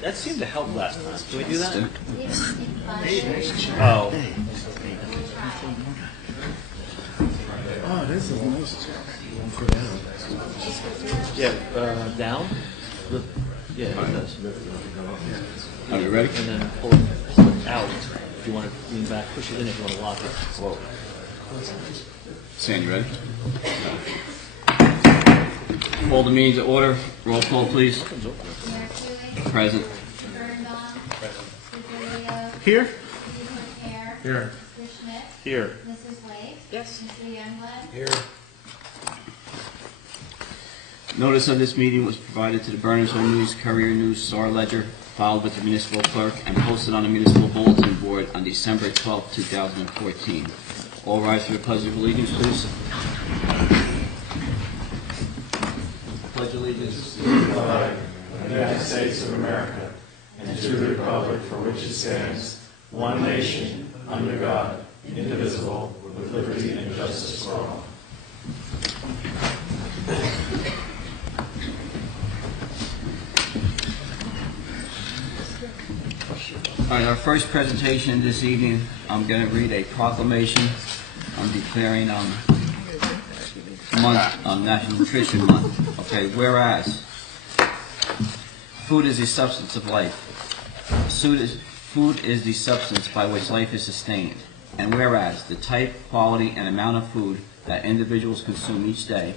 That seemed to help last time. Can we do that? Oh. Oh, this is a nice chair. Yeah, down? Yeah, it does. Are you ready? And then pull it out if you want to lean back. Push it in if you want to lock it. Whoa. Sam, you ready? Call the meeting to order. Roll call, please. Present. Here? Here. Mr. Schmidt? Here. Mrs. Blake? Yes. Mr. Youngblood? Here. Notice of this meeting was provided to the Burnersville News, Courier News, Star Ledger, filed with the municipal clerk, and posted on the municipal bulletin board on December 12, 2014. All rise for the Pledge of Allegiance, please. Pledge allegiance. The United States of America, and to the republic for which it stands, one nation, under God, indivisible, with liberty and justice for all. All right, our first presentation this evening, I'm going to read a proclamation. I'm declaring National Nutrition Month. Okay, whereas food is the substance of life. Food is the substance by which life is sustained. And whereas the type, quality, and amount of food that individuals consume each day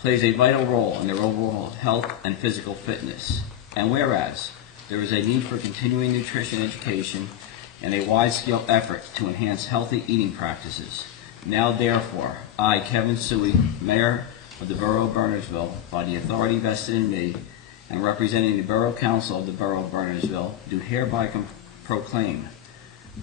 plays a vital role in their overall health and physical fitness. And whereas there is a need for continuing nutrition education and a wide-scale effort to enhance healthy eating practices. Now, therefore, I, Kevin Suey, Mayor of the Borough of Burnersville, by the authority vested in me, and representing the Borough Council of the Borough of Burnersville, do hereby proclaim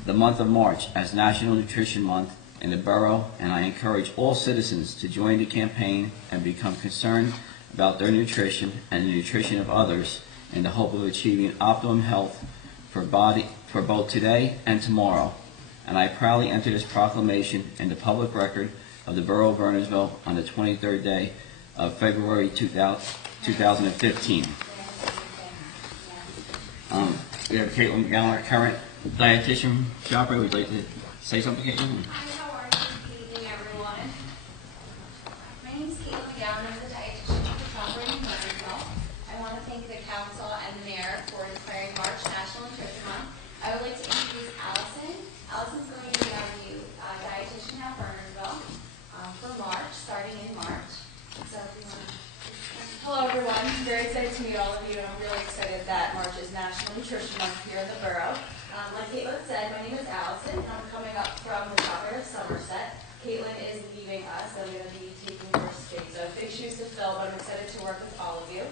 the month of March as National Nutrition Month in the borough, and I encourage all citizens to join the campaign and become concerned about their nutrition and the nutrition of others in the hope of achieving optimum health for both today and tomorrow. And I proudly enter this proclamation in the public record of the Borough of Burnersville on the 23rd day of February 2015. We have Caitlin McGowan, our current dietitian shopper. Would you like to say something, Caitlin? Hi, how are you? Good evening, everyone. My name is Caitlin McGowan. I'm the dietitian at the Shopper in Burnersville. I want to thank the council and the mayor for declaring March National Nutrition Month. I would like to introduce Allison. Allison's going to be our new dietitian at Burnersville for March, starting in March. So if you want to... Hello everyone, I'm very excited to meet all of you, and I'm really excited that March is National Nutrition Month here in the borough. Like Caitlin said, my name is Allison, and I'm coming up from the Shopper of Somerset. Caitlin is leaving us, so I'm going to be taking her space. So I have big shoes to fill, but I'm excited to work with all of you.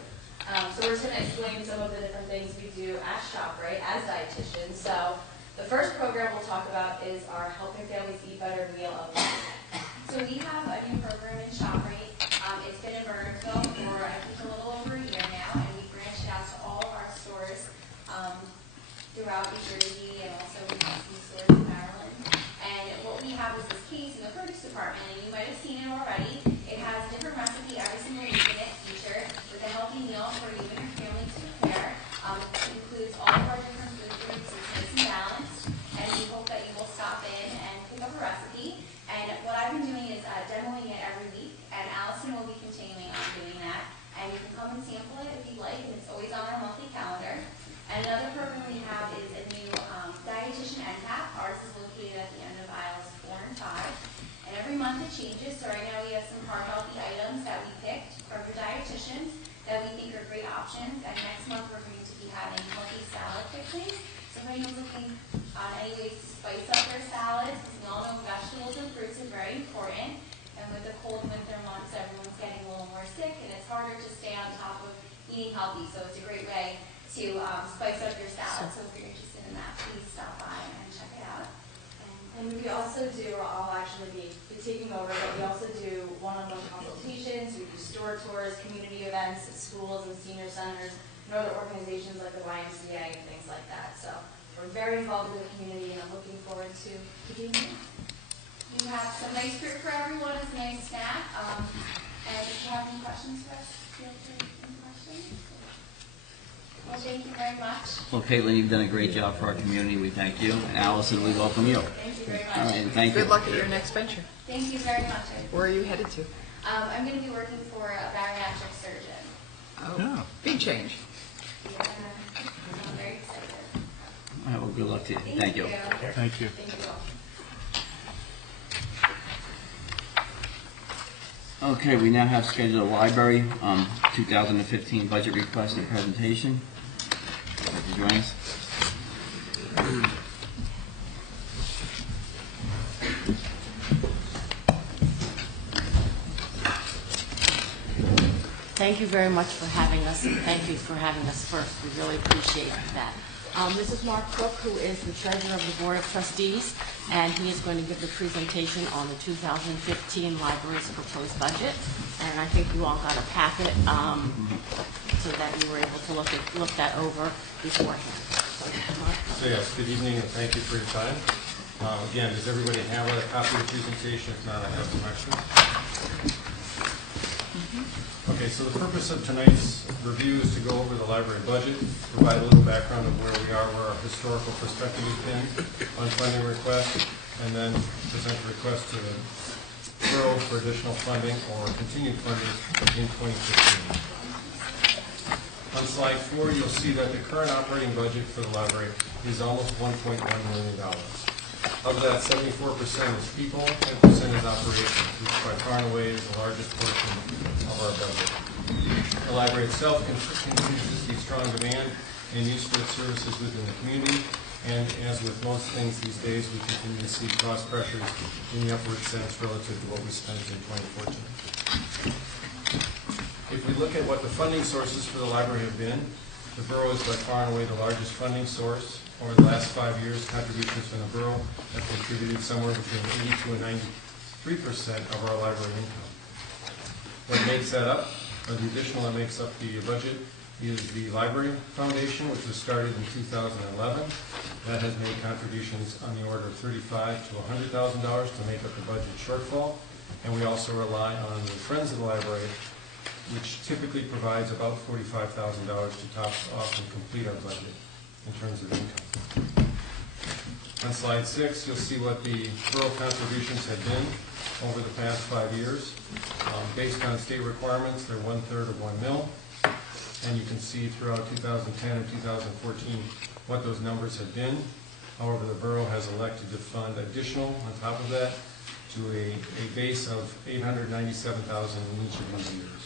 So we're just going to explain some of the different things we do at ShopRite as dietitians. So the first program we'll talk about is our Helping Families Eat Better Meal of the Week. So we have a new program in ShopRite. It's been in Burnersville for I think a little over a year now, and we branched out to all of our stores throughout New Jersey, and also we have some stores in Maryland. And what we have is this case in the produce department, and you might have seen it already. It has a different recipe every single week in it, featured with a healthy meal for you and your family to prepare. It includes all of our different food groups. It's nice and balanced, and we hope that you will stop in and pick up a recipe. And what I've been doing is demoing it every week, and Allison will be continuing on doing that. And you can come and sample it if you'd like, and it's always on our monthly calendar. And another program we have is a new dietitian end cap. Ours is located at the end of aisles 4 and 5. And every month it changes, so right now we have some heart healthy items that we picked from your dietitians that we think are great options. And next month we're going to be having healthy salad picnics. So if anyone's looking on any ways to spice up their salads, because we all know vegetables and fruits are very important. And with the cold winter months, everyone's getting a little more sick, and it's harder to stay on top of eating healthy. So it's a great way to spice up your salad. So if you're interested in that, please stop by and check it out. And we also do, or I'll actually be taking over, but we also do one-on-one consultations. We do store tours, community events at schools and senior centers, and other organizations like the YMCA and things like that. So we're very involved in the community, and I'm looking forward to doing it. We have some nice fruit for everyone as a nice snack. And if you have any questions for us, feel free to any questions. Well, thank you very much. Well, Caitlin, you've done a great job for our community. We thank you. And Allison, we welcome you. Thank you very much. All right, and thank you. Good luck at your next venture. Thank you very much. Where are you headed to? I'm going to be working for a bariatric surgeon. Oh, big change. Yeah, I'm very excited. All right, well, good luck to you. Thank you. Thank you. Thank you all. Okay, we now have scheduled a library 2015 budget request and presentation. Would you like to join us? Thank you very much for having us, and thank you for having us first. We really appreciate that. This is Mark Cook, who is the treasurer of the Board of Trustees, and he is going to give the presentation on the 2015 library's proposed budget. And I think you all got a packet so that you were able to look that over beforehand. Mark? So yes, good evening and thank you for your time. Again, does everybody have a copy of the presentation? If not, I have some extras. Okay, so the purpose of tonight's review is to go over the library budget, provide a little background of where we are, where our historical perspective has been on funding requests, and then present a request to the borough for additional funding or continued funding in 2015. On slide 4, you'll see that the current operating budget for the library is almost $1.1 million. Of that, 74% is people, 10% is operations, which by far and away is the largest portion of our budget. The library itself continues to see strong demand and use for its services within the community, and as with most things these days, we continue to see cost pressures in the upward sense relative to what we spent in 2014. If we look at what the funding sources for the library have been, the borough is by far and away the largest funding source. Over the last 5 years, contributions from the borough have contributed somewhere between 82 and 93% of our library income. What makes that up, or the additional that makes up the budget, is the Library Foundation, which was started in 2011. That has made contributions on the order of $35,000 to $100,000 to make up the budget shortfall. And we also rely on the Friends of the Library, which typically provides about $45,000 to top off and complete our budget in terms of income. On slide 6, you'll see what the borough contributions have been over the past 5 years. Based on state requirements, they're 1/3 of $1 million. And you can see throughout 2010 and 2014 what those numbers have been. However, the borough has elected to fund additional on top of that to a base of $897,000 in each of these years.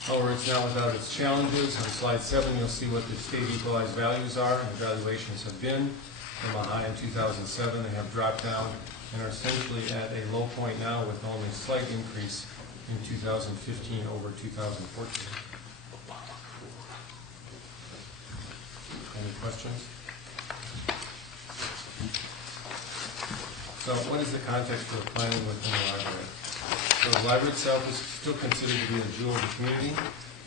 However, it's not without its challenges. On slide 7, you'll see what the state equalized values are and valuations have been. From a high in 2007, they have dropped down and are essentially at a low point now with only a slight increase in 2015 over 2014. Any questions? So what is the context for the planning within the library? So the library itself is still considered to be a jewel of the community.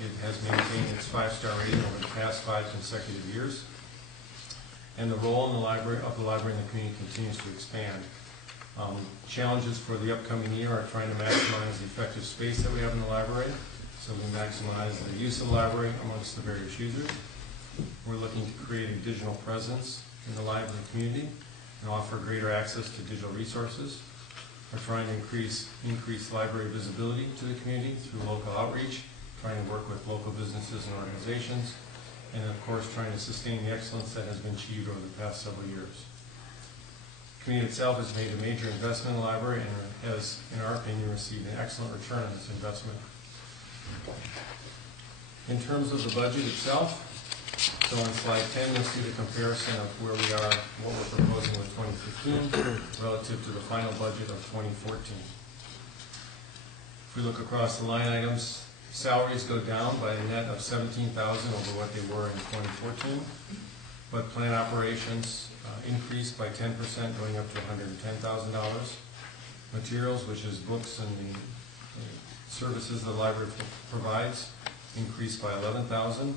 It has maintained its 5-star rating over the past 5 consecutive years. And the role in the library in the community continues to expand. Challenges for the upcoming year are trying to maximize the effective space that we have in the library, so we maximize the use of the library amongst the various users. We're looking to create a digital presence in the library community and offer greater access to digital resources. We're trying to increase library visibility to the community through local outreach, trying to work with local businesses and organizations, and of course trying to sustain the excellence that has been achieved over the past several years. The community itself has made a major investment in the library and has, in our opinion, received an excellent return on this investment. In terms of the budget itself, so on slide 10, you'll see the comparison of where we are, what we're proposing with 2015 relative to the final budget of 2014. If we look across the line items, salaries go down by a net of $17,000 over what they were in 2014, but plant operations increased by 10%, going up to $110,000. Materials, which is books and the services the library provides, increased by $11,000.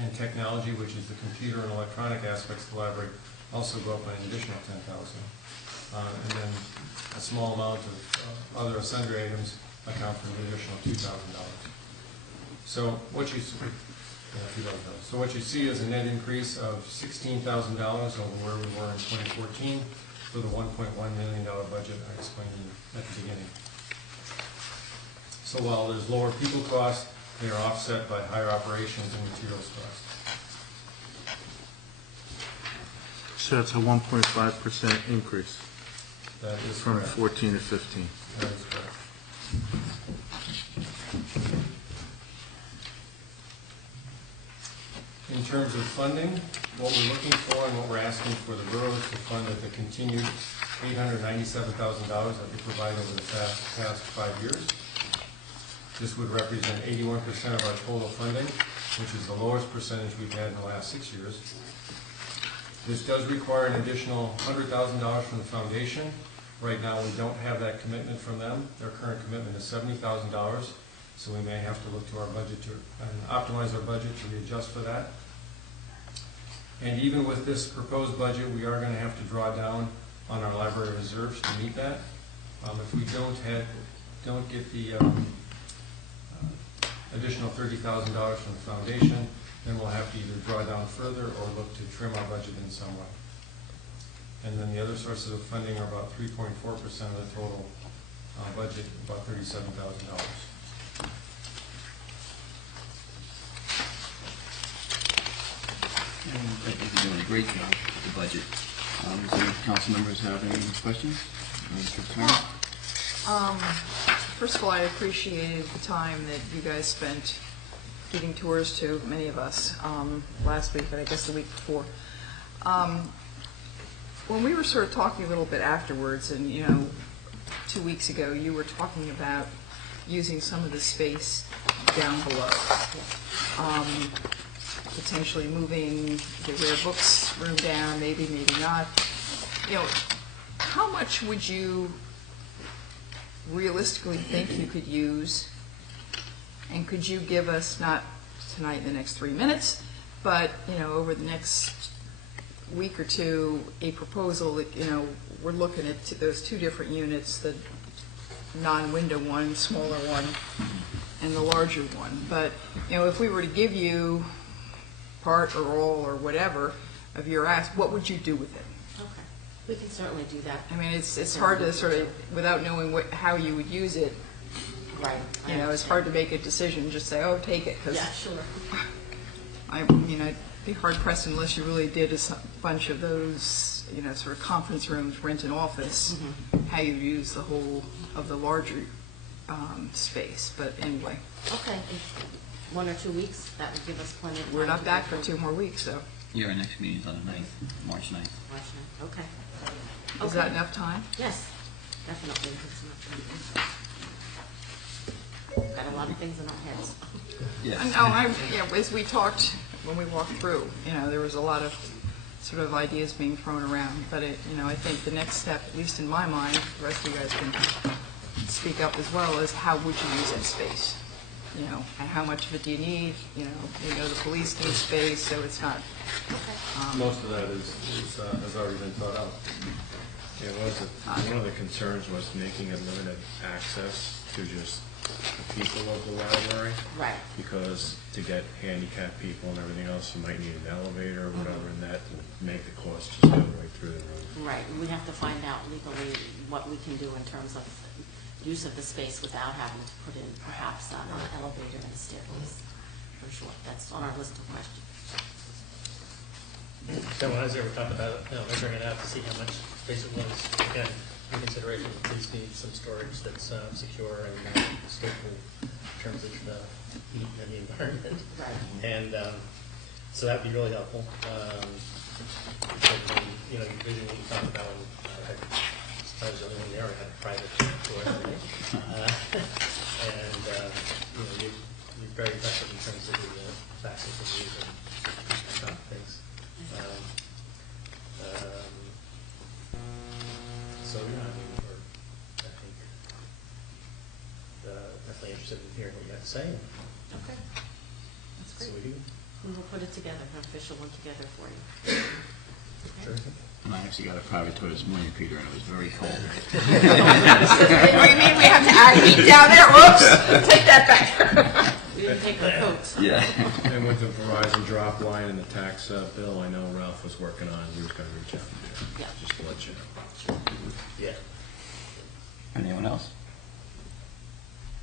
And technology, which is the computer and electronic aspects of the library, also go up by an additional 10,000. And then a small amount of other sundry items account for an additional $2,000. So what you see, So what you see is a net increase of $16,000 over where we were in 2014 for the $1.1 million budget I explained at the beginning. So while there's lower people costs, they are offset by higher operations and materials costs. So that's a 1.5% increase That is from correct. 14 to 15. That is correct. In terms of funding, what we're looking for and what we're asking for the borough is to fund at the continued $897,000 that we provide over the past 5 years. This would represent 81% of our total funding, which is the lowest percentage we've had in the last 6 years. This does require an additional $100,000 from the foundation. Right now, we don't have that commitment from them. Their current commitment is $70,000, so we may have to look to our budget to optimize our budget to readjust for that. And even with this proposed budget, we are going to have to draw down on our library reserves to meet that. If we don't get the additional $30,000 from the foundation, then we'll have to either draw down further or look to trim our budget in some way. And then the other sources of funding are about 3.4% of the total budget, about $37,000. I think you're doing a great job with the budget. Does any council members have any questions? Mr. Turner? First of all, I appreciated the time that you guys spent giving tours to many of us last week, but I guess the week before. When we were sort of talking a little bit afterwards, and 2 weeks ago, you were talking about using some of the space down below, potentially moving the rare books room down, maybe not. How much would you realistically think you could use, and could you give us, not tonight in the next 3 minutes, but over the next week or two, a proposal that we're looking at those two different units, the non-window one, smaller one, and the larger one. But if we were to give you part or all or whatever of your ask, what would you do with it? Okay, we can certainly do that. I mean, it's hard to sort of, without knowing how you would use it, Right. it's hard to make a decision, just say, oh, take it. 'Cause Yeah, sure. I'd be hard pressed unless you really did a bunch of those, sort of conference rooms, rent an office, how you use the whole of the larger space. But anyway, Okay, in 1 or 2 weeks, that would give us plenty of time. we're not to back go for through 2 more weeks, so Yeah, our next meeting is on the 9th, March 9th. March 9th. Okay. is that enough time? Yes, definitely. It's enough time. Got a lot of things in our heads. Yes. As we talked when we walked through, there was a lot of sort of ideas being thrown around. But I think the next step, at least in my mind, the rest of you guys can speak up as well, is how would you use that space? And how much of it do you need? The police need space, so it's not. Most of that has already been thought out. Yeah, one of the concerns was making it limited access to just the people of the library. Right. Because to get handicapped people and everything else, you might need an elevator or whatever, and that would make the cost just go right through the roof. Right, we have to find out legally what we can do in terms of use of the space without having to put in perhaps an elevator and a staircase, for sure. That's on our list of questions. So when I was there, we talked about measuring it out to see how much space it was. Again, in consideration, the police need some storage that's secure and stable in terms of the heat and the environment. Right. And so that would be really helpful. You vision what you talked about. I was the only one there who had a private tour every day. You're very effective in terms of the facts and figures and that kind of things. So we're, I think, definitely interested in hearing what you have to say. Okay. That's So great. we do. We will put it together, an official one together for you. Okay. And I actually got a private tour this morning, Peter, and it was very cold. You mean we have to add heat down there? Whoops, take that back. We didn't take our coats. Yeah. And with the Verizon drop line and the tax bill, I know Ralph was working on, he was gonna reach out to you, Yeah. just to let you know. Yeah. Anyone else?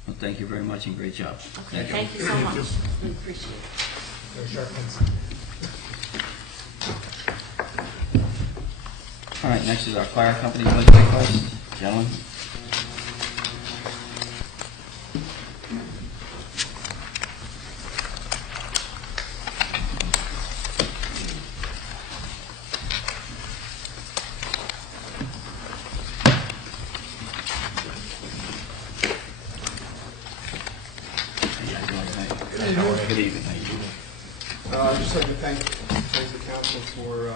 Well, thank you very much and great job. Okay, thank you so much. We appreciate it. Very sharp ones. All right, next is our fire company budget request. Gentlemen? Good evening. How you doing? I'd just like to thank the council for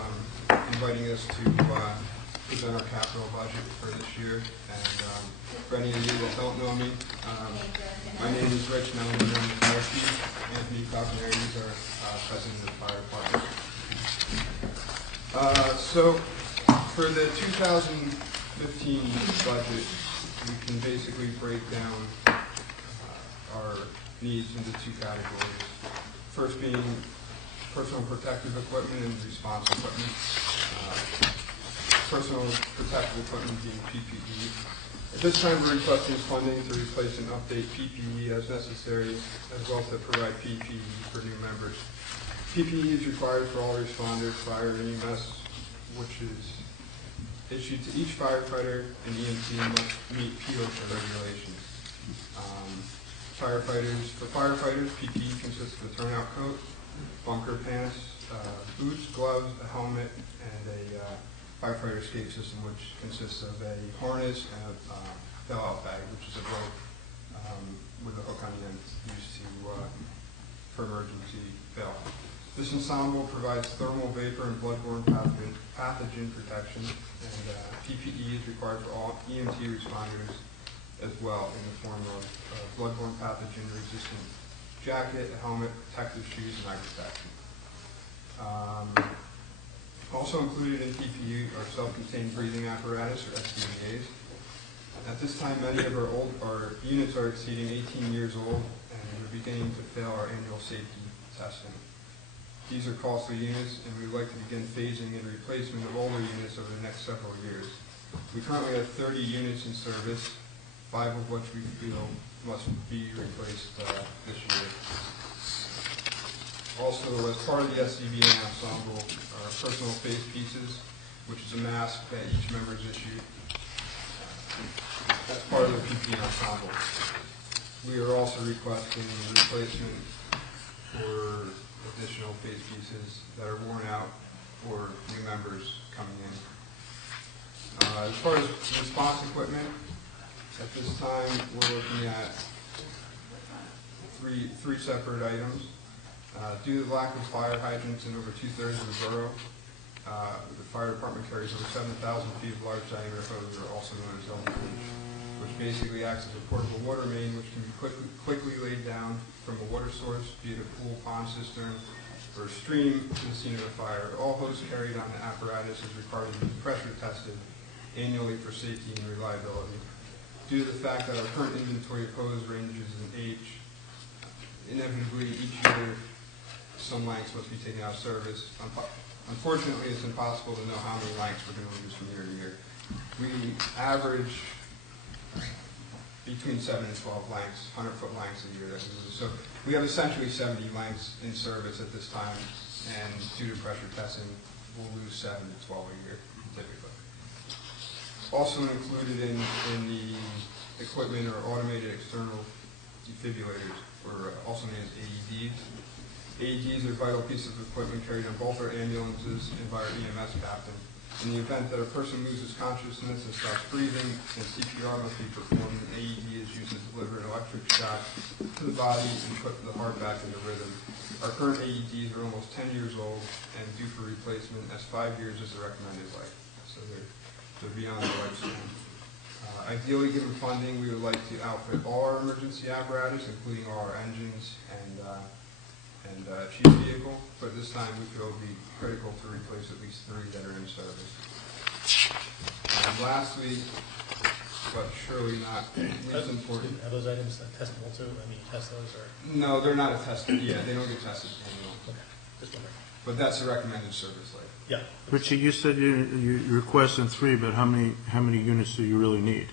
inviting us to present our capital budget for this year. And for any of you that don't know me, my name is Rich, and I'm the fire chief. Anthony Falconeri is our president of the fire department. So for the 2015 budget, we can basically break down our needs into two categories. First being personal protective equipment and response equipment. Personal protective equipment being PPE. At this time, we're requesting funding to replace and update PPE as necessary, as well as to provide PPE for new members. PPE is required for all responders, fire and EMS, which is issued to each firefighter, and EMT must meet POSHA regulations. For firefighters, PPE consists of a turnout coat, bunker pants, boots, gloves, a helmet, and a firefighter escape system, which consists of a harness and a bailout bag, which is a rope with a hook on the end used for emergency bailout. This ensemble provides thermal vapor and bloodborne pathogen protection, and PPE is required for all EMT responders as well, in the form of bloodborne pathogen-resistant jacket, a helmet, protective shoes, and eye protection. Also included in PPE are self-contained breathing apparatus, or SCBAs. At this time, many of our units are exceeding 18 years old, and we're beginning to fail our annual safety testing. These are costly units, and we would like to begin phasing in replacement of older units over the next several years. We currently have 30 units in service, 5 of which we feel must be replaced this year. Also, as part of the SCBA ensemble are personal face pieces, which is a mask that each member is issued as part of the PPE ensemble. We are also requesting replacement for additional face pieces that are worn out or new members coming in. As far as response equipment, at this time, we're looking at three separate items. Due to the lack of fire hydrants in over 2/3 of the borough, the fire department carries over 7,000 feet of large diameter hose, or also known as LVH, which basically acts as a portable water main, which can be quickly laid down from a water source, be it a pool, pond cistern, or a stream to the scene of a fire. All hose carried on the apparatus is required to be pressure tested annually for safety and reliability. Due to the fact that our current inventory of hose ranges in age, inevitably each year some lengths must be taken out of service. Unfortunately, it's impossible to know how many lengths we're going to lose from year to year. We average between 7 and 12 lengths, 100-foot lengths a year that we lose. So we have essentially 70 lengths in service at this time, and due to pressure testing, we'll lose 7 to 12 a year, typically. Also included in the equipment are automated external defibrillators, or also known as AEDs. AEDs are vital pieces of equipment carried on both our ambulances and by our EMS captain. In the event that a person loses consciousness and stops breathing, and CPR must be performed, an AED is used to deliver an electric shock to the body and put the heart back into rhythm. Our current AEDs are almost 10 years old and due for replacement, as 5 years is the recommended life. So they're beyond their lifespan. Ideally, given funding, we would like to outfit all our emergency apparatus, including all our engines and and chief vehicle, but this time we feel it would be critical to replace at least 3 that are in service. And lastly, but surely not least important. Are those items testable too? I mean, test those or? No, they're not attested. Yeah, they don't get tested annually. Okay, just wondering. But that's the recommended service life. Yeah. Richie, you said you're requesting 3, but how many units do you really need?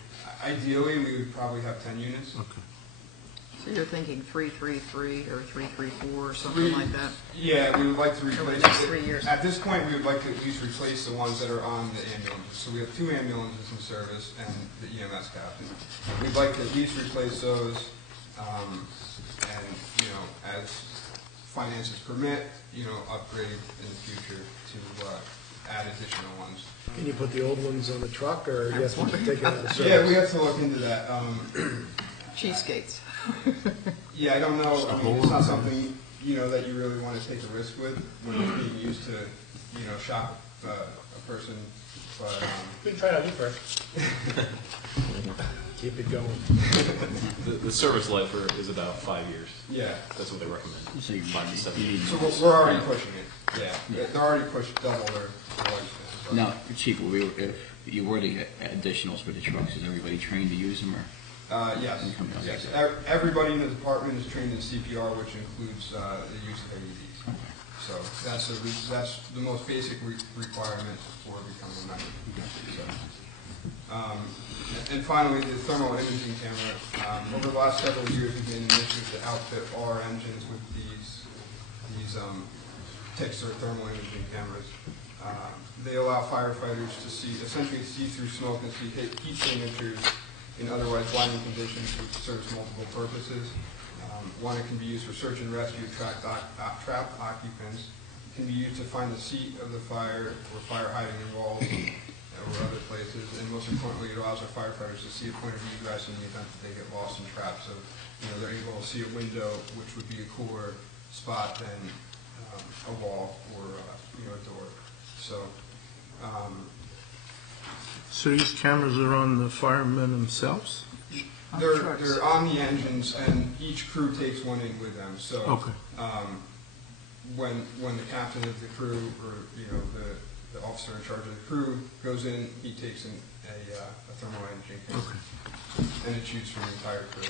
Ideally, we would probably have 10 units. Okay. So you're thinking 333 or 334 or something like that? Yeah, we would like to replace. next 3 years. At this point, we would like to at least replace the ones that are on the ambulances. So we have 2 ambulances in service and the EMS captain. We'd like to at least replace those, and, you know, as finances permit, you know, upgrade in the future to add additional ones. Can you put the old ones on the truck, or you have to take it out of service? Yeah, we have to look into that. Cheapskates. Yeah, I don't know. I mean, it's not something, you know, that you really want to take a risk with when it's being used to, you know, shock a person. But We can try it out, you first. Keep it going. The service life is about 5 years. yeah, That's what they recommend. So you 5 to 7 you years. need so more. we're already pushing it. Yeah, they're already pushed double their lifespan. but- Now, Chief, if you were to get additionals for the trucks, is everybody trained to use them, or? Yes, Income tax. yes. Everybody in the department is trained in CPR, which includes the use of AEDs. So that's the most basic requirement for becoming a member. So, and finally, the thermal imaging camera. Over the last several years, we've made an initiative to outfit all our engines with these Tixer thermal imaging cameras. They allow firefighters to essentially see through smoke and see heat signatures in otherwise blinding conditions, which serves multiple purposes. One, it can be used for search and rescue, trapped occupants. It can be used to find the seat of the fire or fire hiding in walls or other places. And most importantly, it allows our firefighters to see a point of egress in the event that they get lost in traps. So, you know, they're able to see a window, which would be a cooler spot than a wall or, you know, a door. So, So these cameras are on the firemen themselves? they're on the engines, and each crew takes one in with them. So, Okay. when the captain of the crew, or you know the officer in charge of the crew goes in, he takes in a thermal imaging camera, and it's used for the entire crew.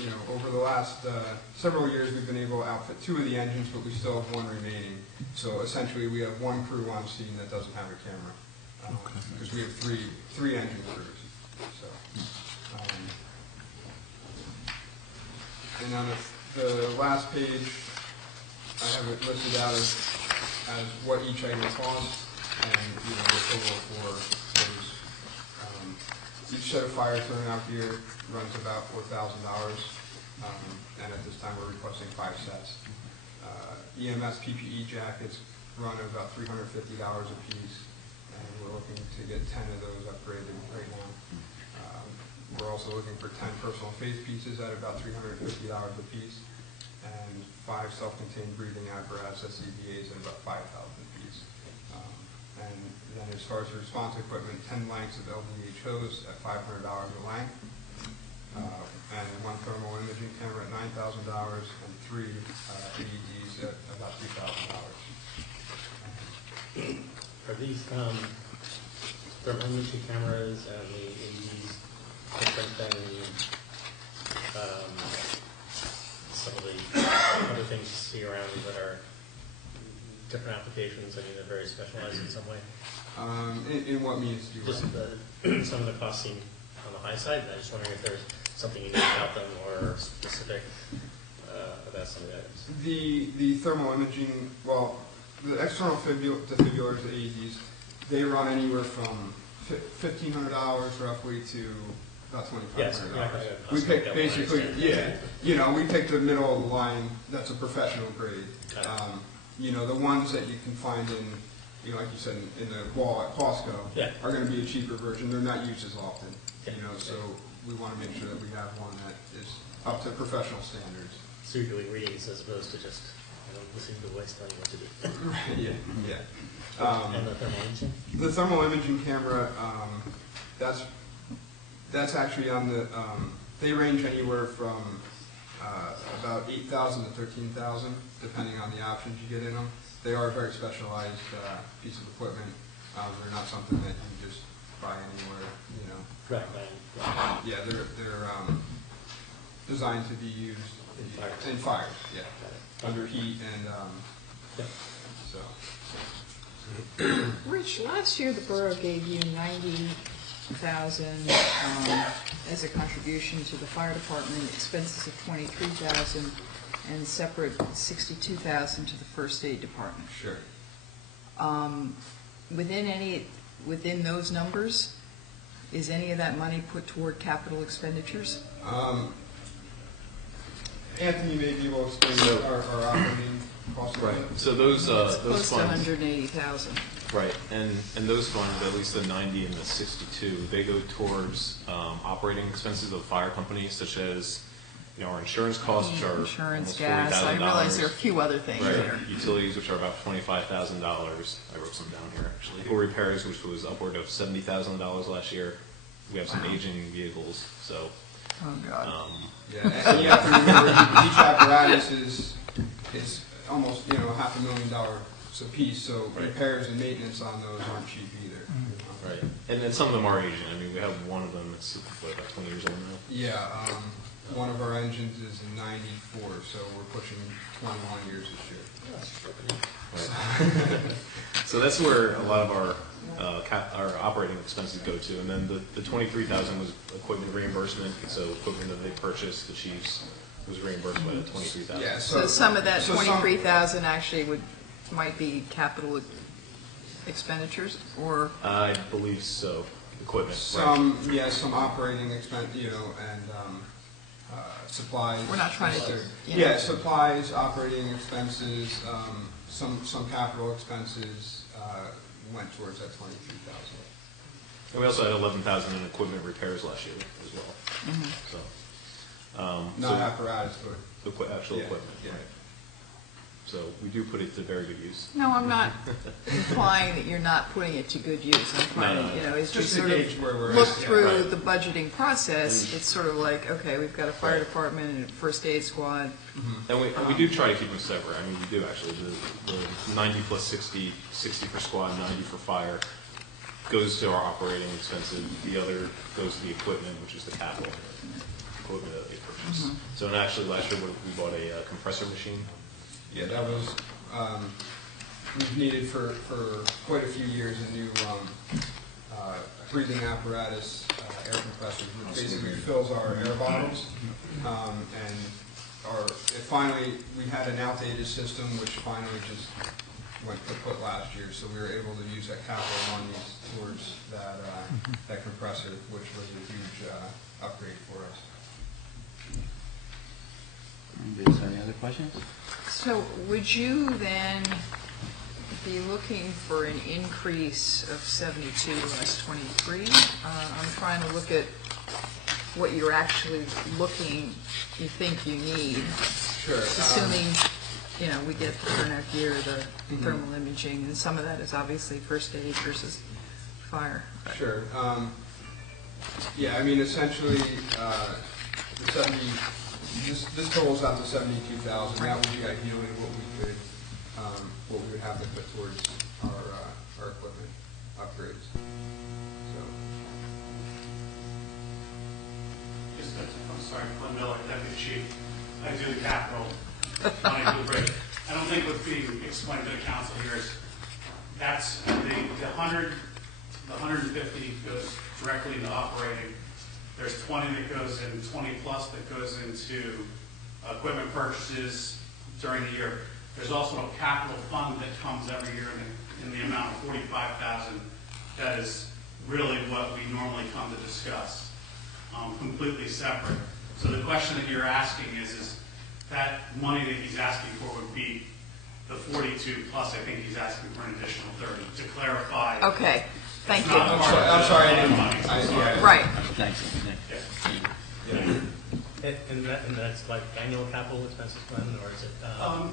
You know, over the last several years, we've been able to outfit 2 of the engines, but we still have 1 remaining. So essentially, we have 1 crew on scene that doesn't have a camera, because we have three engine crews. So, and on the last page, I have it listed out as what each item costs, and you know, the total for those. Each set of fire turnout gear runs about $4,000, and at this time we're requesting 5 sets. EMS PPE jackets run at about $350 a piece, and we're looking to get 10 of those upgraded right now. We're also looking for 10 personal face pieces at about $350 a piece, and 5 self-contained breathing apparatus SCBAs at about $5,000 a piece. And then as far as the response equipment, 10 lengths of LDH hose at $500 a length, and 1 thermal imaging camera at $9,000, and 3 AEDs at about $3,000. Are these thermal imaging cameras and the AEDs different than some of the other things you see around that are different applications? I mean, they're very specialized in some way. In what means do you Just some of the costs seem on the high side, and I'm just wondering if there's something unique about them or specific about some of the items. The thermal imaging, well, the external defibrillators, the AEDs, they run anywhere from $1,500 roughly to about $2,500. Yes, We pick basically, you know, we pick the middle of the line. That's a professional grade. You know, the ones that you can find in, you know, like you said, in the wall at Costco are going to be a cheaper version. They're not used as often, you know, so we want to make sure that we have one that is up to professional standards. So you're doing readings as opposed to just, you know, listening to the voice telling you what to do. Right, yeah. And the thermal imaging? The thermal imaging camera, that's actually on the, they range anywhere from about 8,000 to 13,000, depending on the options you get in them. They are a very specialized piece of equipment. They're not something that you can just buy anywhere, you know. Right. Yeah, they're designed to be used in fires, yeah, under heat and so. Rich, last year the borough gave you 90,000 as a contribution to the fire department, expenses of 23,000, and separate 62,000 to the first aid department. Sure. Within those numbers, is any of that money put toward capital expenditures? Anthony, maybe will explain our operating costs. Right. So those Close to funds, 180,000. right, and those funds, at least the 90 and the 62, they go towards operating expenses of the fire company, such as, you know, our insurance costs, which are Insurance, almost gas, I $40,000. realize there are a few other things Right. there. Utilities, which are about $25,000. I wrote some down here, actually. Vehicle repairs, which was upward of $70,000 last year. We have some aging vehicles, so. Oh, God. Yeah, and you have to remember each apparatus is almost, you know, $500,000 a piece, so repairs and maintenance on those aren't cheap either. Right. And then some of them are aging. I mean, we have one of them that's what, about 20 years old now. Yeah, one of our engines is in 94, so we're pushing 21 years this year. Right. So that's where a lot of our operating expenses go to, and then the 23,000 was equipment reimbursement. So equipment that they purchased, the chiefs was reimbursed by the 23,000. Yeah, So some of that so some- 23,000 actually might be capital expenditures, or? I believe so. Equipment. Some, yeah, some operating expense, you know, and supplies. We're not trying to, Yeah, supplies, operating expenses, some capital expenses went towards that 23,000. And we also had 11,000 in equipment repairs last year as well. Mm-hmm. So, Not apparatus, but actual yeah, equipment. yeah. Right. So we do put it to very good use. No, I'm not implying that you're not putting it to good use. I'm trying No. to, you know, as we Just to sort gauge where we're of look at, yeah. through Right. the budgeting process, it's sort of like, okay, we've got a fire Right. department and a first aid squad. And we do try to keep them separate. I mean, we do actually. The 90 plus 60, 60 for squad, 90 for fire, goes to our operating expenses. The other goes to the equipment, which is the capital equipment that they purchase. So, and actually last year we bought a compressor machine. Yeah, that was, we've needed for quite a few years a new breathing apparatus, air compressor, which basically fills our air bottles. And finally, we had an outdated system, which finally just went kaput last year, so we were able to use that capital money towards that compressor, which was a huge upgrade for us. Is there any other questions? So would you then be looking for an increase of 72 less 23? I'm trying to look at what you're actually you think you need. Sure. Assuming, you know, we get the turnout gear, the thermal imaging, and some of that is obviously first aid versus fire. Sure. Yeah, I mean, essentially, the 70, this totals out to 72,000. That would be ideally what we would have to put towards our equipment upgrades. So. I'm sorry, Glenn Miller, Deputy Chief. I do the capital money for the bridge. I don't think what's being explained to the council here is that's the 150 goes directly into operating. There's 20 that goes in, 20 plus that goes into equipment purchases during the year. There's also a capital fund that comes every year in the amount of 45,000. That is really what we normally come to discuss, completely separate. So the question that you're asking is that money that he's asking for would be the 42 plus, I think he's asking for an additional 30. To clarify. Okay, thank you. I'm sorry, I didn't. Right. Thanks. And that's like annual capital expenses, Glenn, or is it?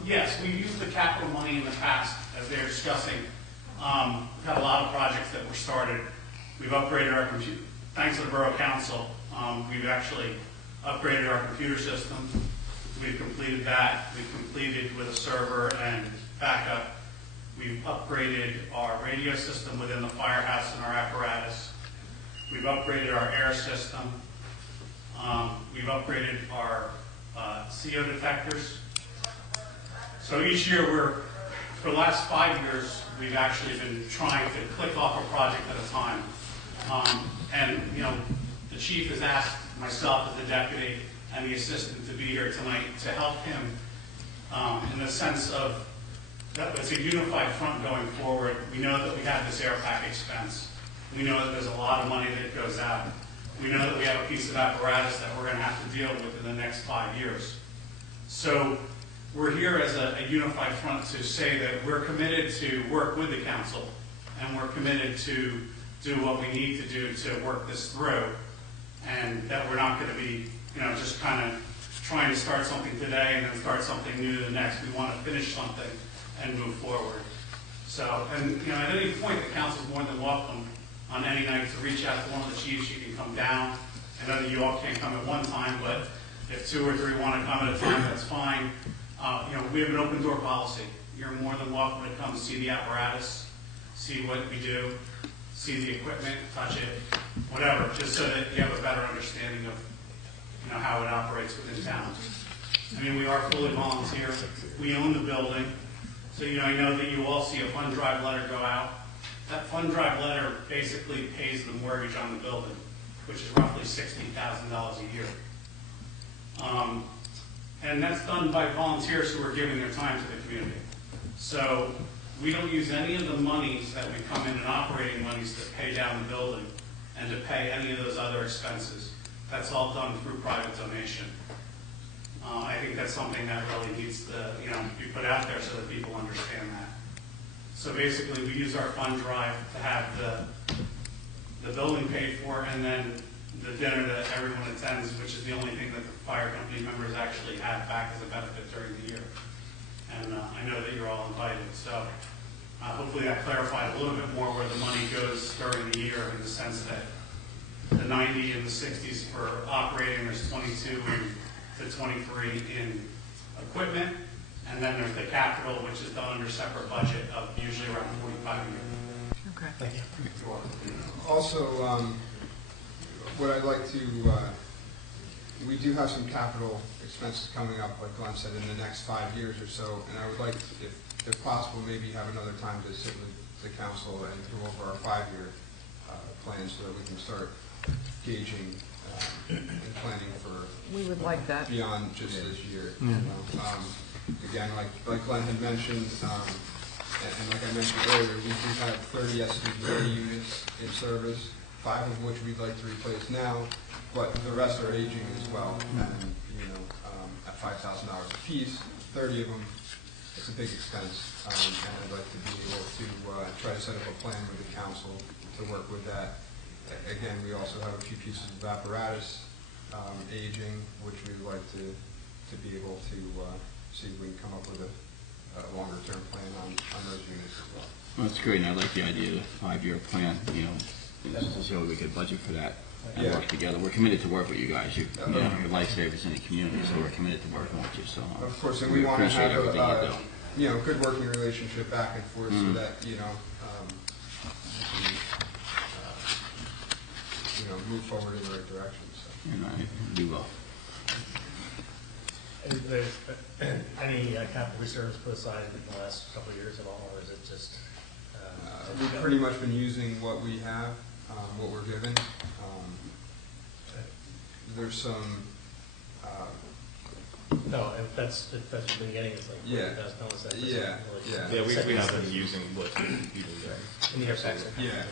Yes, we've used the capital money in the past, as they're discussing. We've had a lot of projects that were started. We've upgraded our computer, thanks to the Borough Council, we've actually upgraded our computer system. We've completed that. We've completed with a server and backup. We've upgraded our radio system within the firehouse and our apparatus. We've upgraded our air system. We've upgraded our CO detectors. So each year for the last 5 years, we've actually been trying to click off a project at a time. And, you know, the chief has asked myself as the deputy and the assistant to be here tonight to help him in the sense of that it's a unified front going forward. We know that we have this air pack expense. We know that there's a lot of money that goes out. We know that we have a piece of apparatus that we're going to have to deal with in the next 5 years. So we're here as a unified front to say that we're committed to work with the council, and we're committed to do what we need to do to work this through, and that we're not going to be, you know, just kind of trying to start something today and then start something new the next. We want to finish something and move forward. So, and you know, at any point, the council's more than welcome on any night to reach out to one of the chiefs. You can come down. I know that you all can't come at one time, but if 2 or 3 want to come at a time, that's fine. You know, we have an open door policy. You're more than welcome to come see the apparatus, see what we do, see the equipment, touch it, whatever, just so that you have a better understanding of, you know, how it operates within town. I mean, we are fully volunteer. We own the building. So, you know, I know that you all see a fund drive letter go out. That fund drive letter basically pays the mortgage on the building, which is roughly $60,000 a year. And that's done by volunteers who are giving their time to the community. So we don't use any of the monies that we come in operating monies to pay down the building and to pay any of those other expenses. That's all done through private donation. I think that's something that really needs to, you know, be put out there so that people understand that. So basically, we use our fund drive to have the building paid for, and then the dinner that everyone attends, which is the only thing that the fire company members actually have back as a benefit during the year. And I know that you're all invited. So hopefully that clarified a little bit more where the money goes during the year, in the sense that the 90 and the 60s for operating, there's 22 to 23 in equipment, and then there's the capital, which is done under separate budget of usually around 45 a year. Okay. Thank you. Also, what I'd like to, we do have some capital expenses coming up, like Glenn said, in the next 5 years or so, and I would like, if possible, maybe have another time to sit with the council and go over our 5-year plan so that we can start gauging and planning for. We would like that. Beyond just this year. You know? Again, like Glenn had mentioned, and like I mentioned earlier, we do have 30 SCBA units in service, 5 of which we'd like to replace now, but the rest are aging as well. And you know, at $5,000 a piece, 30 of them, it's a big expense. And I'd like to be able to try to set up a plan with the council to work with that. Again, we also have a few pieces of apparatus aging, which we would like to be able to see if we can come up with a longer-term plan on those units as well. Well, that's great, and I like the idea of the 5-year plan, you know, to see how we could budget for that and work together. We're committed to work with you guys. You're lifesavers in the community, so we're committed to working with you. So of course, and we want to appreciate have everything you do. you know, good working relationship back and forth so that, you know, move forward in the right direction. So. And we will. Is there any capital reserves put aside in the last couple of years at all, or is it just? We've pretty much been using what we have, what we're given. There's some. No, if that's what you've been getting, it's like $40,000. Yeah, we have been using what people get. In the air packs, yeah.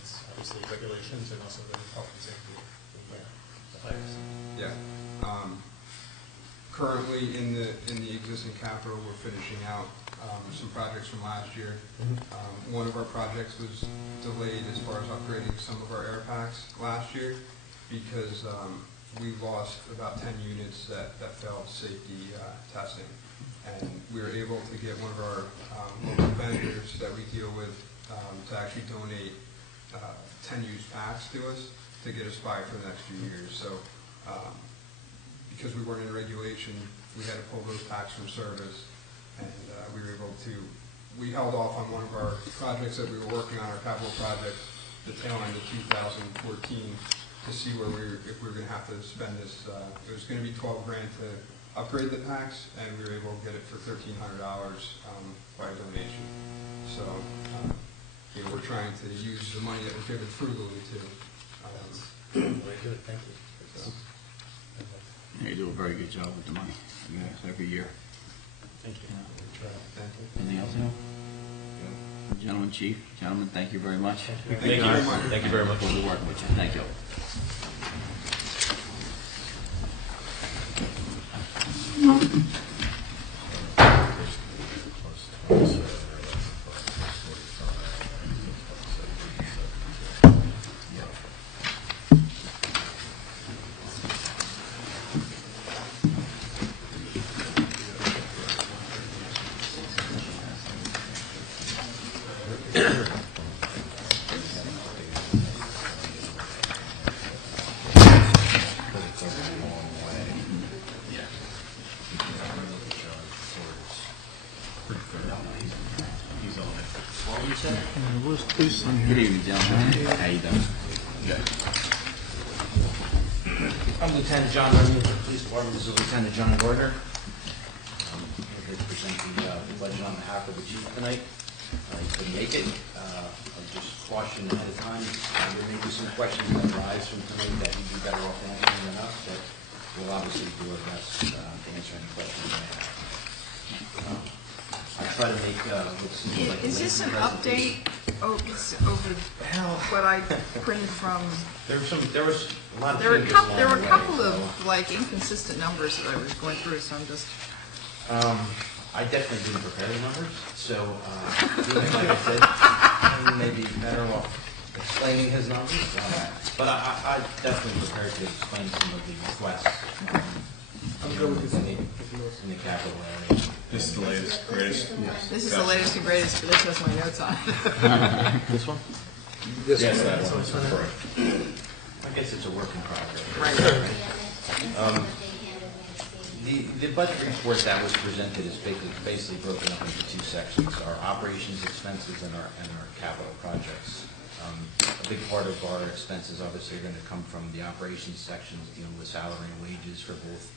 It's obviously regulations and also the health and safety of the fires. Yeah. Currently, in the existing capital, we're finishing out some projects from last year. One of our projects was delayed as far as upgrading some of our air packs last year because we lost about 10 units that failed safety testing. And we were able to get one of our local vendors that we deal with to actually donate 10 used packs to us to get us by for the next few years. So because we weren't in regulation we had to pull those packs from service, and we held off on one of our projects that we were working on, our capital project, the tail end of 2014, to see if we were going to have to spend this. It was going to be $12 grand to upgrade the packs, and we were able to get it for $1,300 by donation. So, we're trying to use the money that we're given frugally too. Very good, thank you. So. You do a very good job with the money, every year. Thank you. Thank you. Anything else, Al? Gentlemen, Chief, gentlemen, thank you very much. Thank you very much. Thank you very much. Look forward to working with you. Thank you. Where's the police on Good here? evening, gentlemen. How you doing? Good. I'm Lieutenant John Runyon with the Police Department. This is Lieutenant John Gardner. I'm here to present the budget on behalf of the chief tonight. He couldn't make it. I'll just caution ahead of time. There may be some questions that arise from tonight that you'd be better off answering than us, but we'll obviously do our best to answer any questions you may have. I'll try to make what seems like a Is this an lengthy presentation. update over what I printed from? There was a lot of There were changes along there were the a way, couple so- of like inconsistent numbers that I was going through, so I'm just. I definitely didn't prepare the numbers, so like I said, he may be better off explaining his numbers. But I definitely prepared to explain some of the requests in the capital area. This is the latest, greatest. This is the latest and greatest, but this has my notes on it. This one? This Yes, one. that one, correct. I guess it's a work in progress. Right. The budget report that was presented is basically broken up into two sections, our operations expenses and our capital projects. A big part of our expenses obviously are going to come from the operations sections dealing with salary and wages for both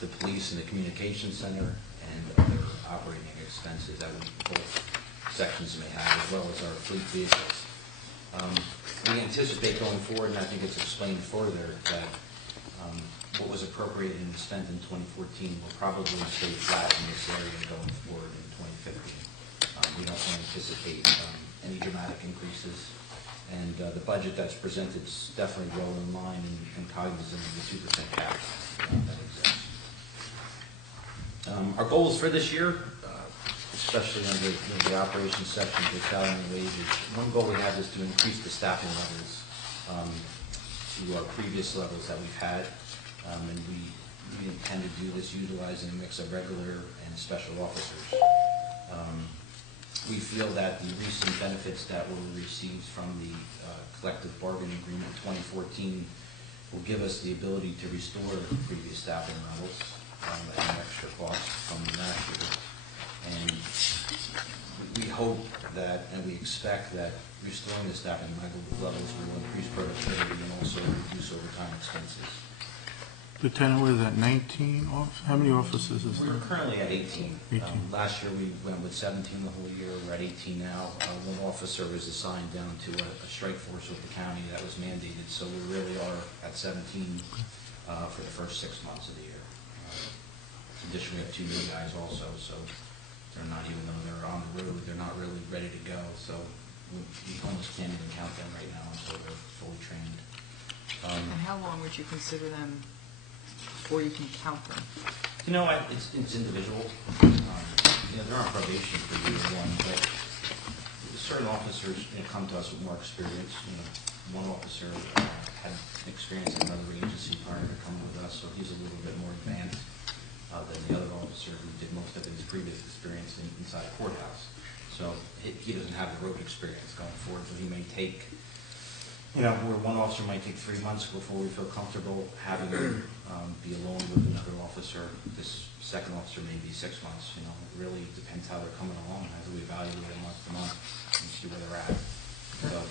the police and the communications center and other operating expenses that both sections may have, as well as our fleet vehicles. We anticipate going forward, and I think it's explained further, that what was appropriated and spent in 2014 will probably stay flat in this area going forward in 2015. We don't anticipate any dramatic increases, and the budget that's presented is definitely well in line and cognizant of the 2% cap that exists. Our goals for this year, especially under the operations section for salary and wages, one goal we have is to increase the staffing levels to our previous levels that we've had. And we intend to do this utilizing a mix of regular and special officers. We feel that the recent benefits that were received from the collective bargaining agreement in 2014 will give us the ability to restore previous staffing levels at an extra cost from last year. And we hope that, and we expect that restoring the staffing levels will increase productivity and also reduce overtime expenses. Lieutenant, what is that, 19 off? How many officers is We're there? currently at 18. 18. Last year, we went with 17 the whole year. We're at 18 now. One officer was assigned down to a strike force with the county that was mandated, so we really are at 17 for the first 6 months of the year. Additionally, we have 2 new guys also, so they're not, even though they're on the road, they're not really ready to go, so we almost can't even count them right now until they're fully trained. And how long would you consider them before you can count them? You know, it's individual. They're on probation for year one, but certain officers come to us with more experience. One officer had experience in another agency prior to coming with us, so he's a little bit more advanced than the other officer who did most of his previous experience inside a courthouse. So he doesn't have the road experience going forward, so he may take, where one officer might take 3 months before we feel comfortable having him be alone with another officer. This second officer may be 6 months, you know, it really depends how they're coming along as we evaluate them month to month and see where they're at. So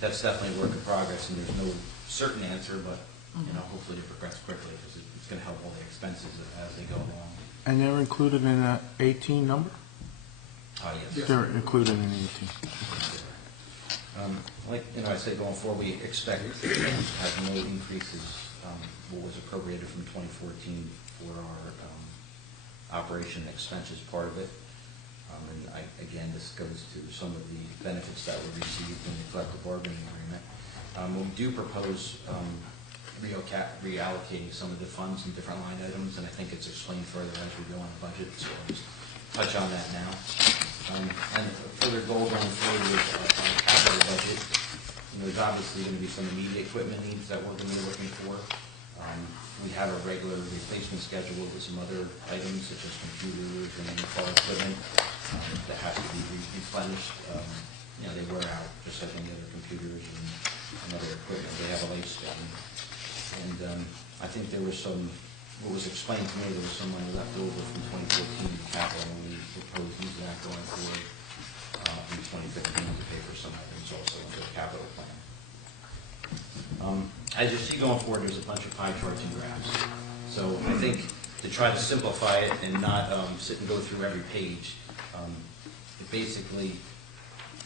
that's definitely a work in progress, and there's no certain answer, but, you know, hopefully it progresses quickly because it's going to help all the expenses as they go along. And they're included in that 18 number? Yes. They're included in the 18. Like, you know, I said going forward, we expect to have no increases, what was appropriated from 2014 for our operation expenses part of it. And again, this goes to some of the benefits that were received in the collective bargaining agreement. We do propose reallocating some of the funds in different line items, and I think it's explained further as we go on the budget, so I'll just touch on that now. And further goal going forward with our capital budget, you know, there's obviously going to be some immediate equipment needs that we're going to be looking for. We have a regular replacement schedule with some other items such as computers and any car equipment that have to be replenished. You know, they wear out just like any other computers and other equipment. They have a lifespan. And I think there was some, what was explained to me, there was some money left over from 2014 capital, and we proposed using that going forward in 2015 to pay for some items also into the capital plan. As you see going forward, there's a bunch of pie charts and graphs. So I think to try to simplify it and not sit and go through every page, it basically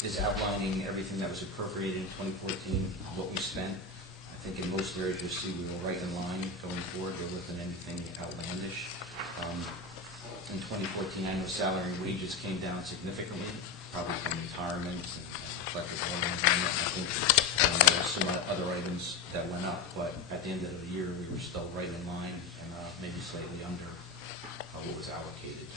is outlining everything that was appropriated in 2014, what we spent. I think in most areas you'll see we were right in line going forward. There wasn't anything outlandish. In 2014, I know salary and wages came down significantly, probably from retirements and collective bargaining agreement. I think there were some other items that went up, but at the end of the year, we were still right in line and maybe slightly under what was allocated.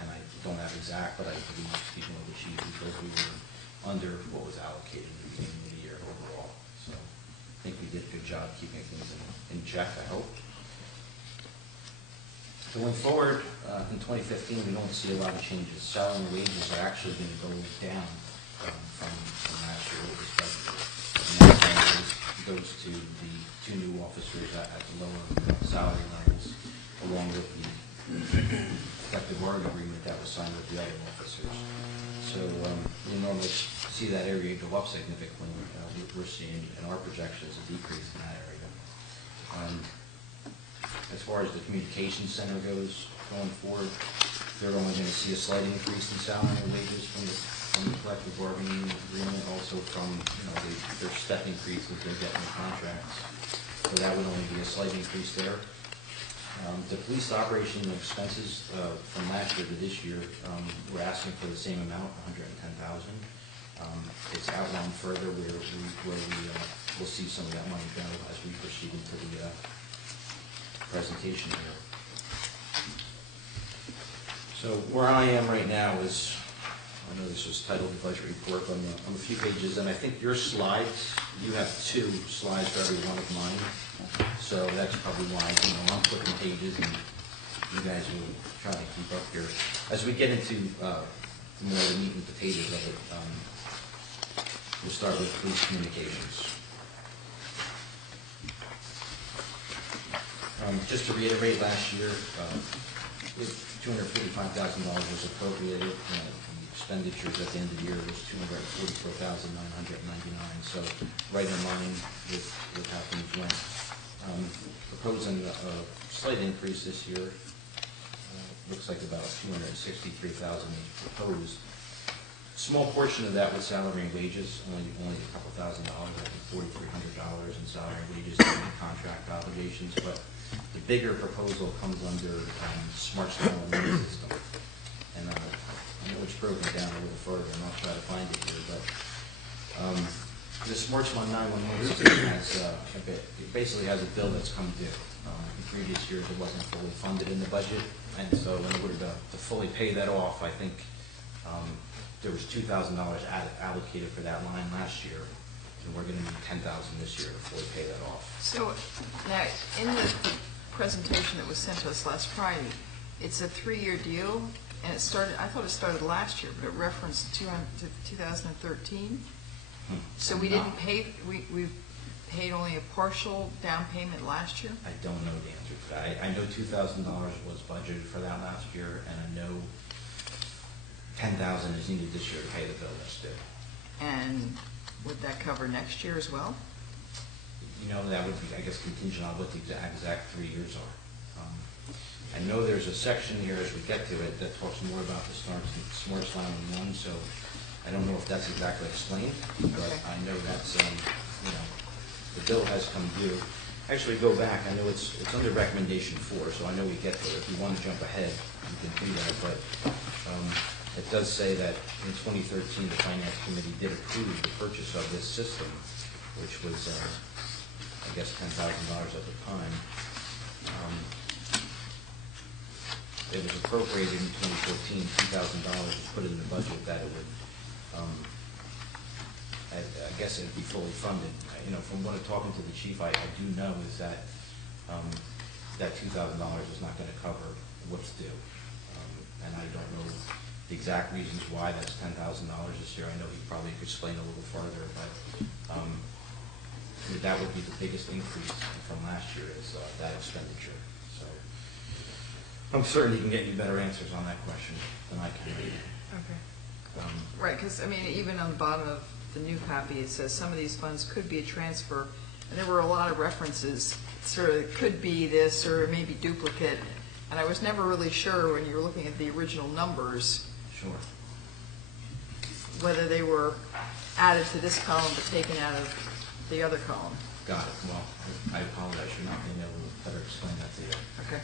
And I don't have exact, but I believe, speaking of the chief, because we were under what was allocated in the beginning of the year overall. So I think we did a good job keeping things in check, I hope. Going forward, in 2015, we don't see a lot of changes. Salary and wages are actually going to go down from last year. And that goes to the 2 new officers at the lower salary levels, along with the collective bargaining agreement that was signed with the other officers. So we normally see that area go up significantly. We're seeing in our projections a decrease in that area. As far as the communications center goes going forward, they're only going to see a slight increase in salary and wages from the collective bargaining agreement, also from, you know, their step increases they're getting in contracts. So that would only be a slight increase there. The police operation expenses from last year to this year, we're asking for the same amount, $110,000. It's outlined further where we will see some of that money go as we proceed into the presentation here. So where I am right now is, I know this was titled the budget report, but I'm a few pages, and I think your slides, you have 2 slides for every one of mine. So that's probably why, you know, I'm flipping pages and you guys will try to keep up here. As we get into more of the meat and potatoes of it, we'll start with police communications. Just to reiterate, last year, $245,000 was appropriated. The expenditures at the end of the year was $244,999. So right in line with how things went. Proposing a slight increase this year. Looks like about $263,000 is proposed. Small portion of that was salary and wages, only a couple $1,000, I think $4,300 in salary and wages and contract obligations. But the bigger proposal comes under Smart Small Alarm System. And I know it's broken down a little further, and I'll try to find it here. But the Smart Small 911 system has it basically has a bill that's come due. In previous years, it wasn't fully funded in the budget, and so in order to fully pay that off, I think there was $2,000 allocated for that line last year, and we're going to need $10,000 this year to fully pay that off. So now, in the presentation that was sent to us last Friday, it's a 3-year deal, and it started, I thought it started last year, but it referenced 2013. So we didn't pay, we paid only a partial down payment last year? I don't know the answer to that. I know $2,000 was budgeted for that last year, and I know $10,000 is needed this year to pay the bill that's due. And would that cover next year as well? You know, that would be, I guess, contingent on what the exact 3 years are. I know there's a section here as we get to it that talks more about the Smarts 911, so I don't know if that's exactly explained, but I know that's, you know, the bill has come due. Actually, go back, I know it's under recommendation 4, so I know we get there. If you want to jump ahead, you can do that, but it does say that in 2013, the Finance Committee did approve the purchase of this system, which was, I guess, $10,000 at the time. It was appropriated in 2014, $2,000 was put in the budget that it would, I guess it'd be fully funded. You know, from what I'm talking to the chief, I do know is that that $2,000 is not going to cover what's due. And I don't know the exact reasons why that's $10,000 this year. I know he probably could explain a little further, but that would be the biggest increase from last year is that expenditure. So I'm certain he can get you better answers on that question than I can. Okay. Right, because, I mean, even on the bottom of the new copy, it says some of these funds could be a transfer, and there were a lot of references, sort of, could be this or maybe duplicate, and I was never really sure when you were looking at the original numbers. Sure. Whether they were added to this column but taken out of the other column. Got it. Well, I apologize for not being able to better explain that to you. Okay.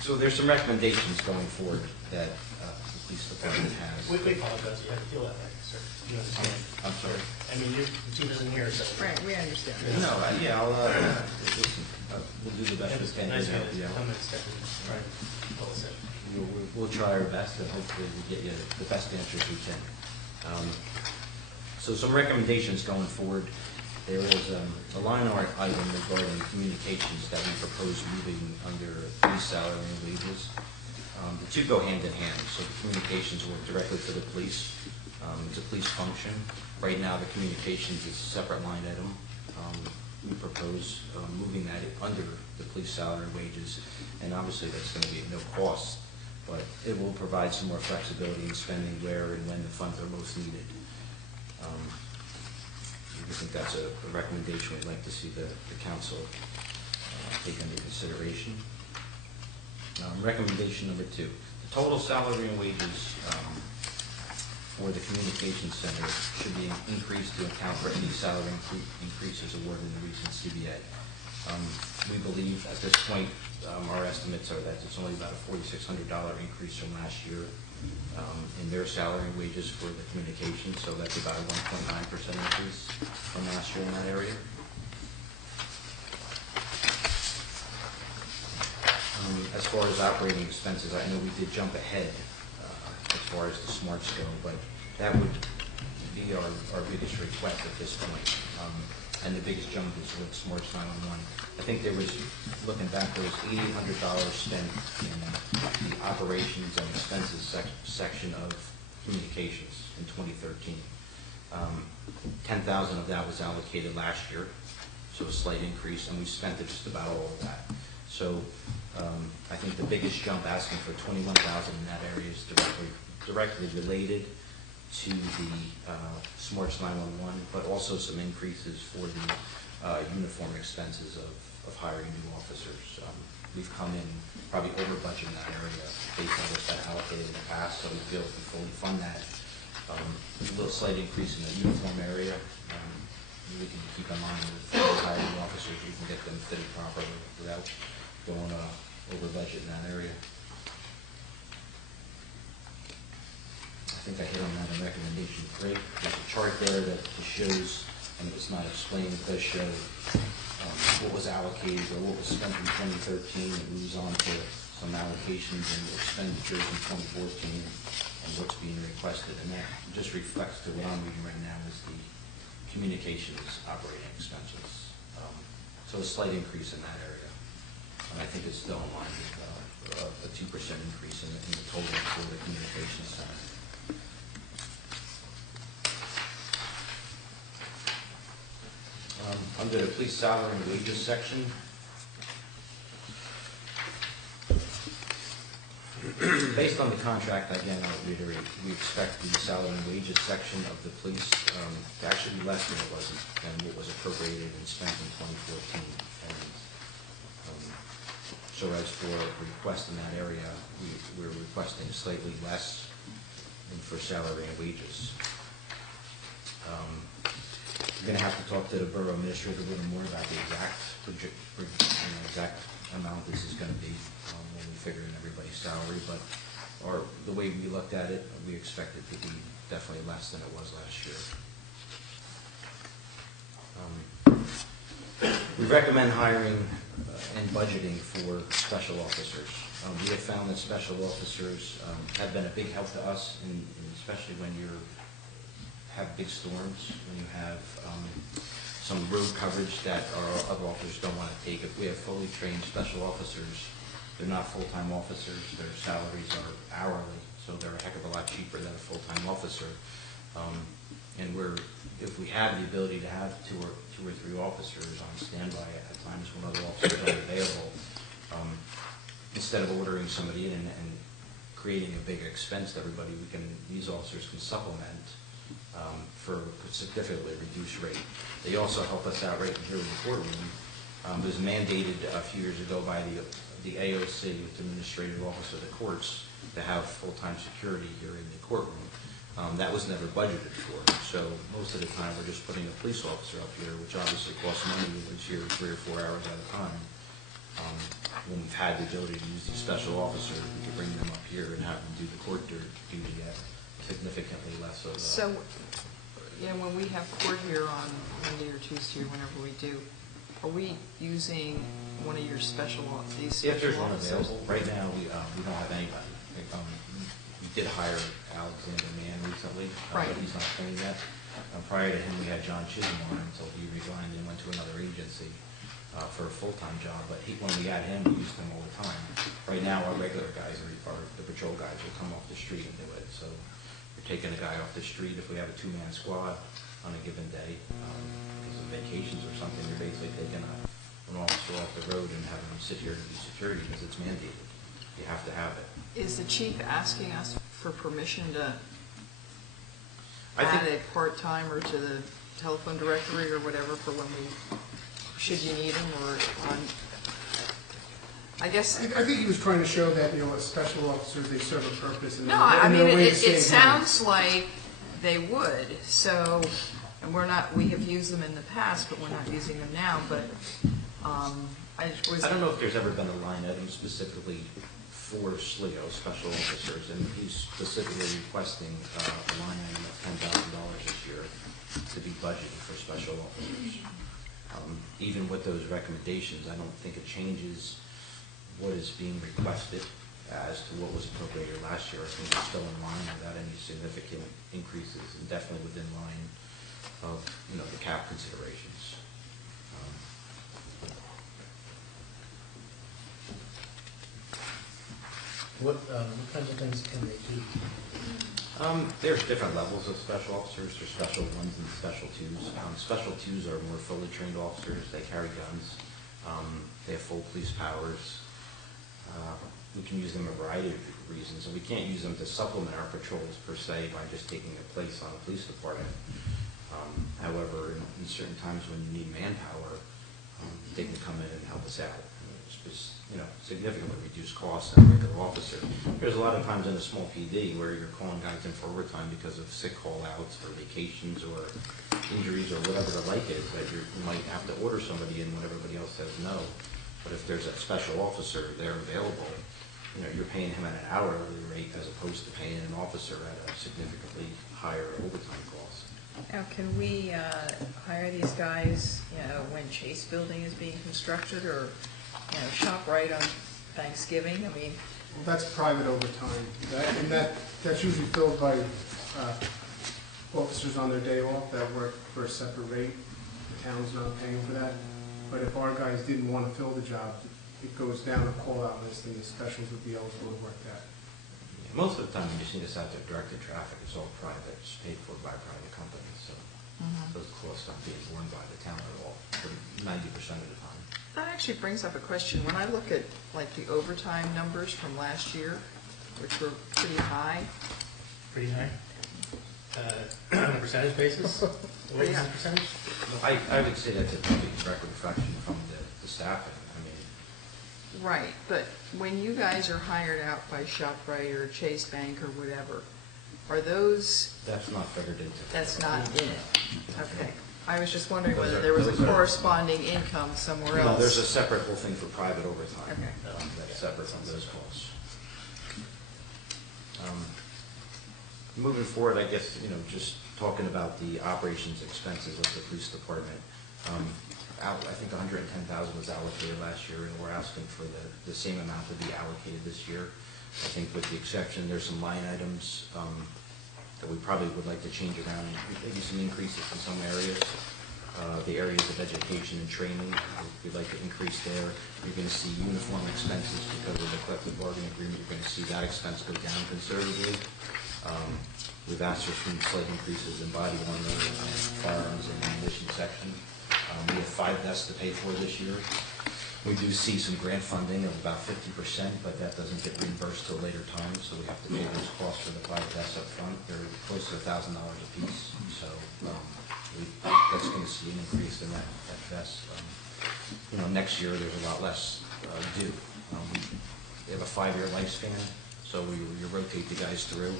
So there's some recommendations going forward that the police department has. We apologize, you have to feel that way, sir. You understand? I'm sorry. I mean, the chief isn't here, so. Right, we understand. No, yeah, we'll do the best we can to help you out. We'll try our best, and hopefully we get you the best answers we can. So some recommendations going forward. There is a line item regarding communications that we propose moving under police salary and wages. The two go hand in hand. So the communications work directly for the police. It's a police function. Right now, the communications is a separate line item. We propose moving that under the police salary and wages, and obviously that's going to be at no cost, but it will provide some more flexibility in spending where and when the funds are most needed. I think that's a recommendation we'd like to see the council take under consideration. Recommendation number 2, the total salary and wages for the communications center should be increased to account for any salary increases awarded in the recent CBA. We believe at this point, our estimates are that it's only about a $4,600 increase from last year in their salary and wages for the communications, so that's about a 1.9% increase from last year in that area. As far as operating expenses, I know we did jump ahead as far as the smarts go, but that would be our biggest request at this point. And the biggest jump is with Smarts 911. I think there was, looking back, there was $800 spent in the operations and expenses section of communications in 2013. 10,000 of that was allocated last year, so a slight increase, and we spent just about all of that. So I think the biggest jump, asking for $21,000 in that area, is directly related to the Smarts 911, but also some increases for the uniform expenses of hiring new officers. We've come in probably over budget in that area based on what's been allocated in the past, so we feel if we fully fund that. A little slight increase in the uniform area. We can keep in mind with hiring new officers, we can get them fitted properly without going over budget in that area. I think I hit on that in recommendation 3. There's a chart there that shows, and it's not explained, it does show what was allocated or what was spent in 2013. It moves on to some allocations and expenditures in 2014 and what's being requested. And that just reflects to what I'm reading right now is the communications operating expenses. So a slight increase in that area. And I think it's still in line with a 2% increase in the total for the communications center. Under the police salary and wages section, based on the contract, again, I'll reiterate, we expect the salary and wages section of the police to actually be less than it was, than what was appropriated and spent in 2014. And so as for request in that area, we're requesting slightly less than for salary and wages. We're going to have to talk to the borough administrator a little more about the exact amount this is going to be when we figure in everybody's salary, but the way we looked at it, we expect it to be definitely less than it was last year. We recommend hiring and budgeting for special officers. We have found that special officers have been a big help to us, and especially when you have big storms, when you have some road coverage that our other officers don't want to take. If we have fully trained special officers, they're not full-time officers, their salaries are hourly, so they're a heck of a lot cheaper than a full-time officer. And if we have the ability to have two or three officers on standby at times when other officers aren't available, instead of ordering somebody in and creating a big expense to everybody, these officers can supplement for a significantly reduced rate. They also help us out right here in the courtroom. It was mandated a few years ago by the AOC, the Administrative Office of the Courts, to have full-time security here in the courtroom. That was never budgeted for, so most of the time we're just putting a police officer up here, which obviously costs money, which here 3 or 4 hours at a time. When we've had the ability to use these special officers, we could bring them up here and have them do the court duty at significantly less of. So, when we have court here on Monday or Tuesday or whenever we do, are we using one of your special officers? If there's one available, right now we don't have anybody. We did hire Alexander Mann recently, but he's not trained yet. Prior to him, we had John Chisholm on until he resigned and went to another agency for a full-time job. But when we had him, we used him all the time. Right now, our regular guys, the patrol guys, will come off the street and do it. So we're taking a guy off the street. If we have a 2-man squad on a given day, because of vacations or something, you're basically taking an officer off the road and having them sit here to do security because it's mandated. You have to have it. Is the chief asking us for permission to add a part-timer to the telephone directory or whatever for when should you need him, or I guess. I think he was trying to show that, as special officers, they serve a purpose. And No, I mean, it sounds like they would, so, and we have used them in the past, but we're not using them now, but I don't know if there's ever been a line item specifically for SLEO, special officers, and he's specifically requesting a line item of $10,000 this year to be budgeted for special officers. Even with those recommendations, I don't think it changes what is being requested as to what was appropriated last year. I think it's still in line without any significant increases, and definitely within line of the cap considerations. What kinds of things can they do? There's different levels of special officers. There's special ones and special twos. Special twos are more fully trained officers. They carry guns. They have full police powers. We can use them a variety of reasons, and we can't use them to supplement our patrols per se by just taking their place on the police department. However, in certain times when you need manpower, they can come in and help us out. Significantly reduce costs than a regular officer. There's a lot of times in a small PD where you're calling guys in for overtime because of sick call-outs or vacations or injuries or whatever the like is, that you might have to order somebody in when everybody else says no. But if there's a special officer there available, you're paying him at an hourly rate as opposed to paying an officer at a significantly higher overtime cost. Now, can we hire these guys, when Chase Building is being constructed, or shop right on Thanksgiving? I mean, Well, that's private overtime, and that's usually filled by officers on their day off that work for a separate rate. The town's not paying for that. But if our guys didn't want to fill the job, it goes down a call-out list, and the specials would be eligible to work that. Most of the time, when you see this out there, directed traffic, it's all private. It's paid for by private companies. So those costs aren't being borne by the town at all, for 90% of the time. That actually brings up a question. When I look at like the overtime numbers from last year, which were pretty high. Pretty high? On a percentage basis? What was Yeah. the percentage? I would say that's a pretty direct reflection from the staffing. I mean, Right, but when you guys are hired out by ShopRite or Chase Bank or whatever, are those, that's not figured into. that's not in it? Okay. I was just wondering Those whether are- there was a those are- corresponding income somewhere else. No, there's a separate whole thing for private overtime. Okay. That's separate from those costs. Moving forward, I guess, just talking about the operations expenses of the police department. I think 110,000 was allocated last year, and we're asking for the same amount to be allocated this year. I think with the exception, there's some line items that we probably would like to change around, maybe some increases in some areas. The areas of education and training, we'd like to increase there. You're going to see uniform expenses because of the collective bargaining agreement. You're going to see that expense go down considerably. We've asked for some slight increases in body armor, firearms, and ammunition section. We have 5 vests to pay for this year. We do see some grant funding of about 50%, but that doesn't get reimbursed till later time, so we have to pay those costs for the 5 vests up front. They're close to $1,000 a piece, so that's going to see an increase in that vest. Next year, there's a lot less due. We have a 5-year lifespan, so we rotate the guys through,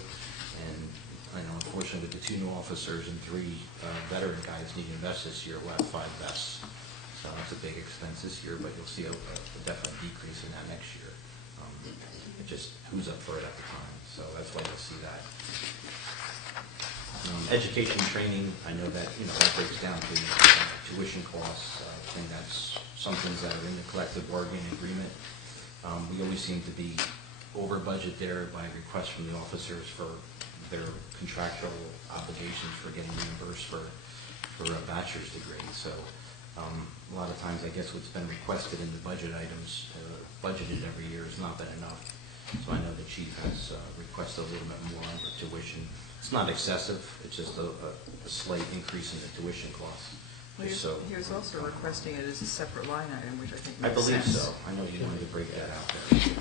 and I know unfortunately with the 2 new officers and 3 veteran guys needing vests this year, we'll have 5 vests. So it's a big expense this year, but you'll see a definite decrease in that next year. It just who's up for it at the time, so that's why you'll see that. Education and training, I know that that breaks down to tuition costs. I think that's some things that are in the collective bargaining agreement. We always seem to be over budget there by request from the officers for their contractual obligations for getting reimbursed for a bachelor's degree. So a lot of times, I guess what's been requested in the budget items, budgeted every year, has not been enough. So I know the chief has requested a little bit more on the tuition. It's not excessive, it's just a slight increase in the tuition costs. Well, he was also requesting it as a separate line item, which I think I makes sense. believe so. I know you wanted to break that out there.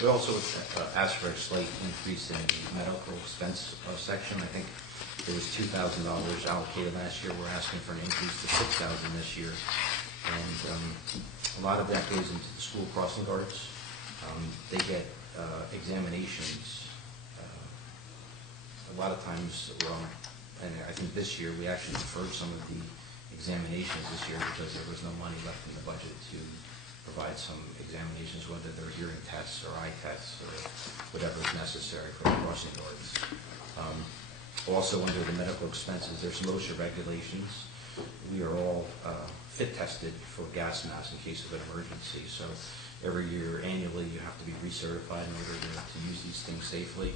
We also asked for a slight increase in the medical expense section. I think there was $2,000 allocated last year. We're asking for an increase to $6,000 this year. And a lot of that goes into the school crossing guards. They get examinations. A lot of times, and I think this year we actually deferred some of the examinations this year because there was no money left in the budget to provide some examinations, whether they're hearing tests or eye tests or whatever is necessary for the crossing guards. Also, under the medical expenses, there's some OSHA regulations. We are all fit tested for gas masks in case of an emergency. So every year, annually, you have to be recertified in order to use these things safely.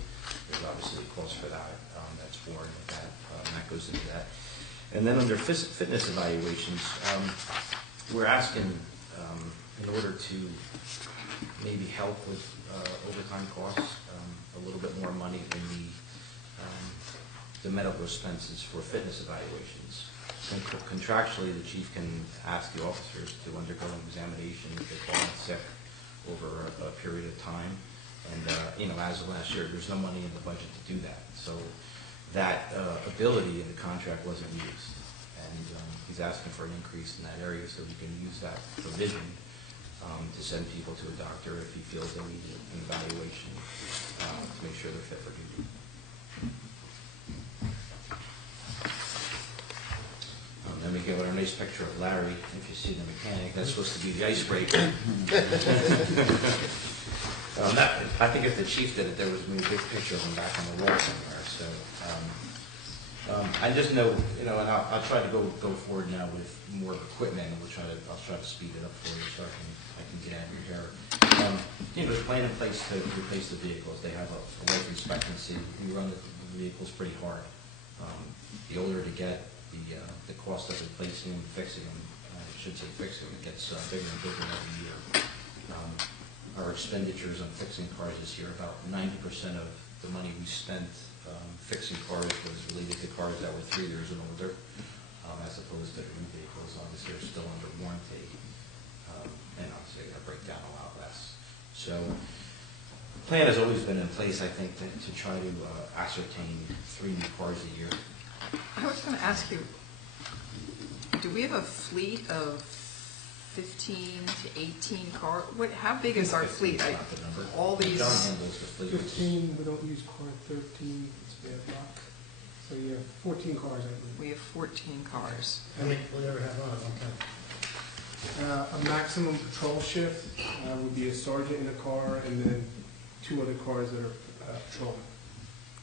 There's obviously a cost for that. That's borne with that. And that goes into that. And then under fitness evaluations, we're asking, in order to maybe help with overtime costs, a little bit more money in the medical expenses for fitness evaluations. Contractually, the chief can ask the officers to undergo an examination if they call in sick over a period of time. And, as of last year, there's no money in the budget to do that. So that ability in the contract wasn't used. And he's asking for an increase in that area so he can use that provision to send people to a doctor if he feels they need an evaluation to make sure they're fit for duty. Then we get our nice picture of Larry, if you see the mechanic. That's supposed to be the icebreaker. I think if the chief did it, there was maybe a big picture of him back on the wall somewhere. So I just know, and I'll try to go forward now with more equipment. I'll try to speed it up for you so I can get out of your hair. There's a plan in place to replace the vehicles. They have a life expectancy. We run the vehicles pretty hard. The older to get, the cost of replacing them, fixing them, I should say fixing them, it gets bigger and bigger every year. our expenditures on fixing cars this year. About 90% of the money we spent fixing cars was related to cars that were 3 years and older, as opposed to new vehicles. Obviously, they're still under warranty, and obviously they're going to break down a lot less. So the plan has always been in place, I think, to try to ascertain 3 new cars a year. I was going to ask you, do we have a fleet of 15 to 18 cars? How big is our fleet? All these. John handles the fleet. 15, we don't use car 13, it's bad luck. So you have 14 cars, I believe. We have 14 cars. How many will you ever have on at one time? A maximum patrol shift would be a sergeant in a car and then 2 other cars that are patrolling.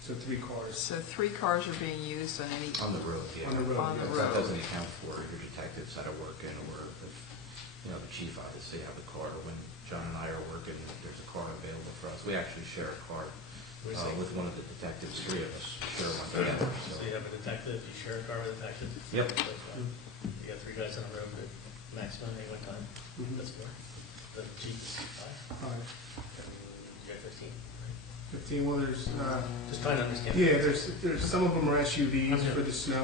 So 3 cars. So 3 cars are being used on any. On the road, yeah. On the road, On the yeah. That road. doesn't account for your detectives that are working, or if, the chief obviously have a car. When John and I are working, there's a car available for us. We actually share a car with one of the detectives, 3 of us share one together. So you have a detective, you share a car with a detective? Yep. So, you got 3 guys on the road at maximum at one time? That's 4. The chief is 5? 5. You got 15, right? 15, well, there's... Just trying to understand. Yeah, there's some of them are SUVs for the snow.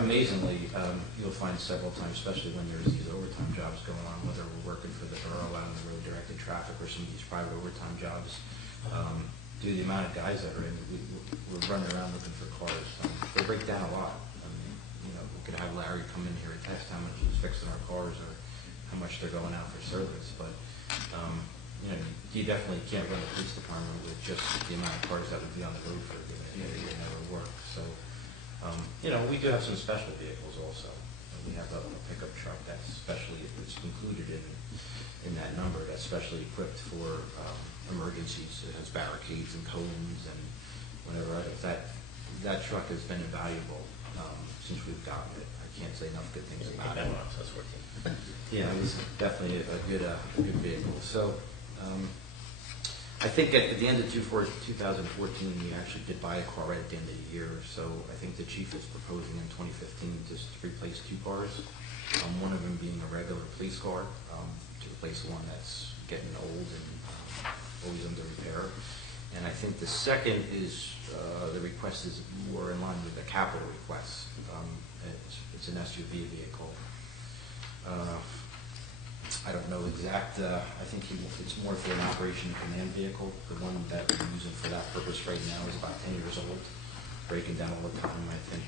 Amazingly, you'll find several times, especially when there's these overtime jobs going on, whether we're working for the borough out on the road directed traffic or some of these private overtime jobs, due to the amount of guys that are in, we're running around looking for cars. They break down a lot. We could have Larry come in here and test how much he's fixing our cars or how much they're going out for service, but you definitely can't run the police department with just the amount of cars that would be on the road for a given day. It would never work. So, we do have some special vehicles also. We have a pickup truck that's specially, it's included in that number, that's specially equipped for emergencies. It has barricades and cones and whatever items. That truck has been invaluable since we've gotten it. I can't say enough good things about it. So it's working. Yeah, it was definitely a good vehicle. So, I think at the end of 2014, we actually did buy a car right at the end of the year. So I think the chief is proposing in 2015 just to replace 2 cars. One of them being a regular police car to replace one that's getting old and always under repair. And I think the second is the request is more in line with the capital request. It's an SUV vehicle. I don't know exact, I think it's more for an operation and command vehicle. The one that we're using for that purpose right now is about 10 years old, breaking down all the time, I think.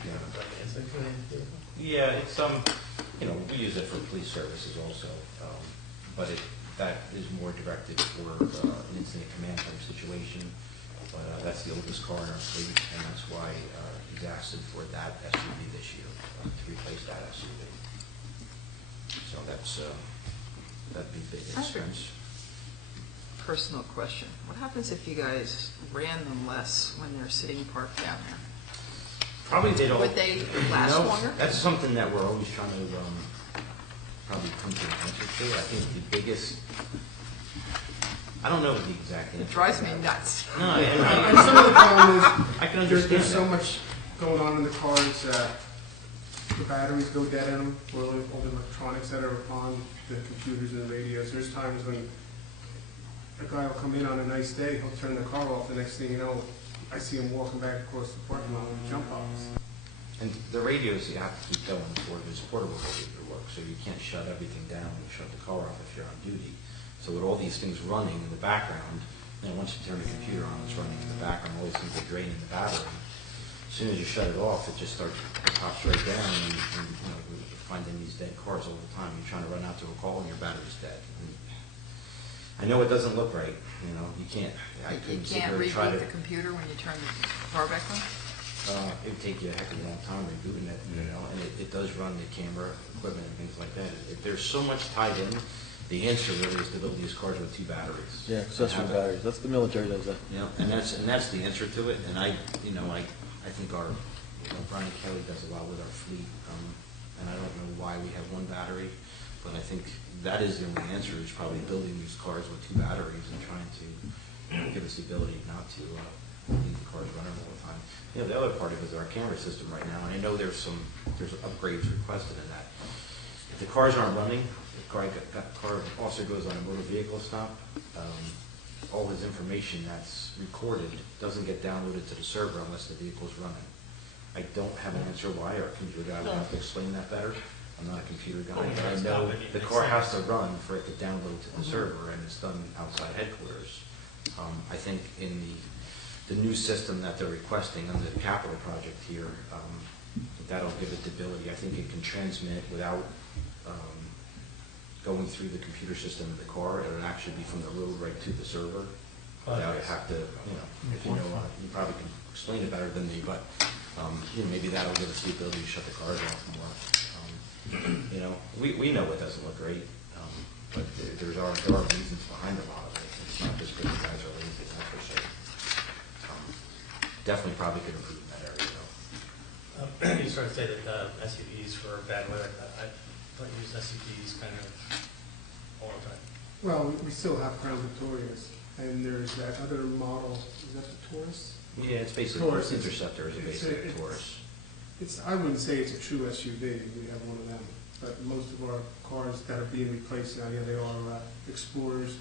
Yeah, it's we use it for police services also, but that is more directed for an incident command type situation. But that's the oldest car in our fleet, and that's why he's asking for that SUV this year, to replace that SUV. So that'd be a big expense. Personal question. What happens if you guys ran them less when they're sitting parked down there? Probably they don't. Would they last longer? That's something that we're always trying to probably come to an answer to. I think the biggest, I don't know the exact answer. It drives me nuts. No, And some of the problem is, I can understand there's so that. much going on in the cars that the batteries go dead in them, or all the electronics that are on the computers and the radios. There's times when a guy will come in on a nice day, he'll turn the car off, the next thing you know, I see him walking back across the parking lot with jump offs. And the radios you have to keep going for this portable radio to work, so you can't shut everything down and shut the car off if you're on duty. So with all these things running in the background, once you turn the computer on, it's running in the background, all these things are draining the battery. As soon as you shut it off, it just starts, it pops right down, and we're finding these dead cars all the time. You're trying to run out to a call and your battery's dead. And I know it doesn't look right, you can't, I You couldn't sit can't here and try reboot to. the computer when you turn the car back on? It would take you a heck of a long time rebooting it, and it does run the camera equipment and things like that. There's so much tied in. The answer really is to build these cars with 2 batteries. Yeah, accessory batteries. That's the military does that. Yeah, and that's the answer to it. And I think our Brian Kelly does a lot with our fleet, and I don't know why we have 1 battery, but I think that is the only answer. Is probably building these cars with 2 batteries and trying to give us the ability not to leave the cars running all the time. The other part of it is our camera system right now, and I know there's upgrades requested in that. If the cars aren't running, car officer goes on a motor vehicle stop, all his information that's recorded doesn't get downloaded to the server unless the vehicle's running. I don't have an answer why. Our computer guy would have to explain that better. I'm not a computer guy, but I know the car has to run for it to download to the server, and it's done outside headquarters. I think in the new system that they're requesting under the capital project here, that'll give it the ability. I think it can transmit without going through the computer system of the car. It would actually be from the road right to the server. Without it have to, if you know, you probably can explain it better than me, but maybe that'll give us the ability to shut the cars off more. We know it doesn't look great, but there are reasons behind a lot of it. It's not just because the guys are lazy, that's for sure. Definitely probably could improve in that area, though. You sort of say that SUVs for bad weather. I don't use SUVs kind of all the time. Well, we still have Crown Victorias, and there's that other model, is that the Taurus? Yeah, it's basically, Taurus. Interceptor is basically a Taurus. I wouldn't say it's a true SUV, we have one of them, but most of our cars that are being replaced now, they are Explorers,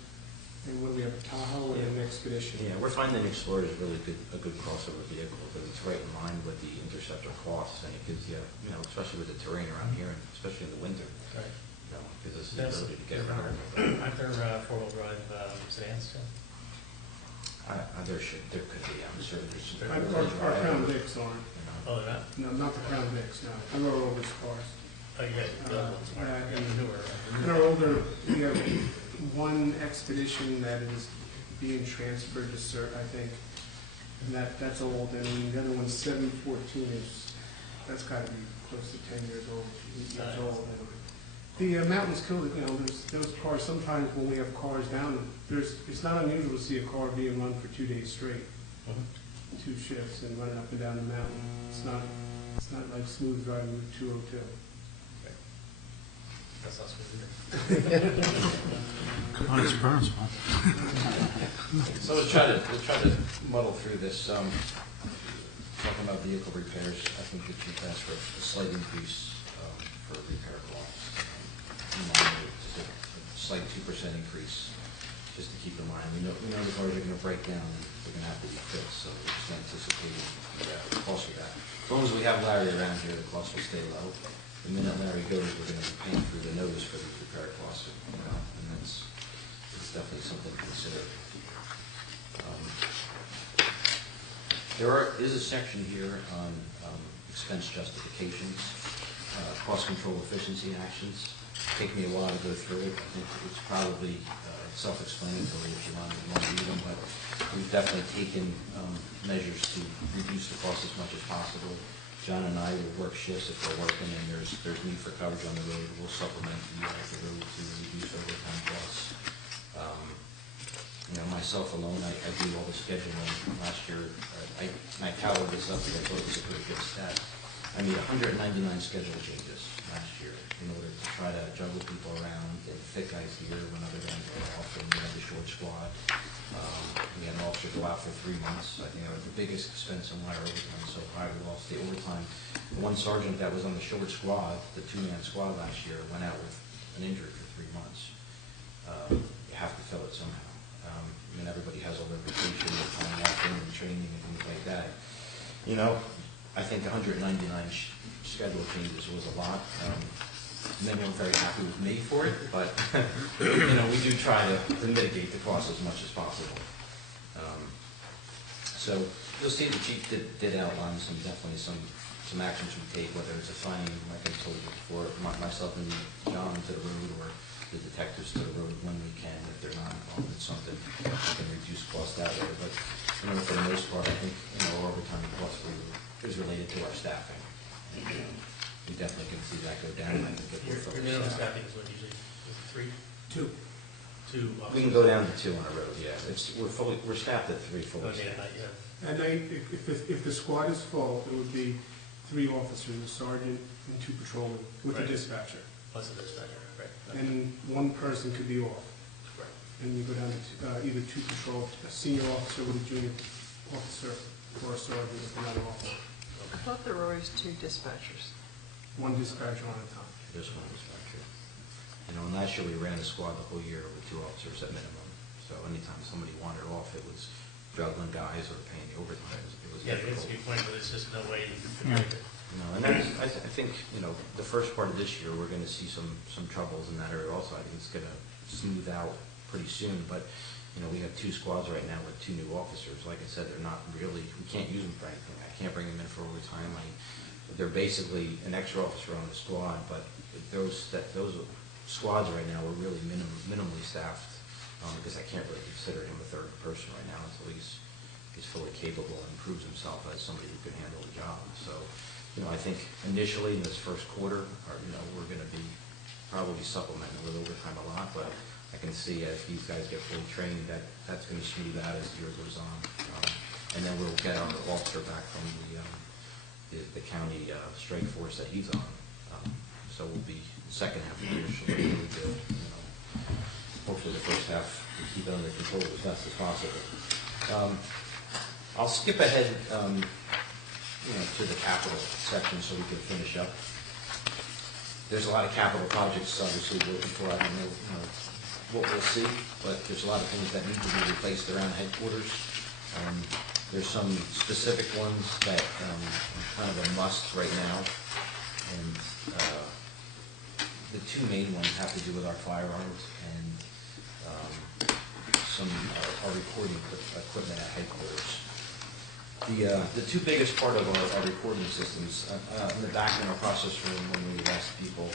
and what do we have, a Tahoe and an Expedition. Yeah, we're finding the Explorer is really a good crossover vehicle, because it's right in line with the Interceptor costs, and it gives you, especially with the terrain around here, and especially in the winter. Right. Gives us the ability to get around. Aren't there four-wheel drive sedans still? There could be, I'm sure there's. Our Crown Vics aren't. Oh, they're not? No, not the Crown Vics, no. I roll over cars. Oh, you got the other ones, and newer. In our older, we have one Expedition that is being transferred to CERT, I think. And that's old, and the other one's 714 that's got to be close to 10 years old, 8 years old. And the mountains kill it, there's those cars, sometimes when we have cars down, it's not unusual to see a car being run for 2 days straight. 2 shifts and running up and down the mountain. It's not like smooth driving Route 202. That's not smooth either. On its burns, huh? So we'll try to muddle through this. Talking about vehicle repairs, I think the chief asked for a slight increase for repair costs. Just a slight 2% increase, just to keep in mind. We know the cars are going to break down and they're going to have to be fixed, so we're just anticipating the cost of that. As long as we have Larry around here, the cost will stay low. The minute Larry goes, we're going to be paying through the nose for these repair costs, and it's definitely something to consider. There is a section here on expense justifications, cost control efficiency actions. Take me a while to go through it. I think it's probably self-explanatory if you want to read them, but we've definitely taken measures to reduce the cost as much as possible. John and I will work shifts if we're working and there's need for coverage on the road. We'll supplement the road to reduce overtime costs. Myself alone, I do all the scheduling. Last year, I tallied this up because I thought it was a pretty good stat. I made 199 schedule changes last year in order to try to juggle people around and fit guys here when other guys were off, and we had the short squad. We had an officer go out for 3 months. I think that was the biggest expense in wire overtime so far. We lost the overtime. The one sergeant that was on the short squad, the 2-man squad last year, went out with an injury for 3 months. You have to fill it somehow. Everybody has all their vacation, their time off, and training and things like that. I think 199 schedule changes was a lot. Many weren't very happy with me for it, but we do try to mitigate the cost as much as possible. So you'll see the chief did outline definitely some actions we take, whether it's assigning, like I told you before, myself and John to the road, or the detectives to the road when we can, if they're not involved in something, we can reduce costs that way. But for the most part, I think our overtime cost is related to our staffing. And, we definitely can see that go down. I think Your minimum staffing is what usually, is it 3? 2. 2 officers. We can go down to 2 on a road, yeah. We're staffed at 3 fully. Okay, at night, yeah. At night, if the squad is full, it would be 3 officers, a sergeant and 2 patrolmen with a dispatcher. Plus a dispatcher, right. And 1 person could be off. Right. And you go down to either 2 patrol, a senior officer with a junior officer, or a sergeant with another officer. I thought there were always 2 dispatchers. 1 dispatcher on a time. There's 1 dispatcher. You know, and last year we ran a squad the whole year with 2 officers at minimum. So anytime somebody wandered off, it was juggling guys or paying the overtime. It was Yeah, there needs to be a point where there's just no way you can break it. you know, and that's, I think, you know, the first part of this year, we're gonna see some troubles in that area also. I think it's gonna smooth out pretty soon, but, you know, we have 2 squads right now with 2 new officers. Like I said, they're not really, we can't use them for anything. I can't bring them in for overtime. They're basically an extra officer on the squad, but those squads right now are really minimally staffed, because I can't really consider him a third person right now until he's fully capable and proves himself as somebody who can handle the job. So, you know, I think initially in this first quarter, you know, we're gonna be probably supplementing with overtime a lot, but I can see as these guys get fully trained, that's gonna smooth out as the year goes on. And then we'll get our officer back from the county strike force that he's on. So we'll be, the second half of the year should be really good, you know. Hopefully the first half we keep it under control as best as possible. I'll skip ahead, you know, to the capital section so we can finish up. There's a lot of capital projects obviously we're looking for. I don't know, you know what we'll see, but there's a lot of things that need to be replaced around headquarters. There's some specific ones that are kind of a must right now, and the 2 main ones have to do with our firearms and some our recording equipment at headquarters. The 2 biggest part of our recording systems, in the back in our process room when we arrest people,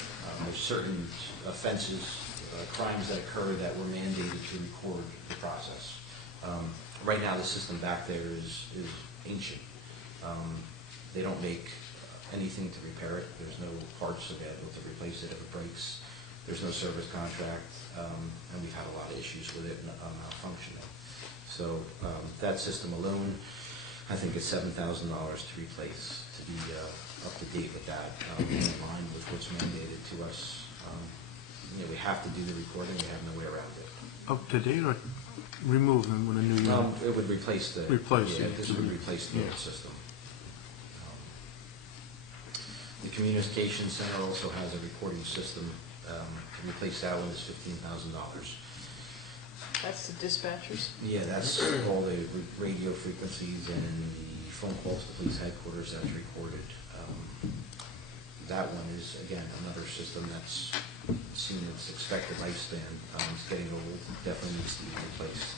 there's certain offenses, crimes that occur that were mandated to record the process. Right now the system back there is ancient. They don't make anything to repair it. There's no parts available to replace it if it breaks. There's no service contract, and we've had a lot of issues with it malfunctioning. So that system alone, I think it's $7,000 to replace, to be up to date with that, in line with what's mandated to us. You know, we have to do the recording. We have no way around it. Up to date or remove them with a new unit? It would replace the. This would replace the old system. The communications center also has a recording system. To replace that one is $15,000. That's the dispatchers? Yeah, that's all the radio frequencies and the phone calls to police headquarters that's recorded. That one is, again, another system that's seen its expected lifespan. It's getting old, definitely needs to be replaced.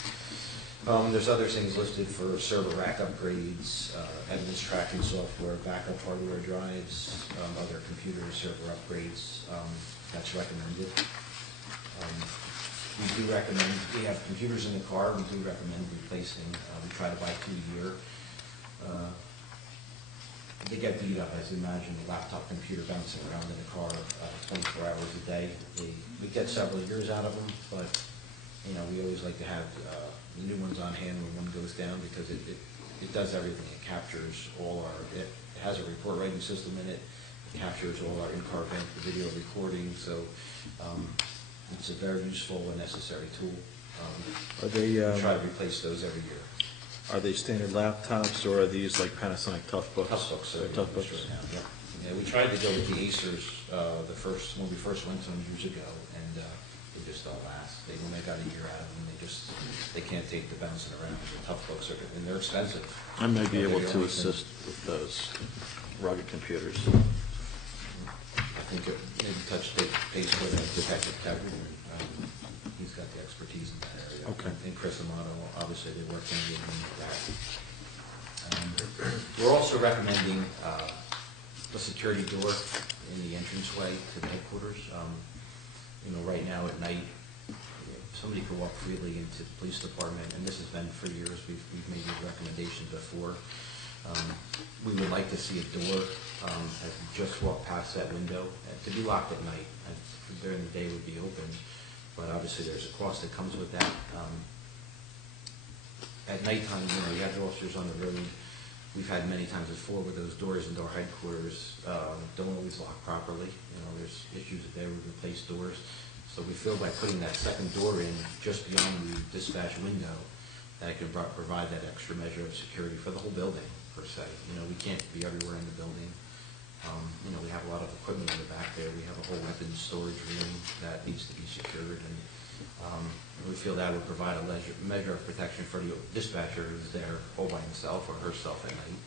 There's other things listed for server rack upgrades, evidence tracking software, backup hardware drives, other computer server upgrades. That's recommended. We do recommend, we have computers in the car, we do recommend replacing. We try to buy 2 a year. They get beat up, as you imagine, a laptop computer bouncing around in the car 24 hours a day. We get several years out of them, but you know, we always like to have the new ones on hand when one goes down, because it does everything. It captures all it has a report writing system in it. It captures all our in-car video recording, so it's a very useful and necessary tool. Are they, we try to replace those every year. Are they standard laptops, or are these like Panasonic Toughbooks? Toughbooks are Toughbooks. right now, yeah. We tried to go with the Acers when we first went to them years ago, and they just don't last. When they got a year out of them, they can't take the bouncing around. The Toughbooks and they're expensive. I may be able to assist with those rugged computers. I think maybe touch base with Detective Kevin. He's got the expertise in that area. Okay. And Chris Amato, obviously, they work in with that. We're also recommending a security door in the entranceway to the headquarters. You know, right now at night, somebody can walk freely into the police department, and this has been for years. We've made these recommendations before. We would like to see a door as you just walk past that window to be locked at night. During the day would be open, but obviously there's a cost that comes with that. At nighttime, you know, you have officers on the road. We've had many times before where those doors into our headquarters don't always lock properly. You know, there's issues there with replaced doors. So we feel by putting that second door in just beyond the dispatch window, that it can provide that extra measure of security for the whole building, per se. You know, we can't be everywhere in the building. We have a lot of equipment in the back there. We have a whole weapons storage room that needs to be secured, and we feel that would provide a measure of protection for the dispatcher who's there all by himself or herself at night,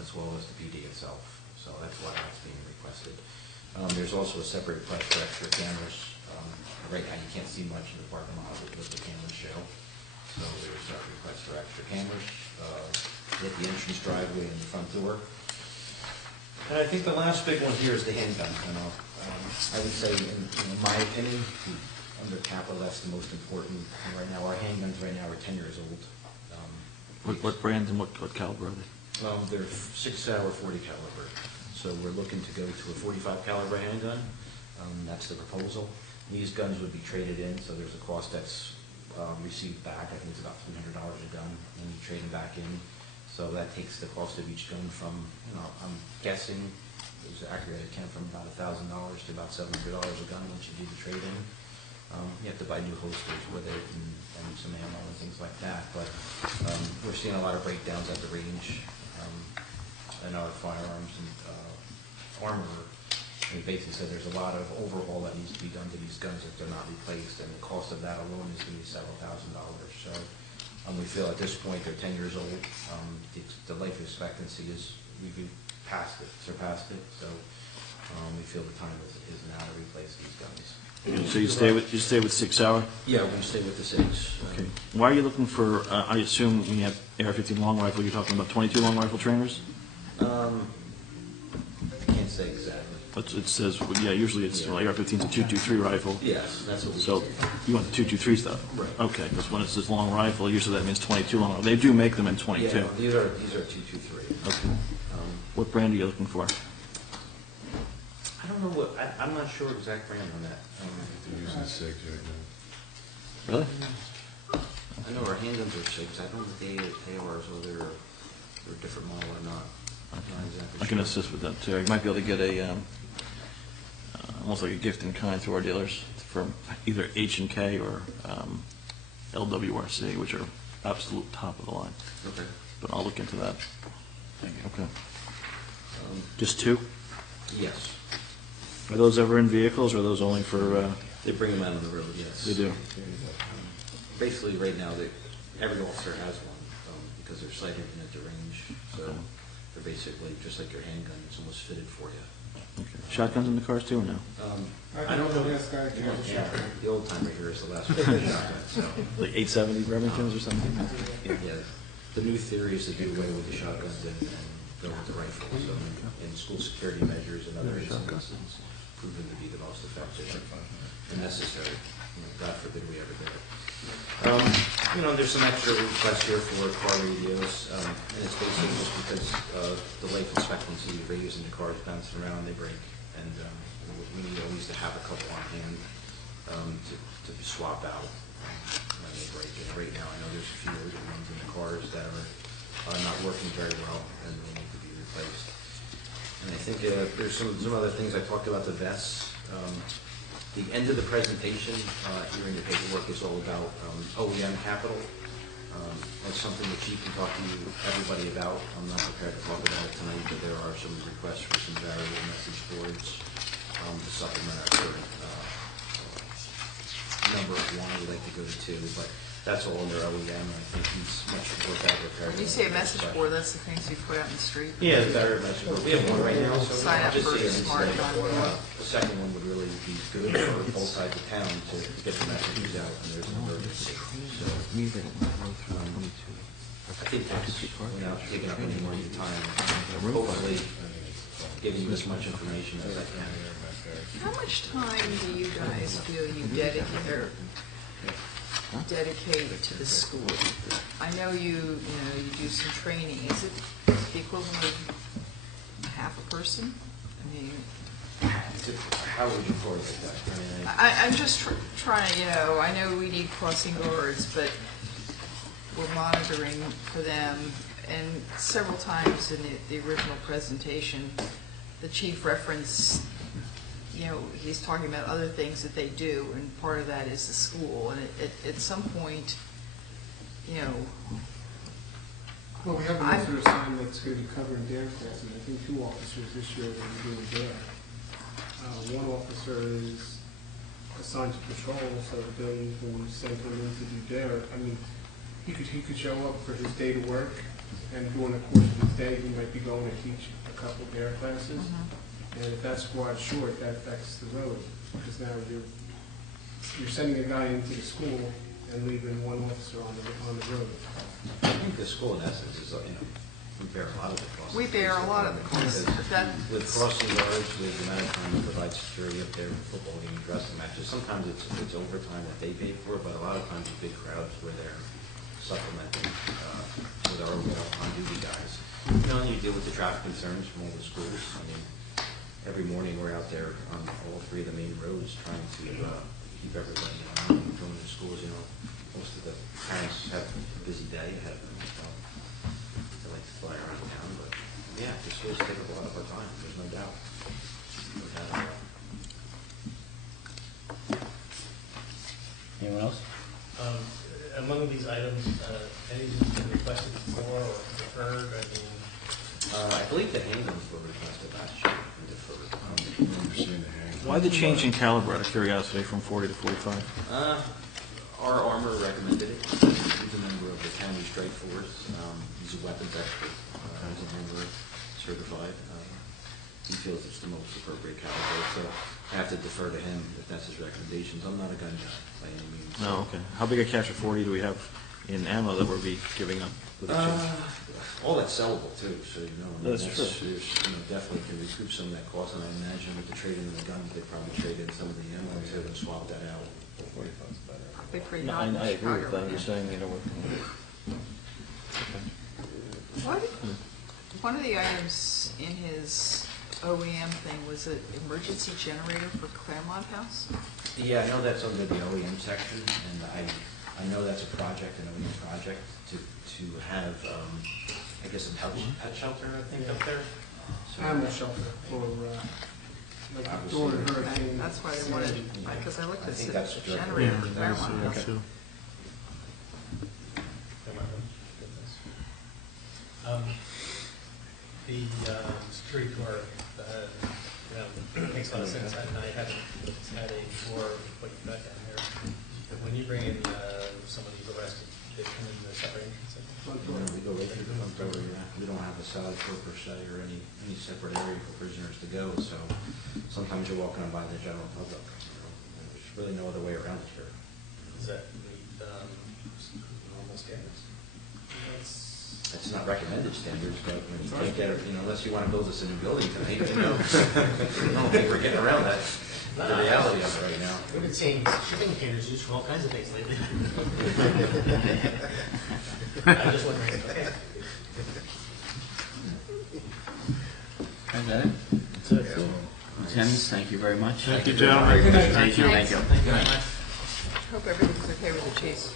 as well as the PD itself. So that's why that's being requested. There's also a separate request for extra cameras. Right now, you can't see much in the parking lot with the cameras show. So there's a request for extra cameras at the entrance driveway and the front door. And I think the last big one here is the handgun. I woid say, in my opinion, under capital, that's the most important. And right now, our handguns right now are 10 years old. What brand and what caliber are they? They're 6-hour 40 caliber. So we're looking to go to a 45 caliber handgun. That's the proposal. These guns would be traded in, so there's a cost that's received back. I think it's about $300 a gun, and you trade them back in. So that takes the cost of each gun from, I'm guessing, it was accurate, it came from about $1,000 to about $700 a gun once you do the trade-in. You have to buy new holsters with it and some ammo and things like that. But we're seeing a lot of breakdowns at the range and our firearms and armor. And he basically said there's a lot of overhaul that needs to be done to these guns if they're not replaced, and the cost of that alone is going to be several $1,000s. So we feel at this point they're 10 years old. The life expectancy is, we've surpassed it. So we feel the time is now to replace these guns. So you stay with 6-hour? Yeah, we're going to stay with the 6. Okay. Why are you looking for, I assume when you have AR-15 long rifle, you're talking about 22 long rifle trainers? I can't say exactly. It says, yeah, usually it's AR-15's a 223 rifle. Yes, that's what we So say. you want the 223 stuff? Right. Okay, because when it says long rifle, usually that means 22 long rifle. They do make them in 22. Yeah, these are 223. Okay. What brand are you looking for? I don't know what, I'm not sure exact brand on that. They're using SIGs right now. Really? I know our handguns are 6. I don't know if the ARs, whether they're a different model or not. I'm not exactly I can sure. assist with that too. You might be able to get a, almost like a gift in kind through our dealers from either H&K or LWRC, which are absolute top of the line. Okay. But I'll look into that. Okay. Just 2? Yes. Are those ever in vehicles, or are those only for, They bring them out on the road, yes. They do? Basically, right now, every officer has one because they're sighted in at the range. So Okay. they're basically just like your handgun. It's almost fitted for you. okay. Shotguns in the cars too, or no? I don't know. The last guy can have a shotgun. The old timer here is the last one to have a shotgun. So Like 870 Remingtons or something? yeah, the new theory is to do away with the shotguns and go with the rifles. So in school security measures and other instances, it's proven to be the most effective and necessary. God forbid we ever do it. There's some extra requests here for car radios, and it's basically just because the life expectancy of radios in the cars bouncing around, they break, and we need always to have a couple on hand to swap out when they break. And right now, I know there's a few older ones in the cars that are not working very well, and they need to be replaced. And I think there's some other things. I talked about the vests. The end of the presentation here in your paperwork is all about OEM capital. That's something the chief can talk to everybody about. I'm not prepared to talk about it tonight, but there are some requests for some variable message boards to supplement our current number of 1. We'd like to go to 2, but that's all under OEM, and I think he's much more better prepared. When you say a message board, that's the things you put out in the street? Yeah, the variable message board. We have one right now, so Sign up just for see it smart instead. 911. The second one would really be good for both sides of town to get the messages out when there's an emergency. So, I think that's, without taking up any more of your time, hopefully giving you as much information as I can. How much time do you guys feel you dedicate to the school? I know you do some training. Is it the equivalent of half a person? I mean, How would you correlate that? I'm just trying to, I know we need crossing guards, but we're monitoring for them. And several times in the original presentation, the chief referenced, he's talking about other things that they do, and part of that is the school. And at some point, Well, we have an officer assigned that's going to be covering dare classes. I think 2 officers this year are going to be doing dare. 1 officer is assigned to patrol, so they will send him in to do dare. I mean, he could show up for his day to work, and during the course of his day, he might be going to teach a couple dare classes. And if that squad's short, that affects the road, because now you're sending a guy into the school and leaving 1 officer on the road. I think the school in essence is, we bear a lot of the costs. We bear a lot of the costs. With crossing guards, with the amount of time we provide security up there, football game, dressing matches, sometimes it's overtime that they pay for, but a lot of times the big crowds where they're supplementing with our on-duty guys. And you deal with the traffic concerns from all the schools. I mean, every morning we're out there on all 3 of the main roads trying to keep everybody going to schools. Most of the parents have a busy day ahead of them, so they like to fly around town. But yeah, the schools take up a lot of our time. There's no doubt. Anyone else? Among these items, anything been requested before or deferred? I believe the handguns were requested last year and deferred. Why the change in caliber, out of curiosity, from 40 to 45? Our armor recommended it. He's a member of the County Strike Force. He's a weapons expert. He's a member certified. He feels it's the most appropriate caliber, so I have to defer to him if that's his recommendations. I'm not a gun guy by any means. No, okay. How big a cache of 40 do we have in ammo that we'll be giving up with the change? All that's sellable too, so I mean, That's true. Definitely can recoup some of that cost, and I imagine with the trade in the guns, they probably trade in some of the ammo and so they'll swap that out. 45 is better. They're pretty No, hot in I agree with Chicago that. right I'm just now. saying, One of the items in his OEM thing was an emergency generator for Claremont House. Yeah, I know that's under the OEM section, and I know that's a project, an OEM project, to have, I guess, a pet shelter, I think, up there. So- Animal shelter for, like during a hurricane. That's why I wanted, because I looked I at think the that's generator for Yeah, that's Claremont House. too. The security tour, makes a lot of sense, and I haven't had a tour of what you've got down there. But when you bring in someone who's arrested, they come in the separate entrance. We go right through the front door, yeah. We don't have a side tour per se or any separate area for prisoners to go, so sometimes you're walking by the general public. There's really no other way around it here. Is that meet normal standards? It's not recommended standards, but when you take there, unless you want to build us a new building tonight, I don't think we're getting around that, the reality of it right now. We've been seeing shipping containers used for all kinds of things lately. I'm just wondering, okay. Is that it? That's it. Lieutenants, thank you very much. Thank you, gentlemen. for your presentation. Thank you. Thank you very much. Hope everything's okay with the chase.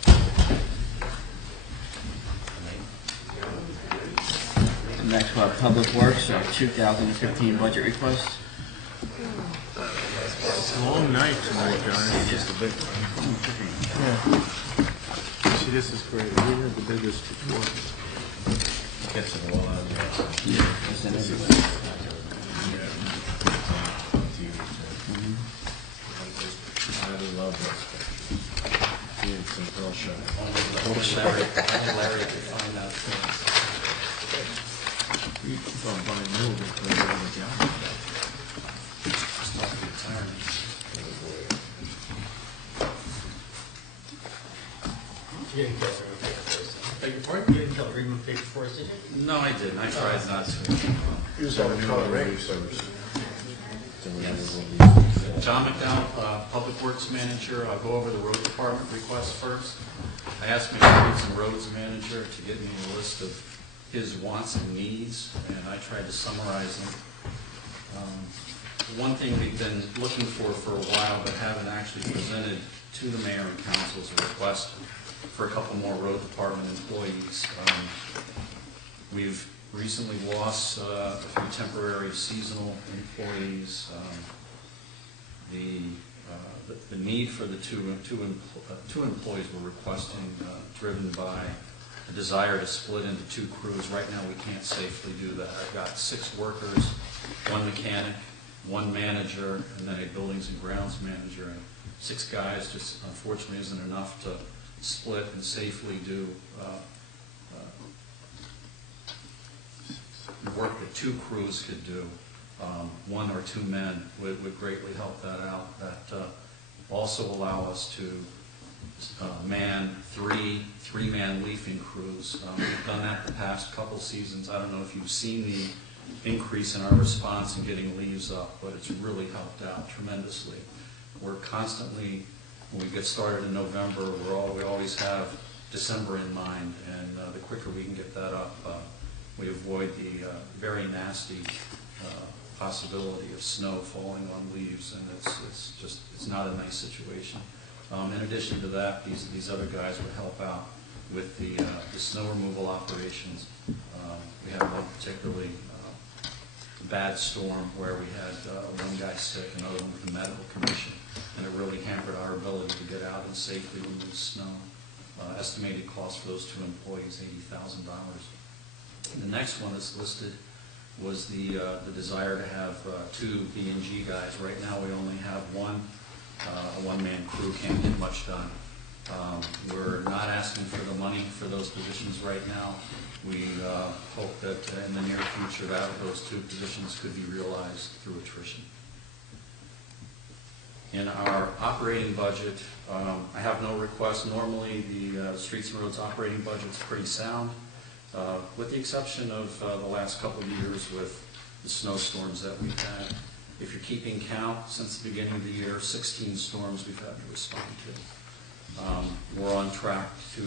Next, we'll have Public Works, our 2015 budget request. Long night tonight, guys. Just a big one. Yeah. See, this is great. We had the biggest before. Gets it all out of there. Yeah, it's in everywhere. I really love this. Doing some girl shot. Larry could find out. You keep on buying new because you're on the job. You didn't kill the paper first. Beg your pardon? You didn't kill the remove paper first, did you? No, I didn't. I tried not to. Use all the color red first. John McDowell, Public Works Manager. I'll go over the road department request first. I asked McDonald's Roads Manager to get me a list of his wants and needs, and I tried to summarize them. One thing we've been looking for a while, but haven't actually presented to the mayor and council is a request for a couple more road department employees. We've recently lost a few temporary seasonal employees. The need for the two employees we're requesting, driven by a desire to split into 2 crews. Right now, we can't safely do that. I've got 6 workers, 1 mechanic, 1 manager, and then a buildings and grounds manager. And 6 guys just unfortunately isn't enough to split and safely do work that 2 crews could do. 1 or 2 men would greatly help that out. That also allow us to man 3-man leafing crews. We've done that the past couple seasons. I don't know if you've seen the increase in our response in getting leaves up, but it's really helped out tremendously. We're constantly, when we get started in November, we always have December in mind, and the quicker we can get that up, we avoid the very nasty possibility of snow falling on leaves, and it's not a nice situation. In addition to that, these other guys would help out with the snow removal operations. We had one particularly bad storm where we had 1 guy sick, another one with the medical condition, and it really hampered our ability to get out and safely remove snow. Estimated cost for those 2 employees, $80,000. The next one that's listed was the desire to have 2 B&G guys. Right now we only have 1. A 1-man crew can't get much done. We're not asking for the money for those positions right now. We hope that in the near future that those 2 positions could be realized through attrition. In our operating budget, I have no requests. Normally the Streets and Roads operating budget is pretty sound, with the exception of the last couple of years with the snowstorms that we've had. If you're keeping count, since the beginning of the year, 16 storms we've had to respond to. We're on track to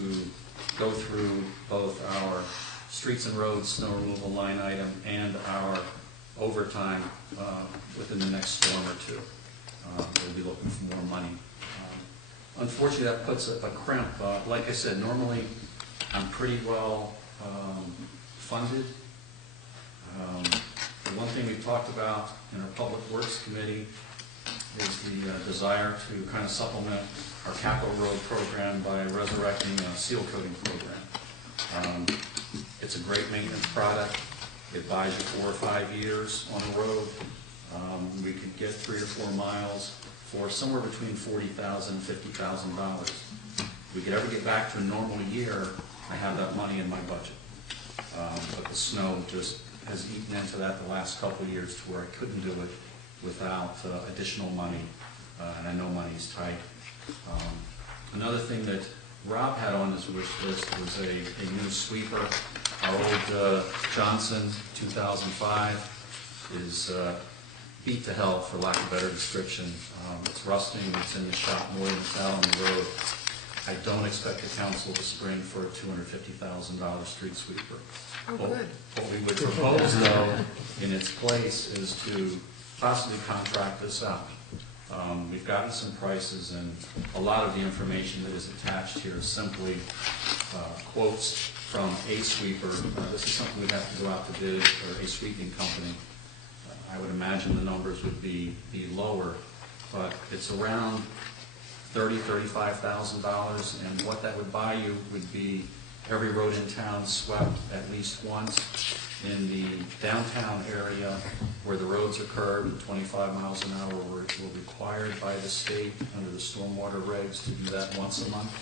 go through both our Streets and Roads snow removal line item and our overtime within the next storm or 2. We'll be looking for more money. Unfortunately, that puts a crimp. Like I said, normally I'm pretty well funded. The one thing we've talked about in our Public Works Committee is the desire to kind of supplement our capital road program by resurrecting a seal coating program. It's a great maintenance product. It buys you 4 or 5 years on a road. We could get 3 or 4 miles for somewhere between $40,000 and $50,000. If we could ever get back to a normal year, I have that money in my budget. But the snow just has eaten into that the last couple of years to where I couldn't do it without additional money, and I know money's tight. Another thing that Rob had on his wish list was a new sweeper. Our old Johnson 2005 is beat to hell, for lack of a better description. It's rusting, it's in the shop more than it's out on the road. I don't expect the council to spring for a $250,000 street sweeper. Oh, good. What we would propose, though, in its place, is to possibly contract this out. We've gotten some prices, and a lot of the information that is attached here is simply quotes from a sweeper. This is something we'd have to go out to bid for a sweeping company. I would imagine the numbers would be lower, but it's around $30,000, $35,000, and what that would buy you would be every road in town swept at least once. In the downtown area where the roads are curved at 25 miles an hour, we're required by the state under the stormwater regs to do that once a month.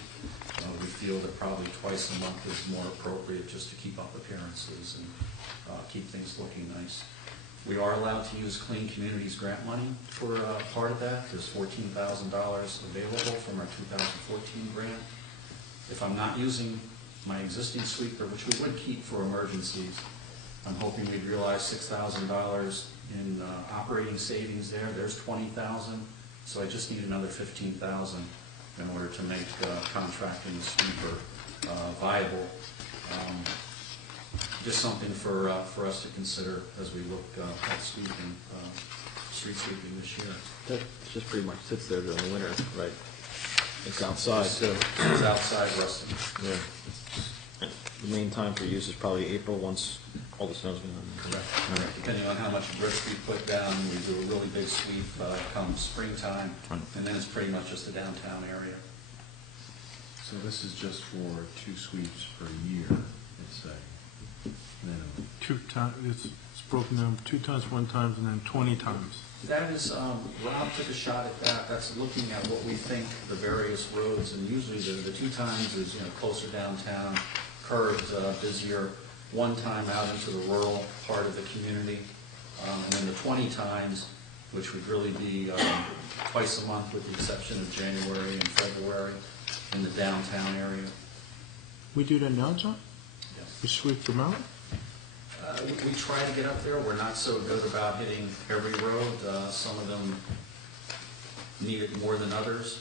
We feel that probably twice a month is more appropriate just to keep up appearances and keep things looking nice. We are allowed to use Clean Communities grant money for part of that. There's $14,000 available from our 2014 grant. If I'm not using my existing sweeper, which we would keep for emergencies, I'm hoping we'd realize $6,000 in operating savings there. There's $20,000, so I just need another $15,000 in order to make contracting the sweeper viable. Just something for us to consider as we look at sweeping, street sweeping this year. That just pretty much sits there during the winter, right? It's outside. It's outside rusting. Yeah. The main time for use is probably April, once all the snow's been on. Correct. Depending on how much brick we put down, we do a really big sweep come springtime, and then it's pretty much just the downtown area. So this is just for 2 sweeps per year, let's say, minimum. 2 times, it's broken down 2 times, 1 times, and then 20 times. That is, Rob took a shot at that. That's looking at what we think the various roads, and usually the 2 times is, closer downtown, curved, busier. 1 time out into the rural part of the community. And then the 20 times, which would really be twice a month with the exception of January and February in the downtown area. We do that now, John? Yes. We sweep them out? We try to get up there. We're not so good about hitting every road. Some of them need it more than others.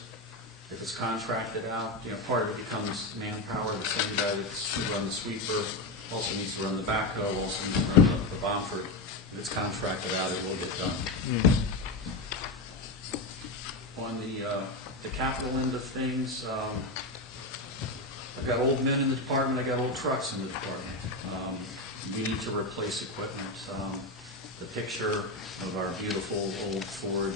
If it's contracted out, part of it becomes manpower. The same guy that's run the sweeper also needs to run the backhoe, also needs to run the Bomford. If it's contracted out, it will get done. On the capital end of things, I've got old men in the department, I've got old trucks in the department. We need to replace equipment. The picture of our beautiful old Ford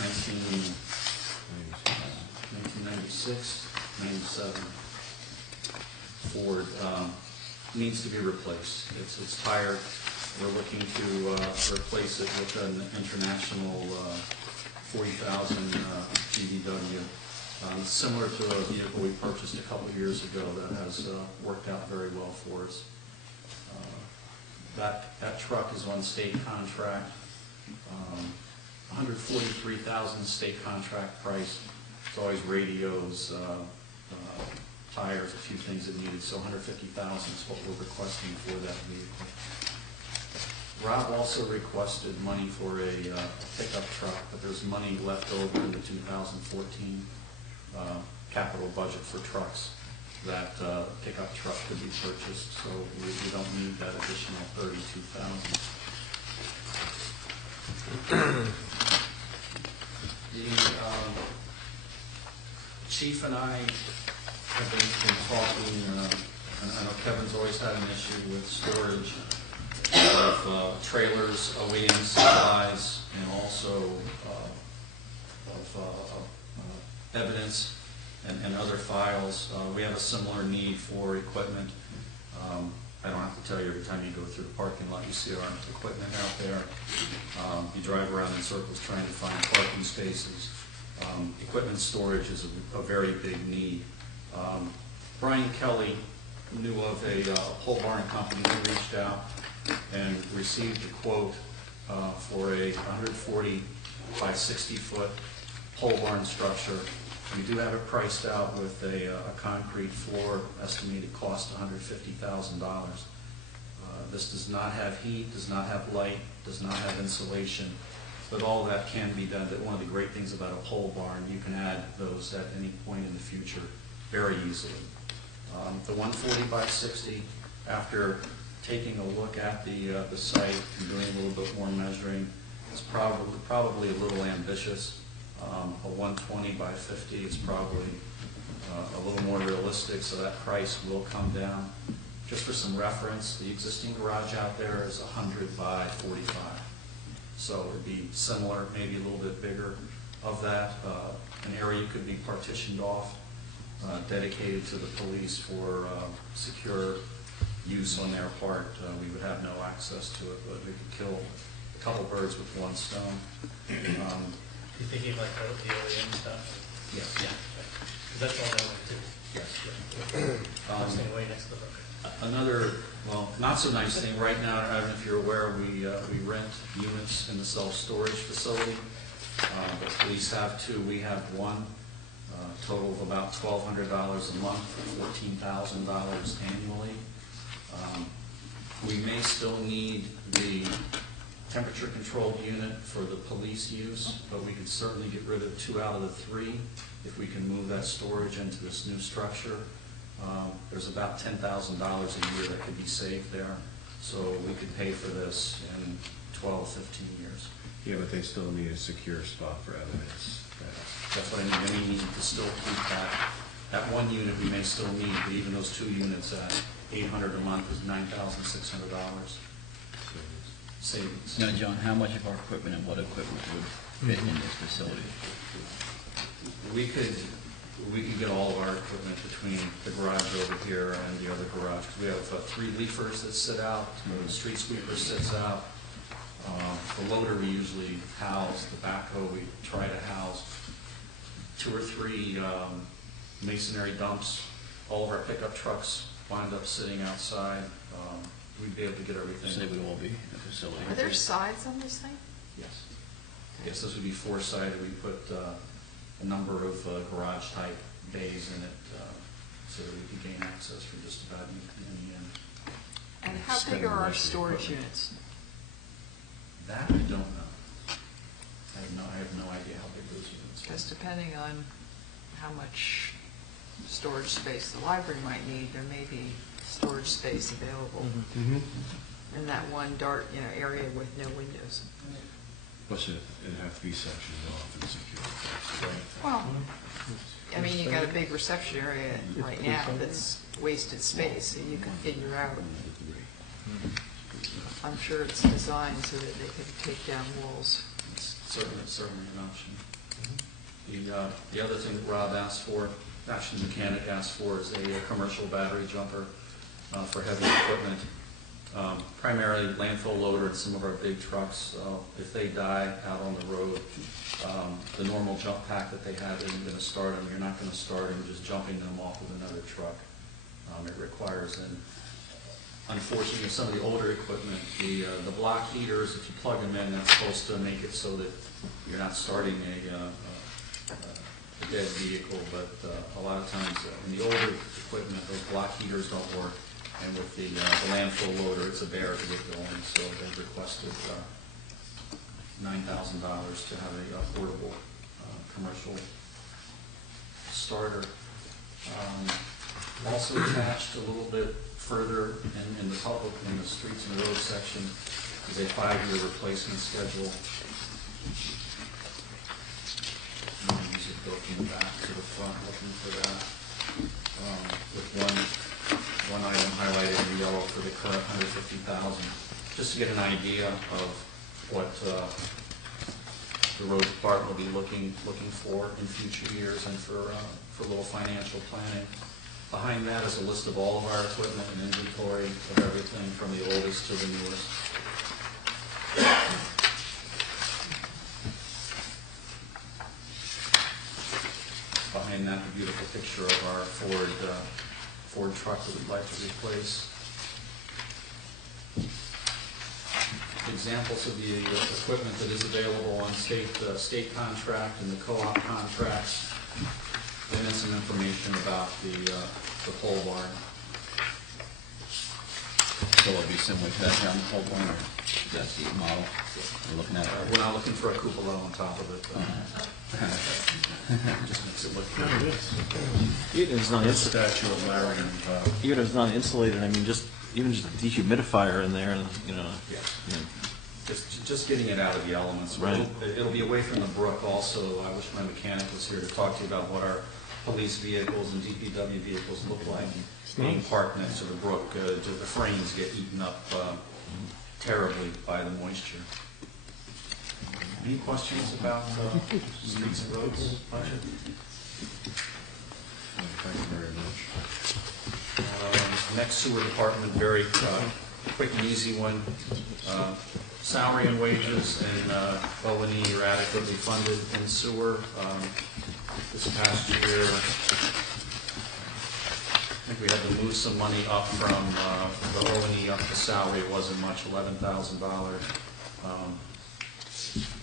1996, 97 Ford needs to be replaced. It's tired. We're looking to replace it with an international 40,000 GVW, similar to a vehicle we purchased a couple of years ago that has worked out very well for us. That truck is on state contract, $143,000 state contract price. It's always radios, tires, a few things that needed, so $150,000 is what we're requesting for that vehicle. Rob also requested money for a pickup truck, but there's money left over in the 2014 capital budget for trucks. That pickup truck could be purchased, so we don't need that additional $32,000. The chief and I have been talking, and I know Kevin's always had an issue with storage of trailers, OEM supplies, and also of evidence and other files. We have a similar need for equipment. I don't have to tell you, every time you go through the parking lot, you see our equipment out there. You drive around in circles trying to find parking spaces. Equipment storage is a very big need. Brian Kelly knew of a pole barn company who reached out and received a quote for a 140 by 60 foot pole barn structure. We do have it priced out with a concrete floor, estimated cost $150,000. This does not have heat, does not have light, does not have insulation, but all that can be done. One of the great things about a pole barn, you can add those at any point in the future very easily. The 140 by 60, after taking a look at the site and doing a little bit more measuring, is probably a little ambitious. A 120 by 50 is probably a little more realistic, so that price will come down. Just for some reference, the existing garage out there is 100 by 45. So it would be similar, maybe a little bit bigger of that. An area could be partitioned off, dedicated to the police for secure use on their part. We would have no access to it, but we could kill a couple birds with one stone. You thinking like the OEM stuff? Yes. Yeah. Because that's all that way too. Yes. Staying way next to the road. Another, well, not so nice thing right now, I don't know if you're aware, we rent units in the self-storage facility. The police have 2, we have 1. Total of about $1,200 a month, $14,000 annually. We may still need the temperature-controlled unit for the police use, but we could certainly get rid of 2 out of the 3 if we can move that storage into this new structure. There's about $10,000 a year that could be saved there, so we could pay for this in 12, 15 years. Yeah, but they still need a secure spot for evidence. That's what I mean. We need to still keep that 1 unit we may still need, but even those 2 units at $800 a month is $9,600 savings. Now, John, how much of our equipment and what equipment would fit in this facility? We could we can get all of our equipment between the garage over here and the other garage. We have 3 leafers that sit out, the street sweeper sits out. The loader we usually house, the backhoe we try to house. 2 or 3 masonry dumps. All of our pickup trucks wind up sitting outside. We'd be able to get everything. Say we will be in the facility. Are there sides on this thing? Yes. Yes, this would be 4-sided. We put a number of garage-type bays in it so that we can gain access from just about any end. And how big are our storage units? That I don't know. I have no idea how big those units are. Because depending on how much storage space the library might need, there may be storage space available in that one dark, area with no windows. Plus, it'd have to be sectioned off and secured. Well, I mean, you got a big reception area right now that's wasted space, so you can figure out. I'm sure it's designed so that they can take down walls. It's certainly an option. The other thing that Rob asked for, actually the mechanic asked for, is a commercial battery jumper for heavy equipment. Primarily landfill loader and some of our big trucks. If they die out on the road, the normal jump pack that they have isn't going to start them. You're not going to start them just jumping them off with another truck. It requires unfortunately, some of the older equipment, the block heaters, if you plug them in, that's supposed to make it so that you're not starting a dead vehicle, but a lot of times in the older equipment, those block heaters don't work. And with the landfill loader, it's a bear to get going, so they've requested $9,000 to have a portable commercial starter. Also attached a little bit further in the public, in the streets and roads section, is a 5-year replacement schedule. You should go from the back to the front looking for that. With one item highlighted in yellow for the current $150,000, just to get an idea of what the road department will be looking for in future years, and for a little financial planning. Behind that is a list of all of our equipment and inventory of everything from the oldest to the newest. Behind that, the beautiful picture of our Ford truck that we'd like to replace. Examples of the equipment that is available on state contract and the co-op contracts. And then some information about the pole barn. So it'll be similar to that down the pole barn, or that's the model we're looking at? We're not looking for a cupola on top of it. Just makes it look good. Even if it's not Statue of Larry on top. even if it's not insulated, I mean, even just a dehumidifier in there, Yeah. Just getting it out of the elements. Right. It'll be away from the brook also. I wish my mechanic was here to talk to you about what our police vehicles and DPW vehicles look like being parked next to the brook. The frames get eaten up terribly by the moisture. Any questions about streets and roads budget? Thank you very much. Next, sewer department, very quick and easy one. Salary and wages and O&E are adequately funded in sewer. This past year, I think we had to move some money up from the O&E up to salary. It wasn't much, $11,000.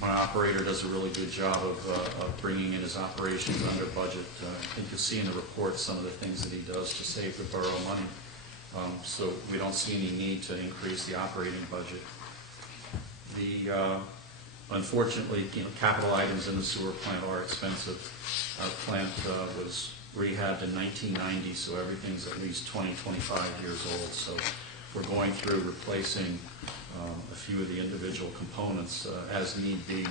My operator does a really good job of bringing in his operations under budget. I think you'll see in the report some of the things that he does to save the borough money. So we don't see any need to increase the operating budget. Unfortunately, capital items in the sewer plant are expensive. Our plant was rehabbed in 1990, so everything's at least 20, 25 years old. So we're going through replacing a few of the individual components as need be.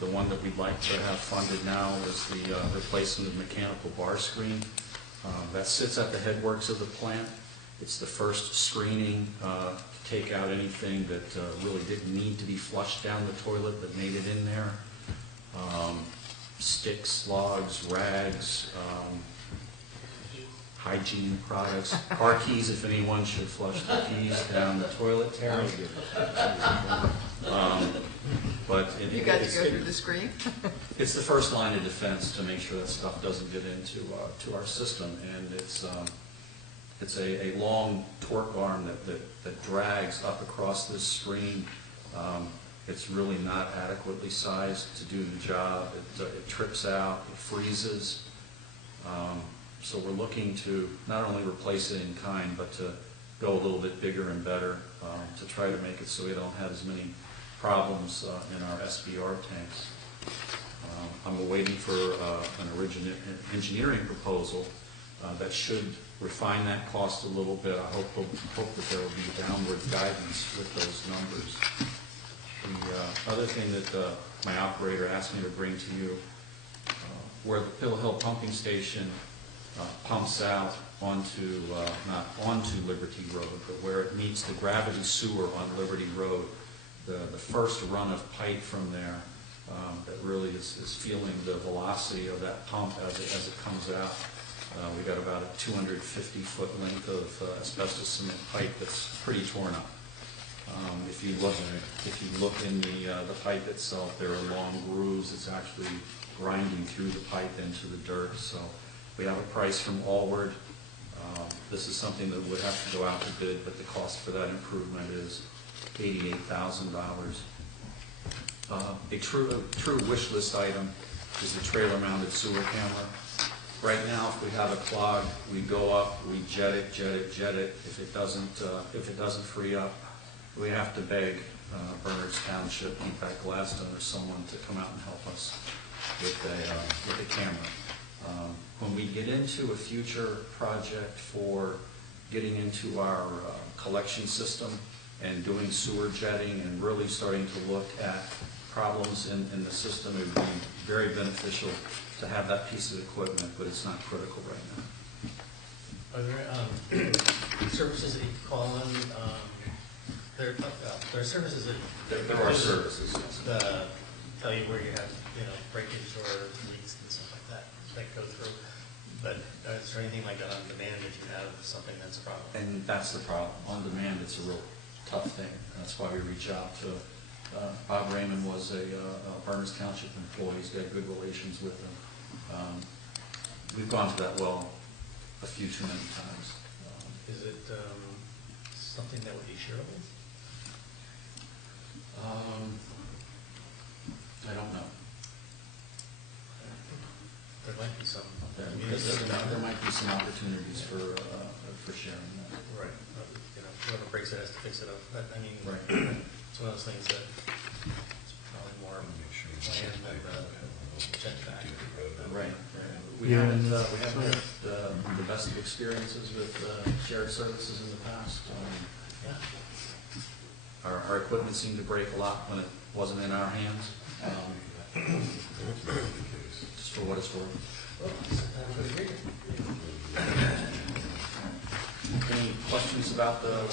The one that we'd like to have funded now is the replacement of mechanical bar screen. That sits at the headworks of the plant. It's the first screening to take out anything that really didn't need to be flushed down the toilet but made it in there. sticks, logs, rags, hygiene products, car keys if anyone should flush their keys down the toilet, Terry. But You got to go through the screen? it's the first line of defense to make sure that stuff doesn't get into to our system, and it's a long torque arm that drags up across this screen. It's really not adequately sized to do the job. It trips out, it freezes. So we're looking to not only replace it in kind, but to go a little bit bigger and better to try to make it so we don't have as many problems in our SBR tanks. I'm waiting for an engineering proposal that should refine that cost a little bit. I hope that there will be downward guidance with those numbers. The other thing that my operator asked me to bring to you, where the Pill Hill pumping station pumps out onto, not onto Liberty Road, but where it meets the gravity sewer on Liberty Road, the first run of pipe from there that really is feeling the velocity of that pump as it comes out. We got about a 250-foot length of asbestos cement pipe that's pretty torn up. If you look in the pipe itself, there are long grooves. It's actually grinding through the pipe into the dirt. So we have a price from Allward. This is something that would have to go out to bid, but the cost for that improvement is $88,000. A true wish list item is the trailer-mounted sewer camera. Right now, if we have a clog, we go up, we jet it. If it doesn't free up, we have to beg Bernards Township, Keepack Gladstone, or someone to come out and help us with a camera. When we get into a future project for getting into our collection system and doing sewer jetting and really starting to look at problems in the system, it would be very beneficial to have that piece of equipment, but it's not critical right now. Are there services that you can call on? There are services that There are services, yes. Tell you where you have, breakage or leaks and stuff like that go through. But is there anything like that on demand if you have something that's a problem? And that's the problem. On demand, it's a real tough thing. That's why we reach out to Bob Raymond was a Bernards Township employee. He's got good relations with them. We've gone to that well a few too many times. Is it something that would be shareable? I don't know. There might be some. There might be some opportunities for sharing that. Right. Whoever breaks it has to fix it up. But, right. It's one of those things that it's probably more land than check factor. Right. We haven't had the best of experiences with shared services in the past. Our equipment seemed to break a lot when it wasn't in our hands. Just for what it's worth. Any questions about the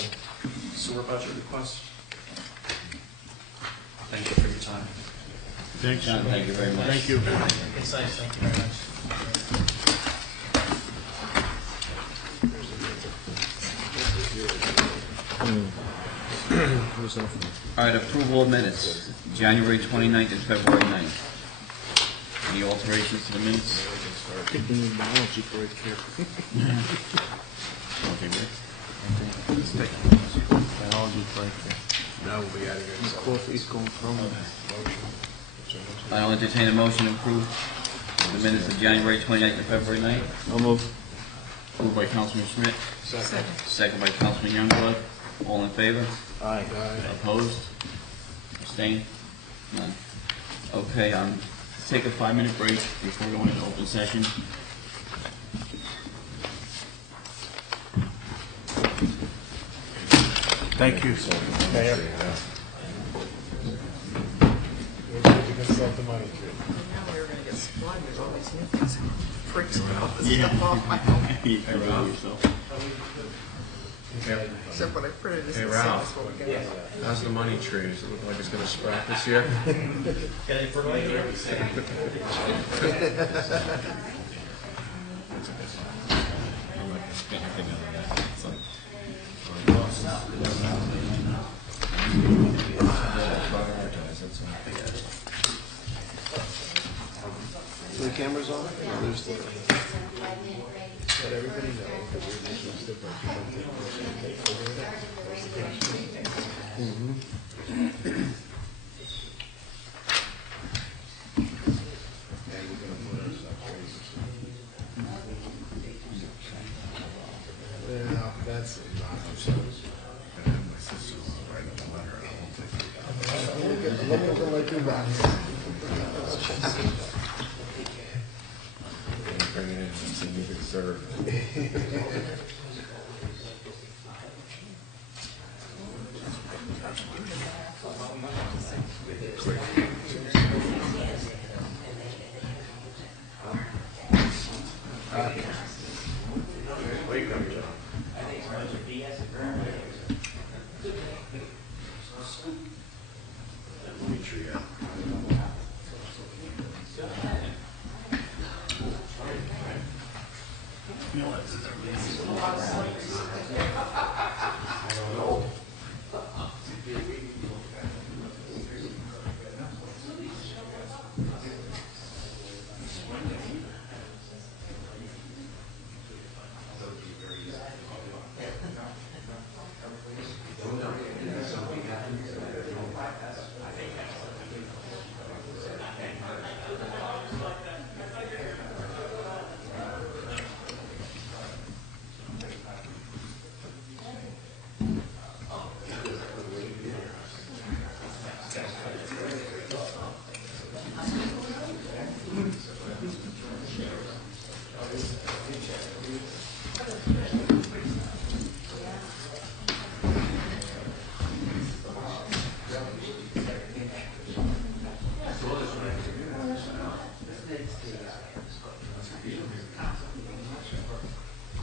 sewer budget request? Thank you for your time. Thanks, John, thank you very much. Thank you. Concise, thank you very much. All right, approval of minutes, January 29th and February 9th. Any alterations to the minutes? Taking the biology break here. Okay, Rick? Biology break here. Now we'll be out of here. Coffee's going from. I'll entertain a motion to approve the minutes of January 29th and February 9th. I'll move. Moved by Councilman Schmidt, Second. second by Councilman Youngblood. All in favor? Aye. Opposed? Abstained? None. Okay, take a 5-minute break before going into open session. Thank you. Mayor. Now we were going to get supplied. There's all these new things. Freaks me out. This stuff off my home. You can run yourself. Except what I printed is Hey, the same as Ralph. what we got. How's the money tree? Does it look like it's gonna sprout this year? Got any fertilizer? The camera's on? Yeah, there's the... Let everybody know that we're just the Yeah, that's not my sister will write a letter. I won't take it. Let me open my two box. Bring it in and see if you can serve.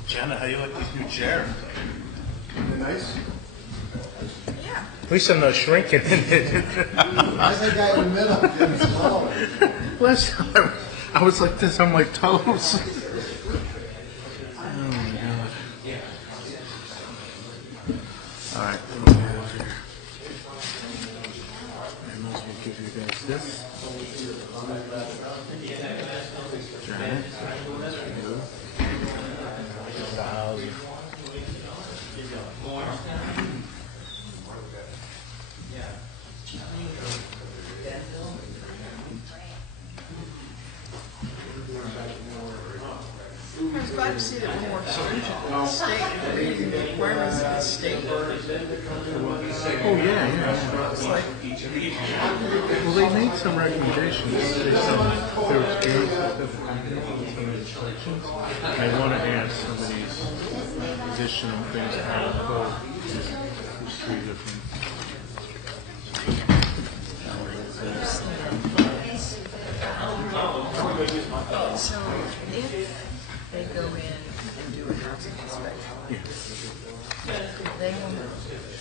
Jenna, how you like these new chairs? They're nice. Yeah. At least I'm not shrinking in it. I think I in the middle, getting smaller. Last time I was like this on my toes. Oh my God. All right. What do we have here? I might as well give you guys this. Janet. I was glad to see that we're more stringent in the state, reading the requirements of the state. Oh, yeah. It's like, Well, they made some recommendations based on their experience with some restrictions. I want to add some of these additional things that have code. There's three different. so if they go in and do a housing inspection, they will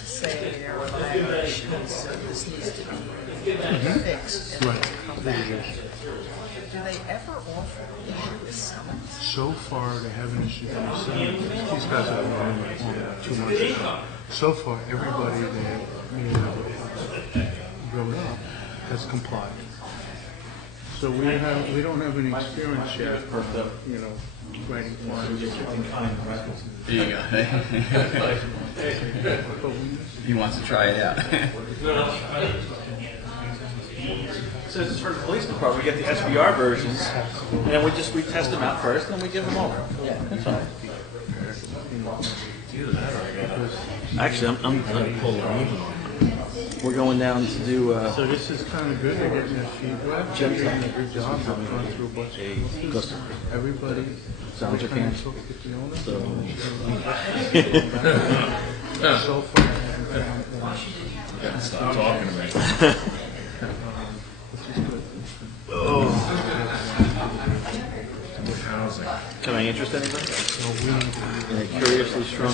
say there are violations, so this needs to be fixed. And Right. they'll come back. Do they ever offer issue a summons? So far, they haven't issued any summons. These guys have been on 2 months ago. So far, everybody that wrote up has complied. So we don't have any experience yet of, writing warrants. There you go. He wants to try it out. So as for the police department, we get the SBR versions, and then we test them out first, and then we give them over. Yeah, that's all. Actually, we're going down to do. So this is kind of good. They're getting their feedback. They're doing a good job. I've gone through a bunch of cases. Everybody. Sounds okay. So far, I haven't found one. Stop talking to me. Oh. Housing. Can I interest anybody? Curiously strong.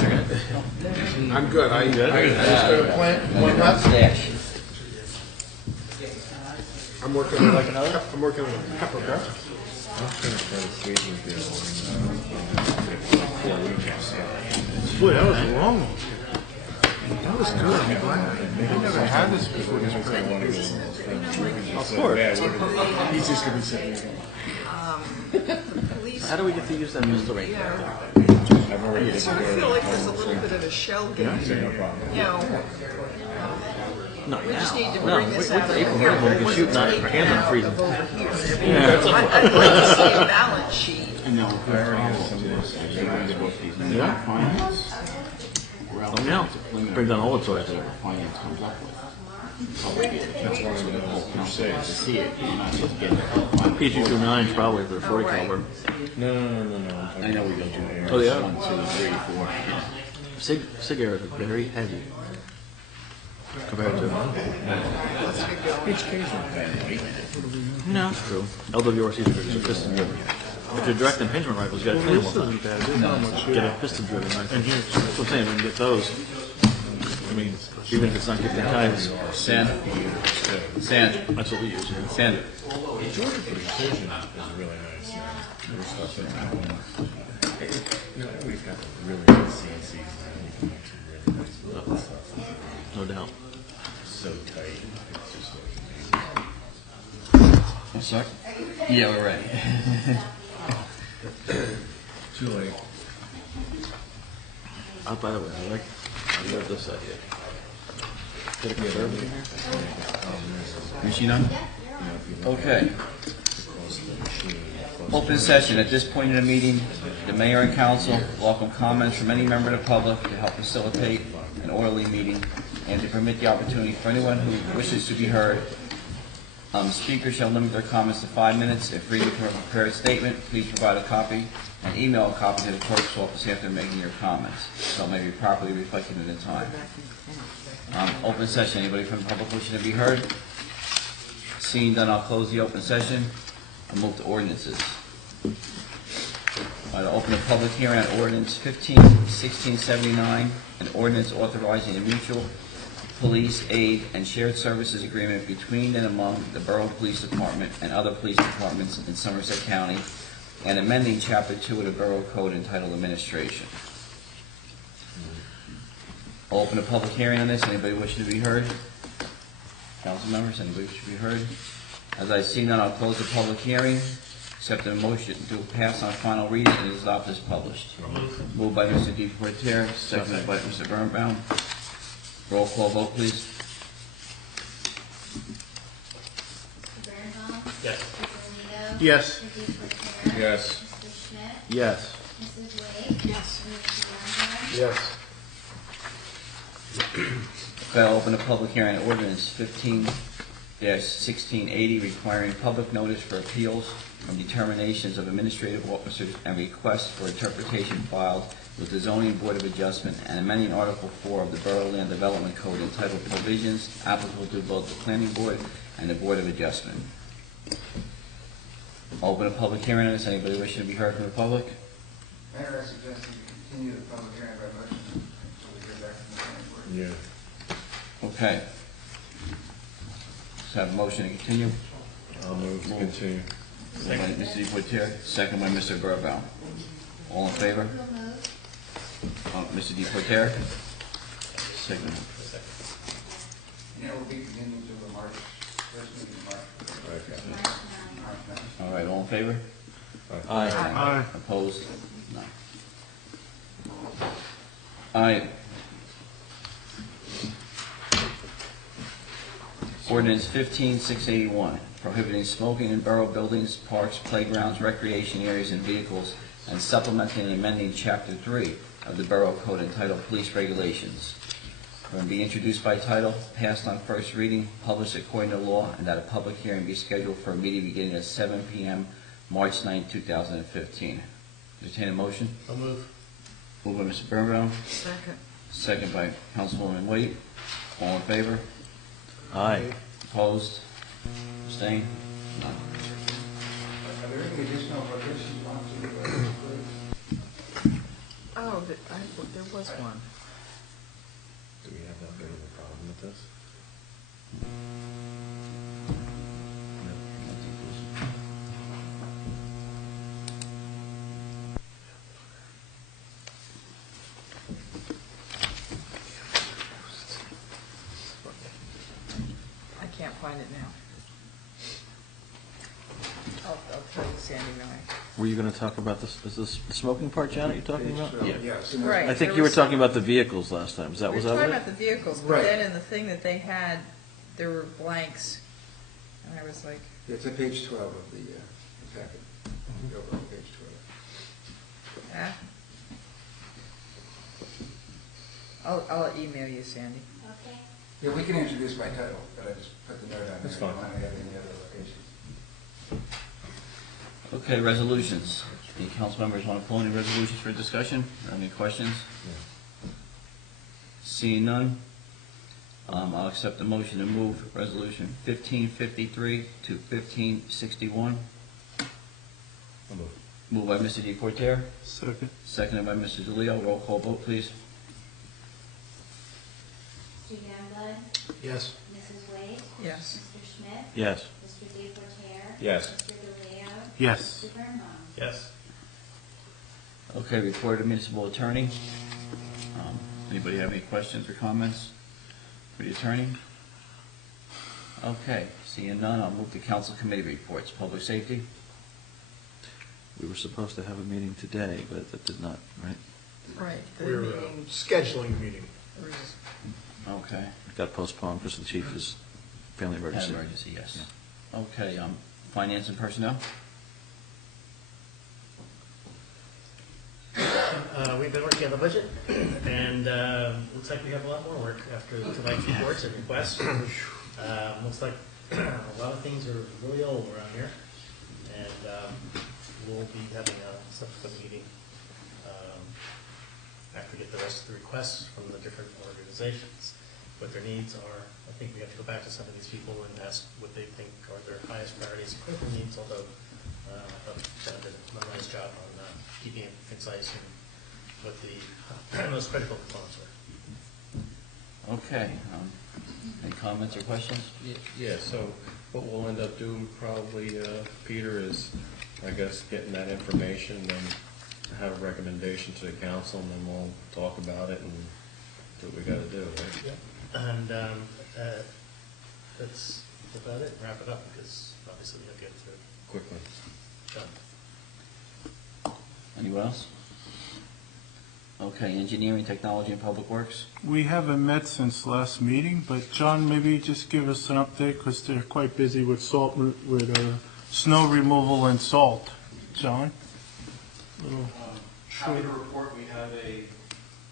I'm good. I just Good? got a plant, one left. Stash. I'm working on pepper garden. Boy, that was a long one. That was good, I'm glad. I never had this before. This was Of course. He's just gonna be sitting there. How do we get to use that Mr. Ray? I sort of feel like there's a little bit of a shell game. You know, Not we just need to No, bring this wait out. till April, when we can shoot, not, our hands are freezing. I'd like to see a balance sheet. No, Yeah. Let me know. Bring down all the toys. Finance comes up with. That's one of the whole concept, to see it, you're not just getting it. PG-29 is probably for 40 caliber. No. I know we go to ARs. Oh, they are? 1, 2, 3, 4. Sig arrows are very heavy compared to. No, it's true. LWRC is a piston driven. If you're direct impingement rifles, you got to clean them all the time. Get a piston driven rifle. That's what I'm saying. We can get those. I mean, even if it's not gifting kinds. Sand. That's what we use. Yeah. Sand. Georgia Precision is really nice. Their stuff in that one. We've got really good CNCs now. You can actually really nice stuff. No doubt. So tight. It's just like amazing. One sec. Yeah, we're ready. Too late. By the way, I love this idea. Get a conservative in here? Machine on? Okay. Open session. At this point in the meeting, the mayor and council welcome comments from any member of the public to help facilitate an orderly meeting and to permit the opportunity for anyone who wishes to be heard. Speakers shall limit their comments to 5 minutes. If reading from a prepared statement, please provide a copy and email a copy to the clerk's office after making your comments, so it may be properly reflected in the time. Open session. Anybody from the public wishing to be heard? Seeing none, I'll close the open session and move to ordinances. I'll open a public hearing on ordinance 15-1679, an ordinance authorizing a mutual police aid and shared services agreement between and among the Borough Police Department and other police departments in Somerset County, and amending Chapter 2 of the Borough Code entitled Administration. I'll open a public hearing on this. Anybody wishing to be heard? Council members, anybody wishing to be heard? As I see none, I'll close the public hearing. Accept a motion to pass on final reading and adopt as published. Moved by Mr. DePorter, seconded by Mr. Birnbaum. Roll call vote, please. Mr. Birnbaum? Yes. Mr. Leo? Yes. Mr. DePorter? Yes. Mr. Schmidt? Yes. Mrs. Wade? Yes. And Mr. Barnhart? Yes. Okay, I'll open a public hearing on ordinance 15-1680 requiring public notice for appeals from determinations of administrative officers and requests for interpretation filed with the Zoning Board of Adjustment and amending Article 4 of the Borough Land Development Code entitled Provisions Applicable to both the Planning Board and the Board of Adjustment. I'll open a public hearing on this. Anybody wishing to be heard from the public? Mayor, I suggest that you continue the public hearing by motion until we hear back from the planning board. Yeah. Okay. Let's have a motion to continue. I'll move to continue. Moved by Mr. DePorter, second by Mr. Birnbaum. All in favor? Mr. DePorter? Second. Yeah, we'll be continuing to the March, first meeting in March. March 9th. All right, all in favor? Aye. Aye. Opposed? None. All right. Ordinance 15-681, prohibiting smoking in borough buildings, parks, playgrounds, recreation areas, and vehicles, and supplementing and amending Chapter 3 of the Borough Code entitled Police Regulations. Going to be introduced by title, passed on first reading, published according to law, and that a public hearing be scheduled for a meeting beginning at 7 p.m. March 9, 2015. Entertain a motion? I'll move. Moved by Mr. Birnbaum, Second. second by Councilwoman Waite. All in favor? Aye. Opposed? Abstained? None. Are there any additional motions you want to Oh, there was one. Do we have that big of a problem with this? I can't find it now. I'll tell you, Sandy, now. Were you going to talk about this? Is this the smoking part, Janet, you're talking about? Yes. Right. I think you were talking about the vehicles last time. Was that We was were that talking it? about the vehicles, but Right. then in the thing that they had, there were blanks. And I was like, It's on page 12 of the packet. Over on page 12. I'll email you, Sandy. Okay. Yeah, we can introduce by title, but I just put the note on there. That's I fine. don't want to have any other locations. Okay, resolutions. Any council members want to pull any resolutions for discussion? Or any questions? Seeing none, I'll accept the motion to move resolution 1553 to 1561. I'll move. Moved by Mr. DePorter, Second. seconded by Mr. DeLeo. Roll call vote, please. Mr. Youngblood? Yes. Mrs. Wade? Yes. Mr. Schmidt? Yes. Mr. DePorter? Yes. Mr. DeLeo? Yes. Mr. Birnbaum? Yes. Okay, report of municipal attorney. Anybody have any questions or comments for the attorney? Okay, seeing none, I'll move to council committee reports. Public safety? We were supposed to have a meeting today, but that did not, right? Right. The We're meeting scheduling a meeting. was Okay. It got postponed because the chief is family emergency. Emergency, yes. Okay, finance and personnel? We've been working on the budget, and looks like we have a lot more work after tonight's reports and requests. Looks like a lot of things are really old around here, and we'll be having a subsequent meeting after we get the rest of the requests from the different organizations, what their needs are. I think we have to go back to some of these people and ask what they think are their highest priorities and critical needs, although I thought John did a nice job on keeping it concise and what the most critical components were. Okay, any comments or questions? Yeah, so what we'll end up doing probably, Peter, is, I guess, getting that information and have a recommendation to the council, and then we'll talk about it and do what we gotta do, right? Yeah. And that's about it, wrap it up, because obviously we have to get through it. Quickly. Done. Anyone else? Okay, engineering, technology, and public works? We haven't met since last meeting, but John, maybe just give us an update, because they're quite busy with snow removal and salt. John? Happy to report we have a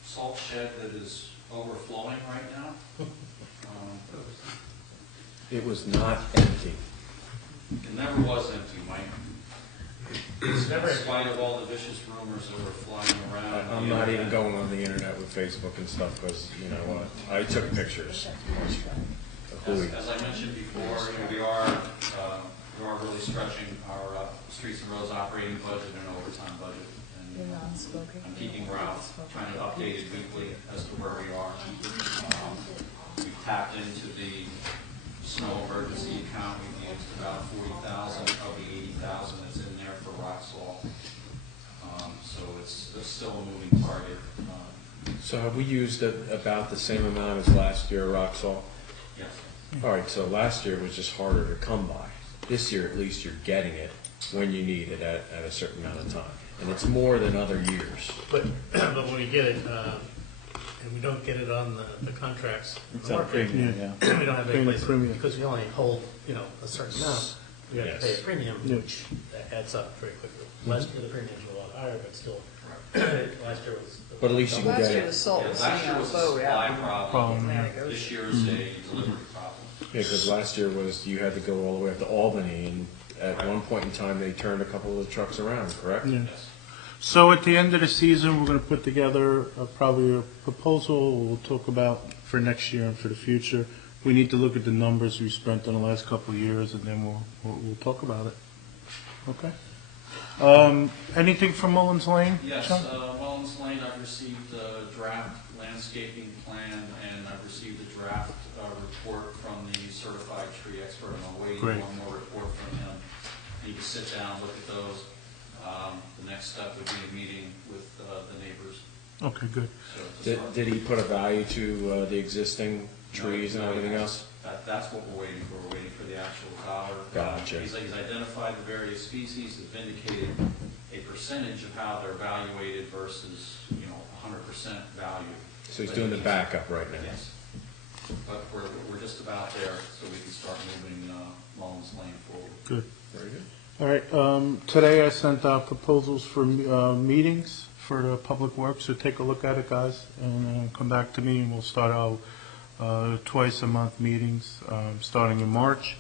salt shed that is overflowing right now. It was not empty. It never was empty, Mike. It's never In spite of all the vicious rumors that were flying around. I'm not even going on the internet with Facebook and stuff, because, you know what, I took pictures. As I mentioned before, we are really stretching our streets and roads operating budget and overtime budget. And I'm keeping Ralph, trying to update it weekly as to where we are. We've tapped into the snow emergency account. We've used about 40,000 of the 80,000 that's in there for rock salt. So it's still a moving target. So have we used about the same amount as last year, rock salt? Yes. All right, so last year was just harder to come by. This year, at least, you're getting it when you need it at a certain amount of time. And it's more than other years. But when we get it, and we don't get it on the contracts, It's on premium, we don't have any place, Premium. because we only hold, a certain amount, we have to pay a premium, Yeah. which adds up very quickly. Last year, the premiums were a lot higher, but still, last year was. But at least you can last get year it. the salt Yeah, was last sitting year on a was a boat supply out. problem. Atlantic Ocean. This year is a delivery problem. Yeah, because last year was, you had to go all the way up to Albany, and at one point in time, they turned a couple of the trucks around, correct? Yeah. Yes. So at the end of the season, we're going to put together probably a proposal we'll talk about for next year and for the future. We need to look at the numbers we spent in the last couple of years, and then we'll talk about it. Okay? Anything from Mullins Lane? Yes, Sean? Mullins Lane, I've received a draft landscaping plan, and I've received a draft report from the certified tree expert. I'm awaiting Great. one more report from him. Need to sit down, look at those. The next step would be a meeting with the neighbors. Okay, good. So to start- Did he put a value to the existing trees and everything else? That's what we're waiting for. We're waiting for the actual dollar. Gotcha. He's identified the various species, has indicated a percentage of how they're evaluated versus, 100% value. So he's doing the backup right now? Yes. But we're just about there, so we can start moving Mullins Lane forward. Good. Very good. All right, today I sent out proposals for meetings for the Public Works, so take a look at it, guys, and come back to me, and we'll start out twice-a-month meetings, starting in March.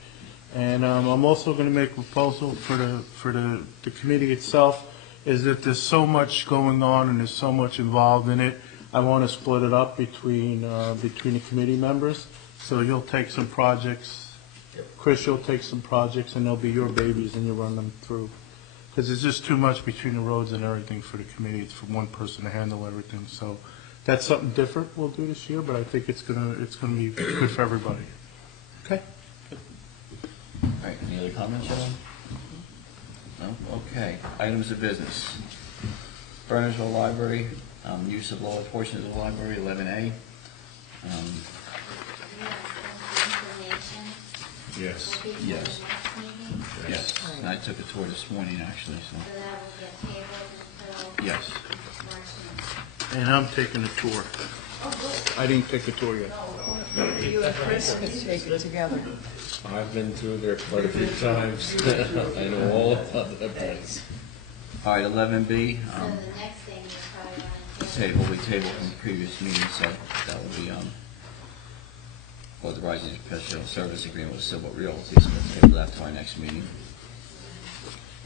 And I'm also going to make a proposal for the committee itself, is that there's so much going on and there's so much involved in it. I want to split it up between the committee members. So you'll take some projects, Chris, you'll take some projects, and they'll be your babies, and you'll run them through. Because there's just too much between the roads and everything for the committee. It's for one person to handle everything. So that's something different we'll do this year, but I think it's gonna be good for everybody. Okay? All right, any other comments, gentlemen? No? Okay. Items of business. Burnersville Library, use of lower portion of the library, 11A. Yes. Yes. Yes. And I took a tour this morning, actually, so. Yes. And I'm taking a tour. I didn't take a tour yet. You and Chris can take it together. I've been through there quite a few times. I know all about the place. All right, 11B, So the next thing you probably want to table, we tabled from the previous meeting, so that will be, authorizing a professional service agreement with Civil Realty, so we'll table that to our next meeting.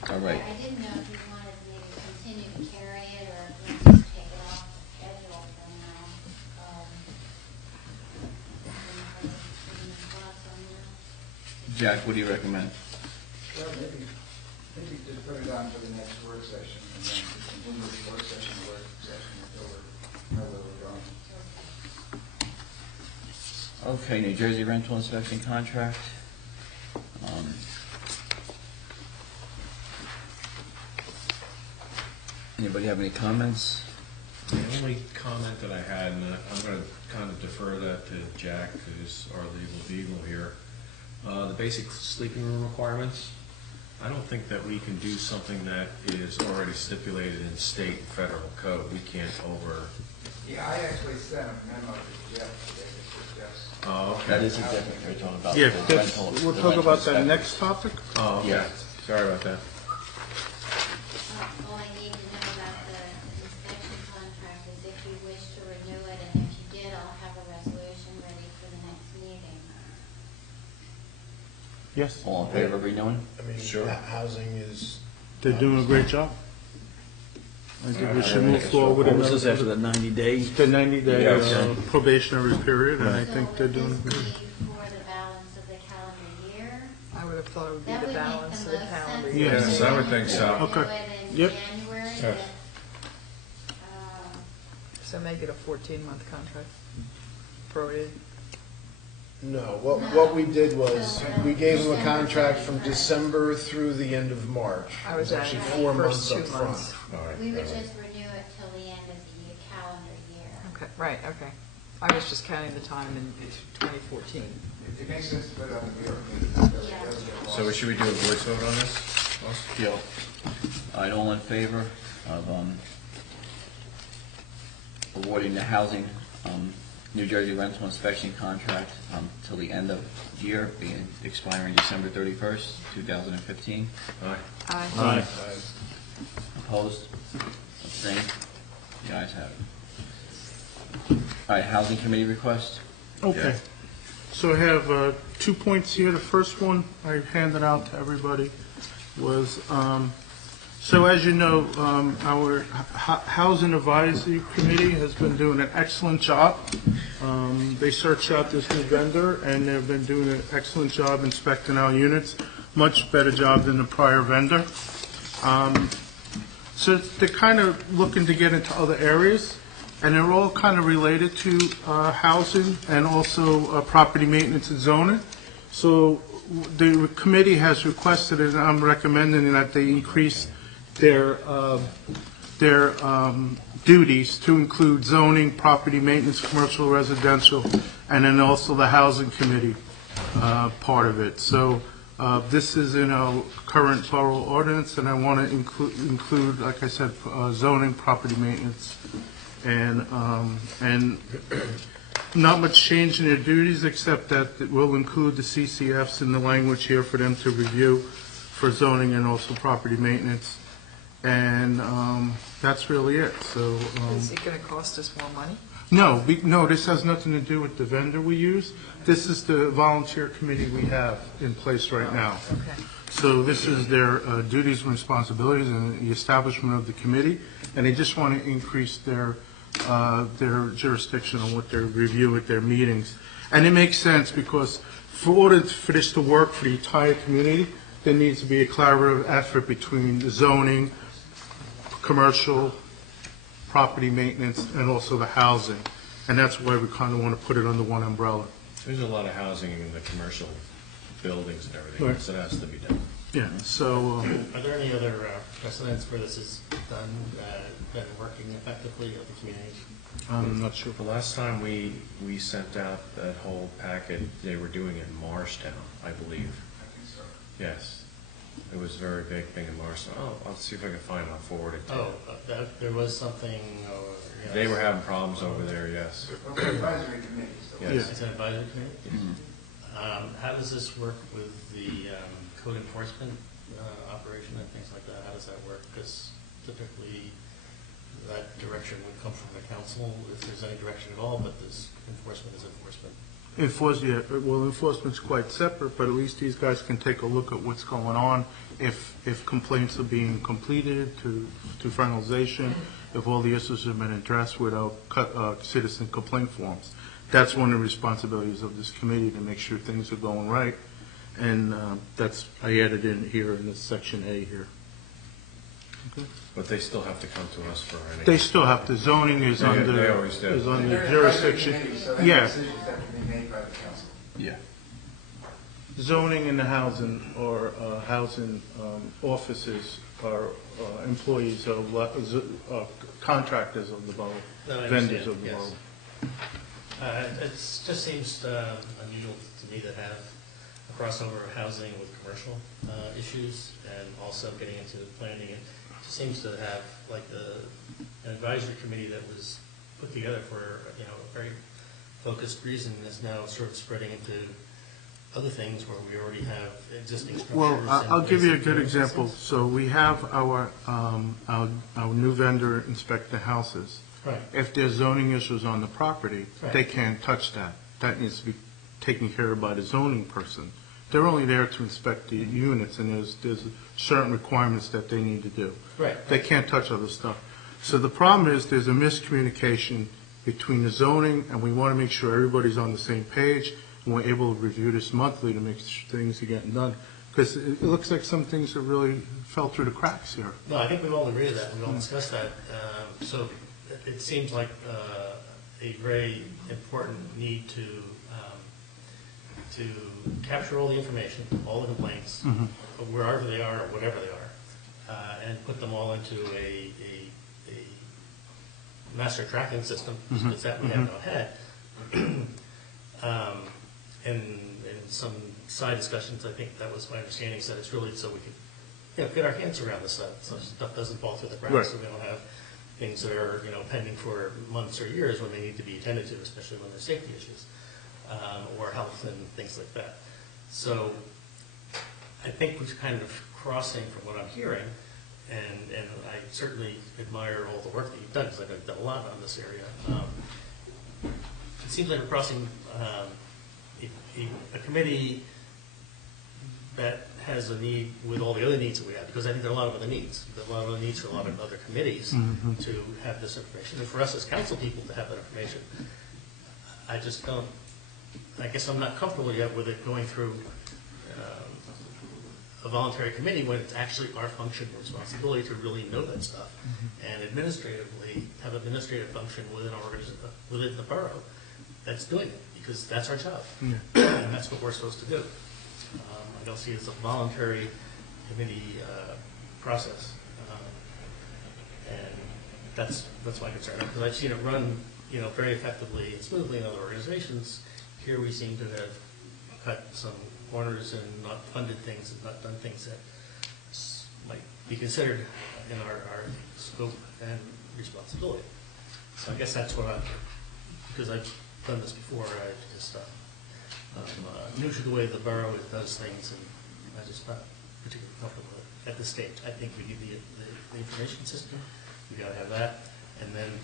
All right. I didn't know if you wanted me to continue to carry it, or if you want to take it off the schedule for now. Any thoughts on that? Jack, what do you recommend? Well, maybe just put it on for the next work session, and then continue the work session until we're know where we're going. Okay, New Jersey rental inspection contract. Anybody have any comments? The only comment that I had, and I'm going to kind of defer that to Jack, who's our legal beagle here, the basic sleeping room requirements. I don't think that we can do something that is already stipulated in state and federal code. We can't over... Yeah, I actually sent a memo to Jeff today to suggest. Oh, okay. That is a different, we're talking about Yeah, the that's, rental. we'll the talk rental about that inspection. next topic. Oh, okay. Yeah. Sorry about that. All I need to know about the inspection contract is if you wish to renew it, and if you did, I'll have a resolution ready for the next meeting. Yes, All in favor of renewing? I mean, Sure. housing is. they're doing a great job. I think we should move forward. What was this after the 90 days? The 90-day Yes. probationary period, and I So think they're would doing this good. be for the balance of the calendar year? I would have thought it would be That the would make balance of the the most calendar sense. year. Yes, I would think so. Renew Okay. it in Yep. January, Yes. So make it a 14-month contract. Prorated. No, what we did was, we gave them a contract from December through the end of March. I was It actually adding 4 first months up 2 front. months. All right. we would all right. just renew it till the end of the calendar year. Okay, right, okay. I was just counting the time in 2014. It makes sense to put it on the New York meeting. So it doesn't get lost. So should we do a voice vote on this? Deal. All right, all in favor of awarding the housing New Jersey rental inspection contract till the end of the year, being expiring December 31st, 2015? Aye. Aye. Aye. Opposed? Abstained? The ayes have it. All right, housing committee request? Okay. So I have 2 points here. The first one I handed out to everybody was, so as you know, our Housing Advisory Committee has been doing an excellent job. They searched out this new vendor, and they've been doing an excellent job inspecting our units, much better job than the prior vendor. So they're kind of looking to get into other areas, and they're all kind of related to housing and also property maintenance and zoning. So the committee has requested, and I'm recommending that they increase their duties to include zoning, property maintenance, commercial, residential, and then also the housing committee part of it. So this is in our current borough ordinance, and I want to include, like I said, zoning, property maintenance, and not much change in their duties, except that it will include the CCFs in the language here for them to review for zoning and also property maintenance. And that's really it. So Is it going to cost us more money? no, this has nothing to do with the vendor we use. This is the volunteer committee we have in place right now. Okay. So this is their duties and responsibilities and the establishment of the committee, and they just want to increase their jurisdiction on what they review at their meetings. And it makes sense because for order for this to work for the entire community, there needs to be a collaborative effort between the zoning, commercial, property maintenance, and also the housing. And that's why we kind of want to put it under one umbrella. There's a lot of housing in the commercial buildings and everything, Right. so that has to be done. Yeah, so, Are there any other precedents where this is done, been working effectively at the community? I'm not sure. The last time we sent out that whole packet, they were doing it in Marshtown, I believe. Yes. It was a very big thing in Marshtown. I'll see if I can find it, I'll forward it to you. There was something, They were having problems over there, yes. Advisory committee, so. Yes. It's an advisory committee? How does this work with the code enforcement operation and things like that? How does that work? Because typically, that direction would come from the council, if there's any direction at all, but this enforcement is enforcement. Enforcement's quite separate, but at least these guys can take a look at what's going on, if complaints are being completed to finalization, if all the issues have been addressed without citizen complaint forms. That's one of the responsibilities of this committee, to make sure things are going right, and I added in here in this section A here. Okay. But they still have to come to us for any. They still have to, zoning is They under always do. jurisdiction. So any Yeah. decisions have to be made by the council. Yeah. Zoning and the housing or housing offices are employees of, contractors of the borough, No, I vendors understand, of the yes. borough. It just seems unusual to me to have a crossover of housing with commercial issues, and also getting into planning. It just seems to have like an advisory committee that was put together for a very focused reason is now sort of spreading into other things where we already have existing structures. Well, and I'll give you a basic good business. example. So we have our new vendor inspect the houses. Right. If there's zoning issues on the property, Right. they can't touch that. That needs to be taken care of by the zoning person. They're only there to inspect the units, and there's certain requirements that they need to do. Right. They can't touch other stuff. So the problem is there's a miscommunication between the zoning, and we want to make sure everybody's on the same page, and we're able to review this monthly to make sure things are getting done. Because it looks like some things have really fell through the cracks here. No, I think we've all agreed to that, we've all discussed that. So it seems like a very important need to capture all the information, all the complaints, wherever they are or whatever they are, and put them all into a master tracking system, because that we have no head. And in some side discussions, I think that was my understanding, said it's really so we could get our hands around this stuff, so stuff doesn't fall through the cracks, Right. so we don't have things that are pending for months or years when they need to be attended to, especially when there's safety issues, or health and things like that. So I think we're kind of crossing from what I'm hearing, and I certainly admire all the work that you've done, because I've done a lot on this area. It seems like we're crossing a committee that has a need with all the other needs that we have, because I think there are a lot of other needs. There are a lot of other needs for a lot of other committees to have this information, and for us as council people to have that information. I just don't, I guess I'm not comfortable yet with it going through a voluntary committee when it's actually our function and responsibility to really know that stuff. And administratively, have administrative function within the borough that's doing it, because that's our job. And that's what we're supposed to do. I don't see it as a voluntary committee process. And that's my concern, because I've seen it run, very effectively and smoothly in other organizations. Here we seem to have cut some corners and not funded things and not done things that might be considered in our scope and responsibility. So I guess that's what because I've done this before, I just new to the way the borough does things, and I'm just not particularly comfortable with it at this stage. I think we need the information system. We got to have that, and then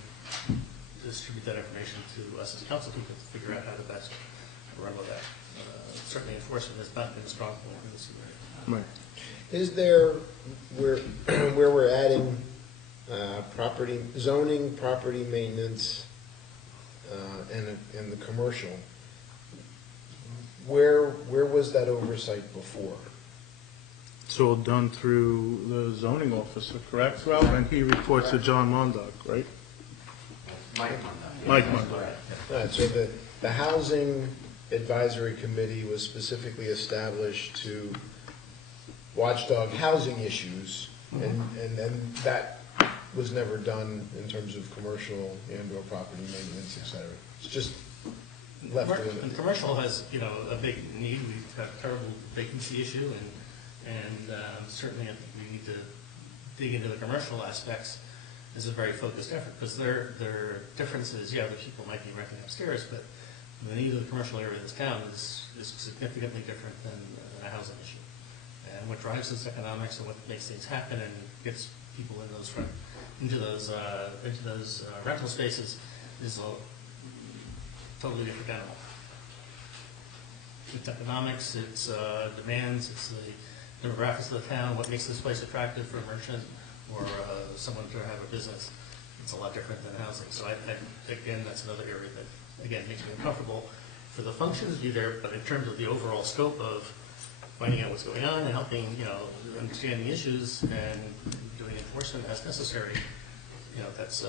distribute that information to us as council people to figure out how to best run with that. Certainly enforcement has not been a strong point in this area. Right. Is there, where we're adding property, zoning, property maintenance, and the commercial, where was that oversight before? It's all done through the zoning officer, correct, Ralph? And he reports to John Mondock, right? Mike Mondock. All right, so the Housing Advisory Committee was specifically established to watchdog housing issues, and that was never done in terms of commercial and/or property maintenance, et cetera. It's just left to it. And commercial has, a big need. We've got a terrible vacancy issue, and certainly I think we need to dig into the commercial aspects as a very focused effort, because their differences, the people might be renting upstairs, but the need of the commercial area of this town is significantly different than a housing issue. And what drives this economics and what makes things happen and gets people into those rental spaces is a totally different animal. It's economics, it's demands, it's the demographics of the town, what makes this place attractive for a merchant or someone to have a business. It's a lot different than housing. So again, that's another area that, again, makes me uncomfortable for the functions to be there, but in terms of the overall scope of finding out what's going on and helping, understand the issues and doing enforcement as necessary, that's...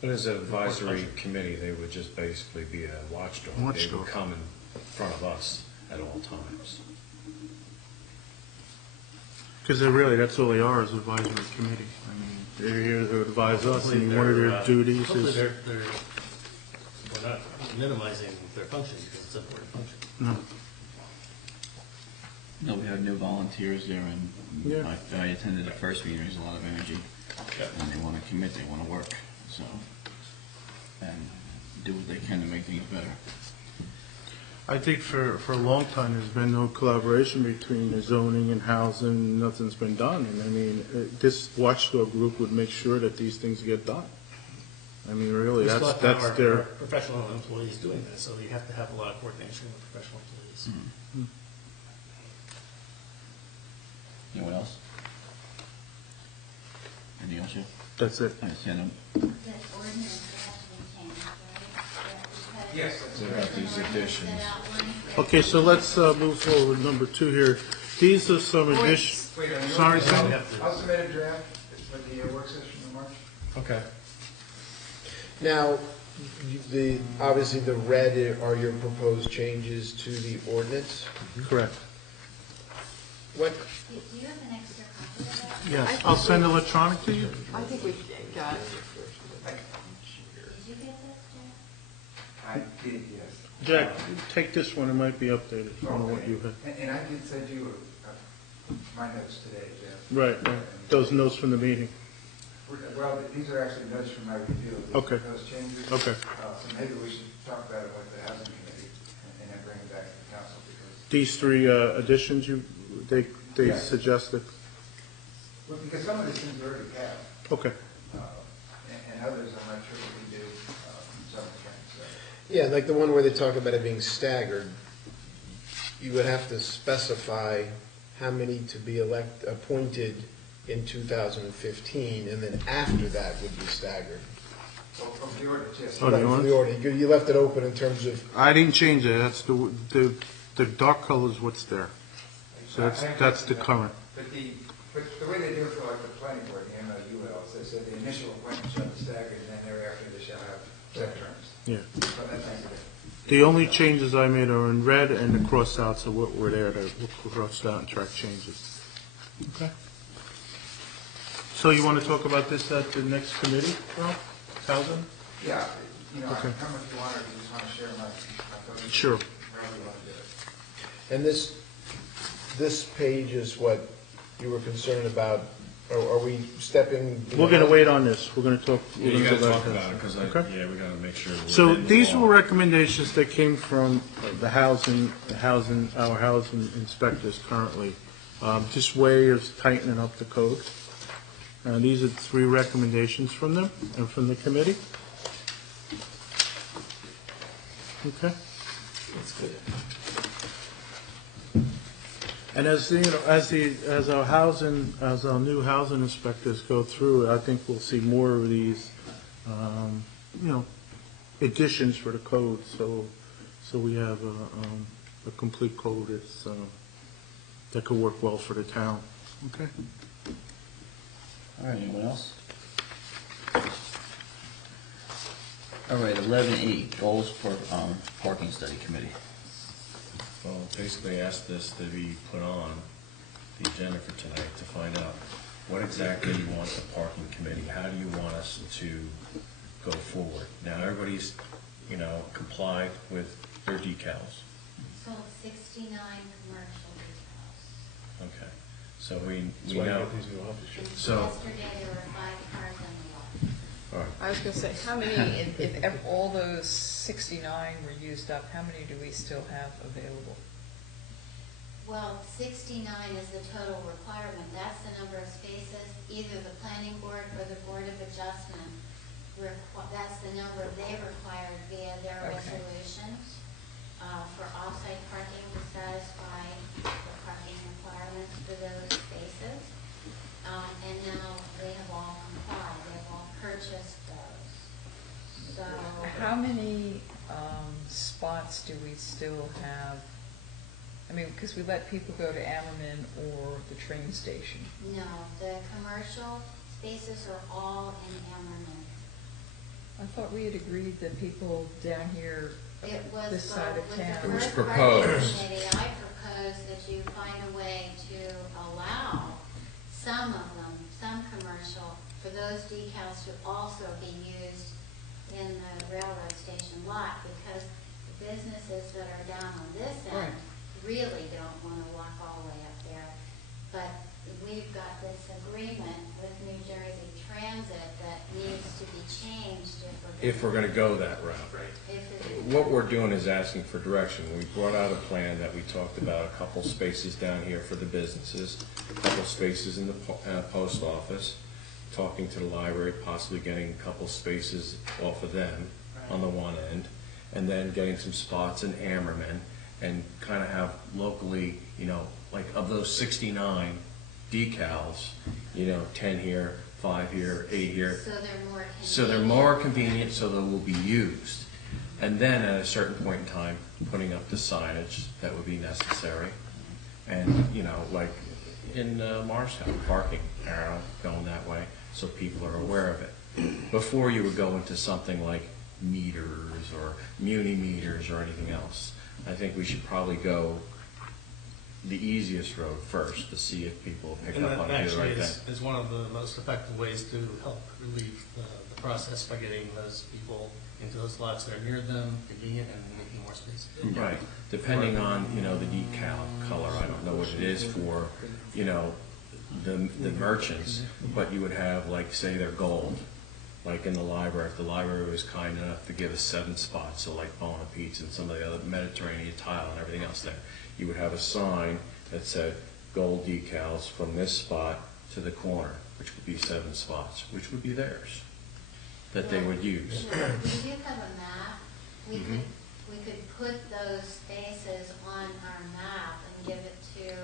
But as an advisory committee, they would just basically be a watchdog. They would come in front of us at all times. Because that's all they are, is advisory committee. I mean, they're here to advise us, and one of their duties is... We're not minimizing their function because it's an important function. No. No, we have new volunteers there, and I attended the first meeting. There's a lot of energy, and they want to commit. They want to work, and do what they can to make things better. I think for a long time there's been no collaboration between the zoning and housing. Nothing's been done, and I mean this watchdog group would make sure that these things get done. I mean, really, that's their professional employees doing this, so you have to have a lot of coordination with professional employees. Mm-hmm. Anyone else? Anything else, Jeff? That's it. I see them. Yes, About these additions. Okay, so let's move forward. Number 2 here. These are some additions. Wait, Sorry, Sam? I'll submit a draft for the work session in March. Okay. Now, obviously the red are your proposed changes to the ordinance? Correct. What? Do you have an extra copy of that? Yes, I'll send electronic to you. I think we got it. Did you get this, Jeff? I did, yes. Jack, take this one. It might be updated from what you had. And I did send you my notes today, Jeff. Right. Those notes from the meeting. Well, these are actually notes from my review of Okay. those changes. Okay. So maybe we should talk about it with the housing committee and then bring it back to the council because. These 3 additions they Yes. suggested? Well, because some of these things are already have. Okay. And others I'm not sure what we do some of the things. So. Yeah, like the one where they talk about it being staggered, you would have to specify how many to be appointed in 2015, and then after that would be staggered. Well, from the ordinance, yes. Oh, the From the ordinance. You left it open in terms of, I didn't change it. That's the dark color is what's there. So that's the current. But the way they do it for like the planning board, the MOULs, they say the initial appointment shall be staggered, and then thereafter they shall have set terms. Yeah. So that makes it. The only changes I made are in red, and the cross-outs are what were there, the crossed out and track changes. Okay. So you want to talk about this at the next committee, Ralph? Housing? Yeah, you know, Okay. how much you want, or you just want to share my thoughts? Sure. However you want to do it. And this page is what you were concerned about, are we stepping? We're going to wait on this. We're going to talk. Yeah, you we're gotta gonna go talk back about to it, because Okay. yeah, we gotta make sure. we're So within the these law. were recommendations that came from our housing inspectors currently. Just way of tightening up the code. These are 3 recommendations from them and from the committee. Okay. That's good. And as our new housing inspectors go through, I think we'll see more of these, additions for the code. So we have a complete code that's that could work well for the town. Okay. All right, anyone else? All right, 11E, goals for parking study committee. Well, basically asked this to be put on the agenda for tonight to find out what exactly you want the parking committee, how do you want us to go forward? Now, everybody's, complied with their decals. So 69 commercial decals. Okay, so we why you know. get these new officers. So, Yesterday, there were 5 cars on the lot. all right. I was going to say, how many, if all those 69 were used up, how many do we still have available? Well, 69 is the total requirement. That's the number of spaces either the planning board or the board of adjustment, that's the number they required via their Okay. resolutions for off-site parking to satisfy the parking requirements for those spaces. And now they have all complied. They've all purchased those. So. How many spots do we still have? I mean, because we let people go to Ammerman or the train station. No, the commercial spaces are all in Ammerman. I thought we had agreed that people down here, It was, this side of with the town. It was first parking proposed. committee, I proposed that you find a way to allow some of them, some commercial, for those decals to also be used in the railroad station lot, because the businesses that are down on this end really don't want to walk all the way up there. But we've got this agreement with New Jersey Transit that needs to be changed If we're gonna go that route. if it- What we're doing is asking for direction. We brought out a plan that we talked about, a couple spaces down here for the businesses, a couple spaces in the post office, talking to the library, possibly getting a couple spaces off of them on the one end, and then getting some spots in Ammerman, and kind of have locally, like of those 69 decals, 10 here, 5 here, 8 here. So they're more convenient. So they're more convenient, so they will be used. And then at a certain point in time, putting up the signage that would be necessary. And, like in Marshtown, parking arrow going that way, so people are aware of it. Before you would go into something like meters or muni meters or anything else, I think we should probably go the easiest road first to see if people pick And up that on it the actually right thing. is one of the most effective ways to help relieve the process by getting those people into those lots that are near them, convenient, and making more space. Right, depending on, the decal color, I don't know what it is for, the merchants, but you would have, like, say they're gold, like in the library, if the library was kind enough to give us 7 spots, so like Bona Pizza and some of the other Mediterranean tile and everything else there, you would have a sign that said gold decals from this spot to the corner, which would be 7 spots, which would be theirs, that they would use. We do have a map. We could put those spaces on our map and give it to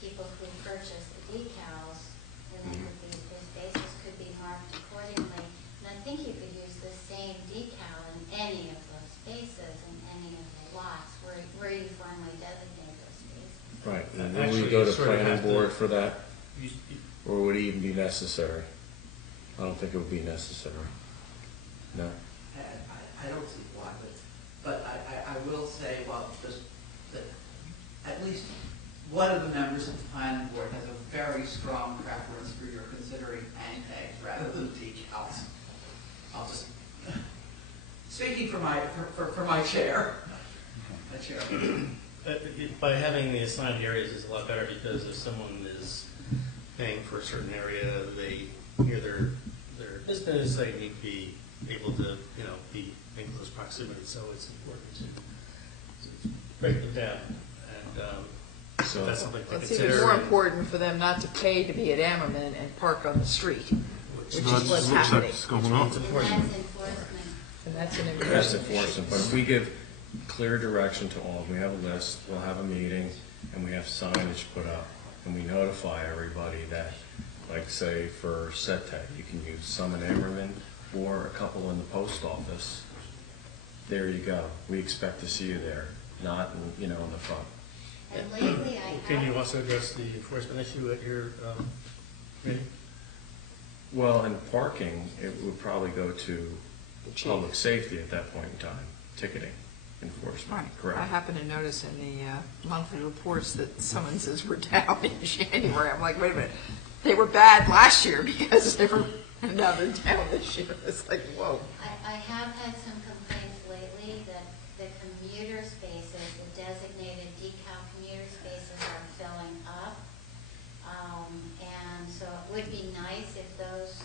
people who purchase the decals, and then the spaces could be marked accordingly. And I think you could use the same decal in any of those spaces in any of the lots where you formally designate those spaces. Right, and then Actually, we go you to sort of planning have to- board for that, You- or would it even be necessary? I don't think it would be necessary. No? I don't see why, but I will say, well, that at least one of the members of the planning board has a very strong preference for your considering hang tags rather than decals. I'll just, speaking for my chair. My chair. By having the assigned areas is a lot better, because if someone is paying for a certain area, they hear their business, they need to be able to, be in close proximity, so it's important to break them down. And so that's something to Well, it's consider. even more important for them not to pay to be at Ammerman and park on the street, which is what's happening. going on. And that's an That's enforcement issue. enforcement, but if we give clear direction to all, we have a list, we'll have a meeting, and we have signage put up, and we notify everybody that, like say for SETEC, you can use some in Ammerman or a couple in the post office. There you go. We expect to see you there, not, in the front. And lately I Can you have, also address the enforcement issue at your meeting? Well, in parking, it would probably go to public safety at that point in time, ticketing enforcement, Right. correct? I happen to notice in the monthly reports that summonses were down in January. I'm like, wait a minute, they were bad last year because they were, now they're down this year. It's like, whoa. I have had some complaints lately that the commuter spaces, the designated decal commuter spaces are filling up. And so it would be nice if those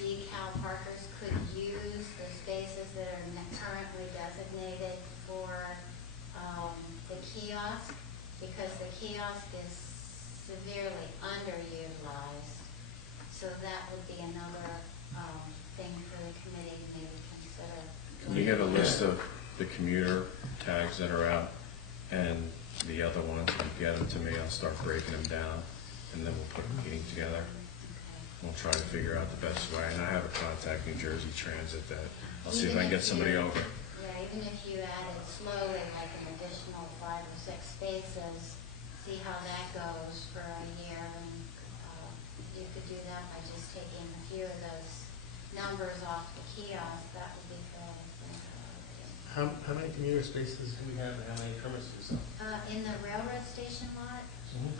decal parkers could use the spaces that are currently designated for the kiosk, because the kiosk is severely underutilized. So that would be another thing for the committee to maybe consider. Can you get a list of the commuter tags that are out and the other ones? If you get them to me, I'll start breaking them down, and then we'll put a meeting together. We'll try to figure out the best way, and I have a contact New Jersey Transit that I'll see if I can get somebody over. Yeah, even if you added slowly, like an additional 5 or 6 spaces, see how that goes for a year, and you could do that by just taking a few of those numbers off the kiosk. That would be fairly simple. How many commuter spaces do we have, and how many premises? In the railroad station lot,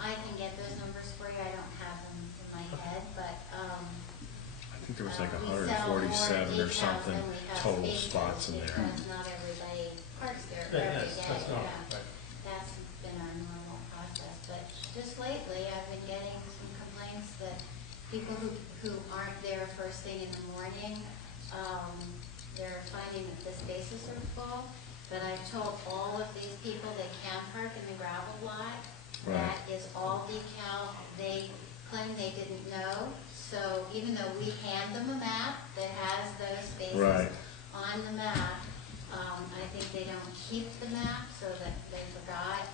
I can get those numbers for you. I don't have them in my head, but I think there was like we sell more 147 or decals something than we have total spaces spots in there. Because not everybody parks there Yeah, every yes, day. that's normal, Yeah. right. That's been our normal process, but just lately, I've been getting some complaints that people who aren't there first thing in the morning, they're finding that the spaces are full. But I've told all of these people they can park in the gravel lot. Right. That is all decal. They claim they didn't know. So even though we hand them a map that has those spaces Right. on the map, I think they don't keep the map, so that they forgot.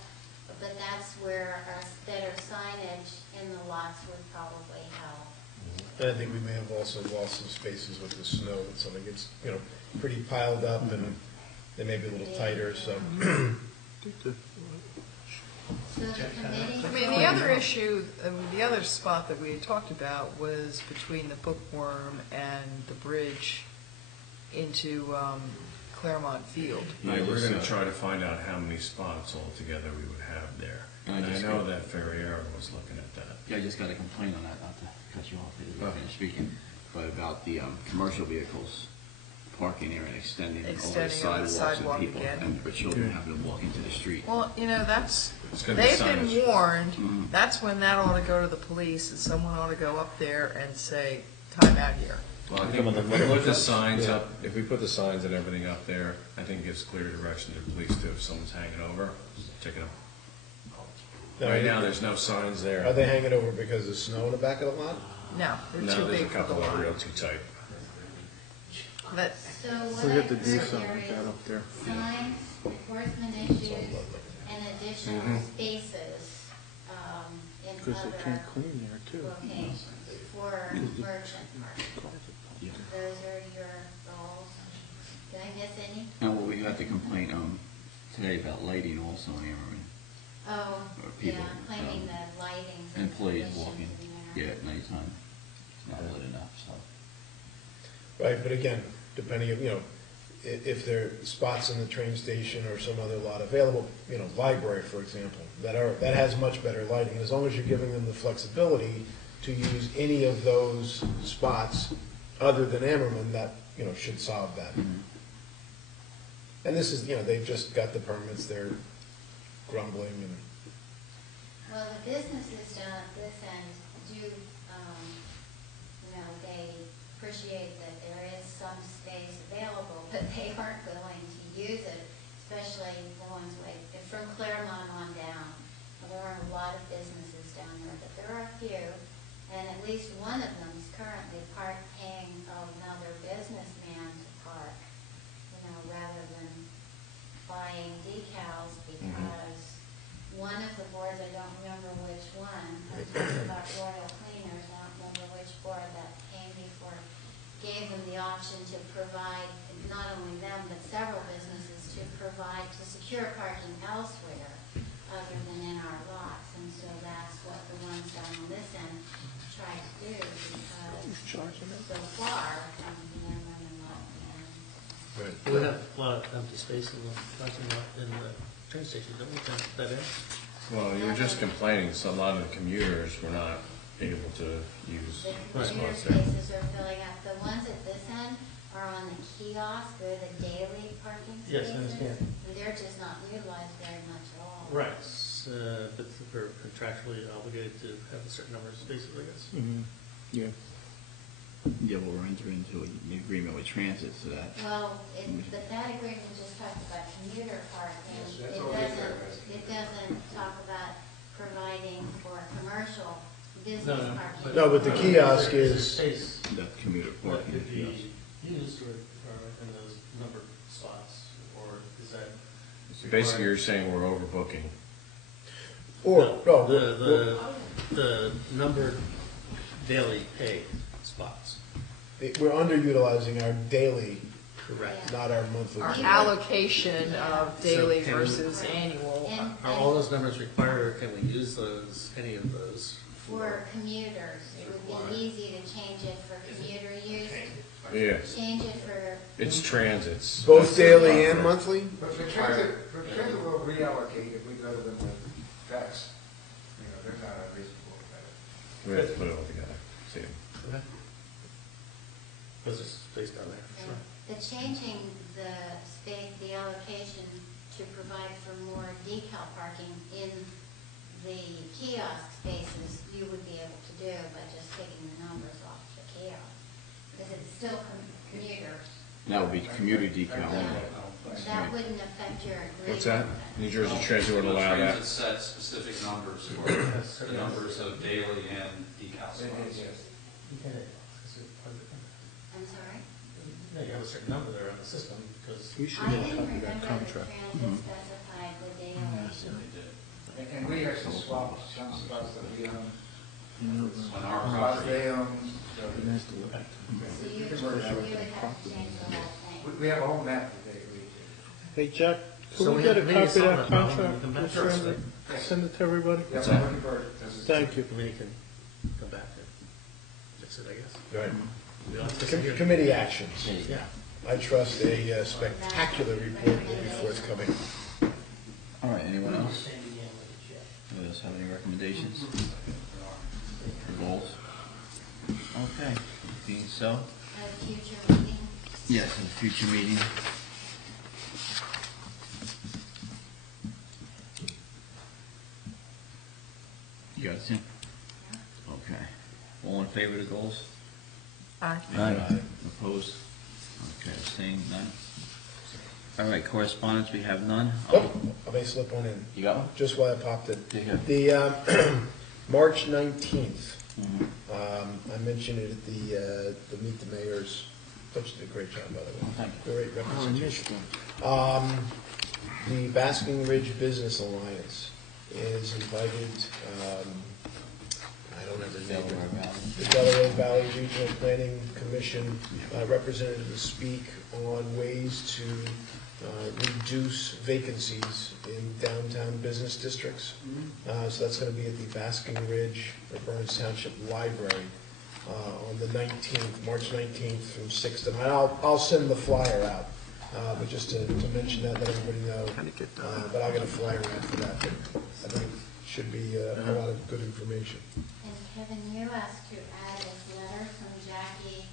But that's where our better signage in the lots would probably help. And I think we may have also lost some spaces with the snow, and something gets, pretty piled up, and they may be a little tighter, so. So the committee. I mean, the other issue, the other spot that we had talked about was between the Bookworm and the bridge into Claremont Field. Yeah, we're gonna try to find out how many spots altogether we would have there. And I know that Ferriero was looking at that. Yeah, I just got a complaint on that, not to cut you off, I didn't finish speaking, but about the commercial vehicles parking area and extending over the Extending over the sidewalks sidewalk and people, again. and for children having to walk into the street. Well, that's, It's gonna be they've been signage. warned, that's when that ought to go to the police, and someone ought to go up there and say, time out here. Well, I think if we put the signs up, if we put the signs and everything up there, I think it gives clear direction to the police too. If someone's hanging over, ticket them. Right now, there's no signs there. Are they hanging over because of snow in the back of the lot? No, they're No, too there's a big for the couple that are lot. real too tight. But So what We I have to heard do here something like that up there. is signs, enforcement issues, and additional Mhm. spaces in Because they other can't clean there too. locations for merchant parking. Yeah. Those are your goals. Did I miss any? And well, we got the complaint today about lighting also in Ammerman. Oh, Or people, yeah, claiming the lightings and employees conditions walking, in there. at nighttime. It's not lit enough, so. Right, but again, depending, if there are spots in the train station or some other lot available, library, for example, that has much better lighting. As long as you're giving them the flexibility to use any of those spots other than Ammerman, that, should solve that. And this is, they've just got the permits, they're grumbling and. Well, the businesses down at this end do, they appreciate that there is some space available, but they aren't going to use it, especially the ones from Claremont on down. There are a lot of businesses down there, but there are a few, and at least one of them is currently paying another businessman to park, rather than buying decals, because one of the boards, I don't remember which one, I talked about Royal Cleaners, I don't remember which board that came before, gave them the option to provide, not only them, but several businesses to provide, to secure parking elsewhere other than in our lots. And so that's what the ones down on this end try to do, because so far from the Ameren and lot and We have a lot of empty space in the parking lot in the train station, don't we, that end? Well, you were just complaining, so a lot of the commuters were not able to use the this commuter spots there. spaces are filling up. The ones at this end are on the kiosk, they're the daily parking Yes, I spaces. understand. And they're just not utilized very much at all. Right, but we're contractually obligated to have a certain number of spaces, I guess. Yeah. Yeah, well, we're entering into an agreement with transit so that. Well, but that agreement just talks about commuter parking. Yes, that's all it says. It doesn't talk about providing for commercial business No, parking. No, but the kiosk is, Space That commuter that parking. could be yes. used or in those numbered spots, or is that? Basically, you're saying we're overbooking. The numbered daily pay spots. we're underutilizing our daily, Correct. not our monthly. Our allocation of daily So can we- versus annual. Are all those numbers required, or can we use those, any of those? For commuters, it would be easy to change it for commuter use. Yeah. Change it for. It's transits. Both daily and monthly? But for transit, we'll reallocate if we go to them with vets. They're not unreasonable with We have to put it all together. See. Okay. Because there's space down there, for sure. The changing the space, the allocation to provide for more decal parking in the kiosk spaces, you would be able to do by just taking the numbers off the kiosk. Because it's still commuter. That would be commuter decal only. That wouldn't affect your agreement. What's that? New Jersey Transit would allow that. Transit set specific numbers for the numbers of daily and decal spots. I'm sorry? Yeah, you have a certain number there on the system, because. We should I get a didn't copy of remember that that contract. transit specified the daily. And we actually swapped some spots that we own. On our Spots property. they own. So you would have to change the whole thing. We have a whole map that they agreed to. Hey, Jack, So can we we get a have maybe copy some of of that the problem contract? come back Mr. to us, Chairman? Send it to everybody? Yeah, that? I'm looking for it. Thank you. Committee can come back and fix it, I guess. Right. We ought to fix it here. Committee actions. Yeah. I trust a spectacular report will be forthcoming. All right, anyone else? Anyone else have any recommendations? Or goals? Okay, being so, At a future meeting. yes, in a future meeting. You got it, Tim? Okay. All in favor of the goals? Aye. Opposed? Okay, abstained, none. All right, correspondence, we have none. Oh, I may slip one in. You got one? Just while I popped it. Yeah, The March 19th, Mhm. I mentioned it at the Meet the Mayors, which did a great job, by the way. Thank Great representation. The Basking Ridge Business Alliance is invited, I don't ever name Delaware it. Valley. The Delaware Valley Regional Planning Commission representative to speak on ways to reduce vacancies in downtown business business districts. So that's going to be at the Basking Ridge or Burns Township Library on the 19th, March 19th from 6 to 9. I'll send the flyer out, but just to mention that, let everybody know. But I'll get a flyer out for that. I think it should be a lot of good information. And Kevin, you asked to add a letter from Jackie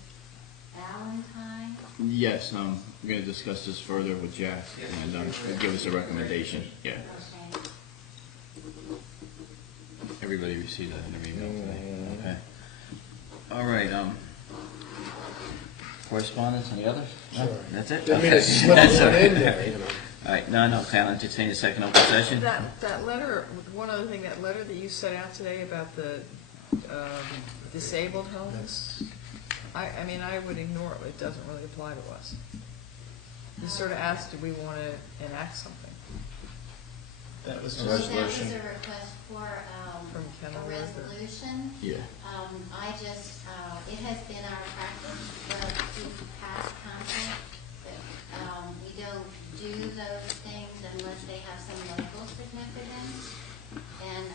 Valentine. Yes, I'm going to discuss this further with Jack and give us a recommendation. Yeah. Okay. Everybody received that in their email today. Okay. All right. Correspondence. Any others? No? Sure. That's it. Didn't mean to slip one in there, you know. All right. No. Okay. I'll entertain a second open session. That letter, one other thing, that letter that you sent out today about the disabled homes, I mean, I would ignore it. It doesn't really apply to us. You sort of asked, do we want to enact something? That was So just that was a request for From Kenilworth, a resolution. Yeah. It has been our practice to pass council that we don't do those things unless they have some local significance. And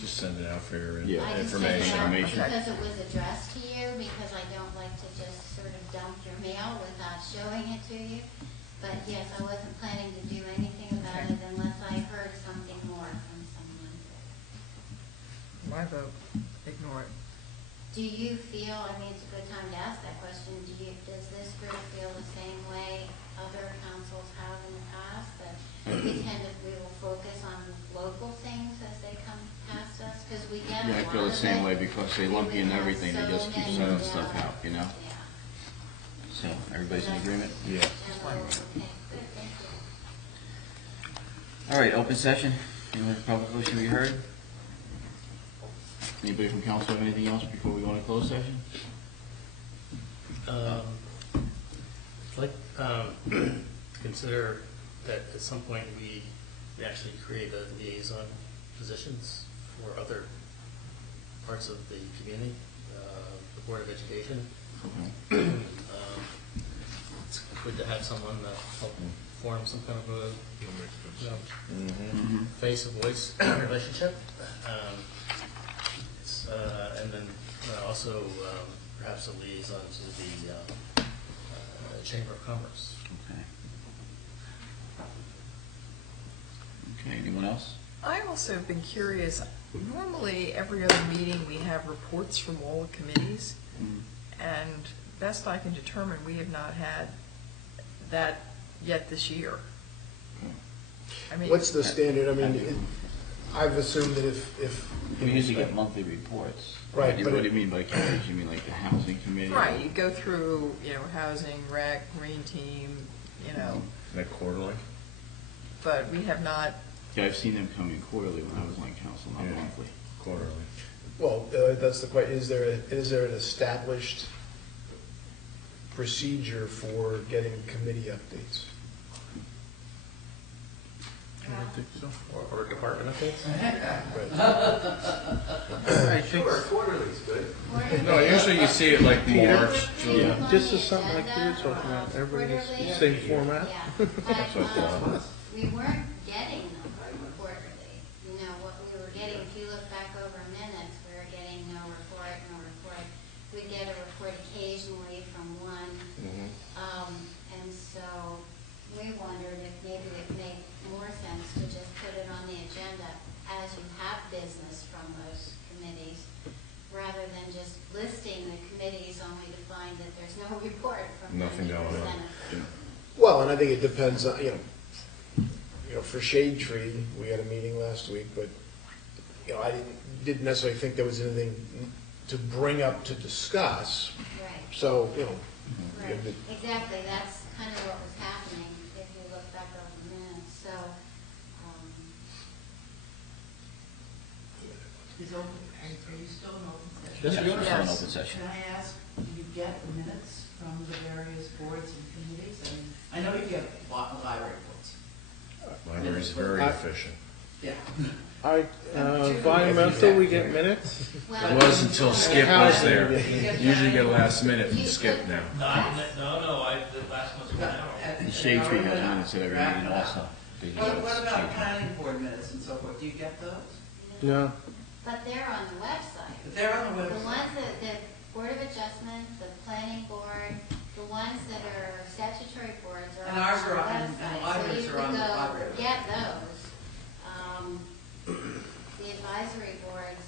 Just send it out for your I just information. sent it out because it was addressed to you, because I don't like to just sort of dump your mail without showing it to you. But yes, I wasn't planning to do anything about it unless I heard something more from someone. My vote, ignore it. Do you feel, I mean, it's a good time to ask that question, does this group feel the same way other councils have in the past? That we will focus on local things as they come past us? Because we get a lot of it. I feel the same way because they lump you in everything. They just keep sending stuff out, you know? Yeah. So, everybody's in agreement? Yeah. Okay, good, thank you. All right, open session. Anyone in the public wish to be heard? Anybody from council have anything else before we go into closed session? I'd like to consider that at some point we actually create a liaison positions for other parts of the community, the Board of Education. It's good to have someone help form some kind of a face, a voice relationship. And then also perhaps a liaison to the Chamber of Commerce. Okay. Okay, anyone else? I also have been curious, normally every other meeting we have reports from all the committees, and best I can determine, we have not had that yet this year. I mean, What's the standard? I mean, I've assumed that if We usually get monthly reports. Right, What do you mean by committees? You mean like the housing committee? right, you go through, housing, rec, green team, Like quarterly? but we have not. Yeah, I've seen them come in quarterly when I was on council, not Yeah. monthly. Quarterly. Well, that's the question. Is there an established procedure for getting committee updates? I don't think so. Or department updates? I think, Quarterly is good. No, usually you see it like March, yeah, July. this is something like we were talking about, everybody's the same format. Yeah, That's what I thought. but we weren't getting them quarterly. What we were getting, if you look back over minutes, we were getting no report. We'd get a report occasionally from one. And so we wondered if maybe it would make more sense to just put it on the agenda as you have business from those committees, rather than just listing the committees only to find that there's no report from Nothing going on. 90% of Well, and I think it depends on, for Shade Tree, we had a meeting last week, but, I didn't necessarily think there was anything to bring up to discuss. Right. So, Right, exactly, that's kind of what was happening if you look back over minutes, so, Are you still in open session? Yes, we are still in Yes. open session. Can I ask, do you get the minutes from the various boards and committees? I know you get library reports. Library's very efficient. Yeah. Environmental, we get minutes? It was until Skip was there. Usually get a last minute from Skip now. No, the last one's an hour. The Shade Tree has minutes at every meeting also. speaking What of about changing. planning board minutes and so forth? Do you get those? No. But they're on the website. But they're on the The website. ones that, the Board of Adjustment, the Planning Board, the ones that are statutory boards are And on ours the are on- website. and the libraries So you are on could the go library get those. The advisory boards,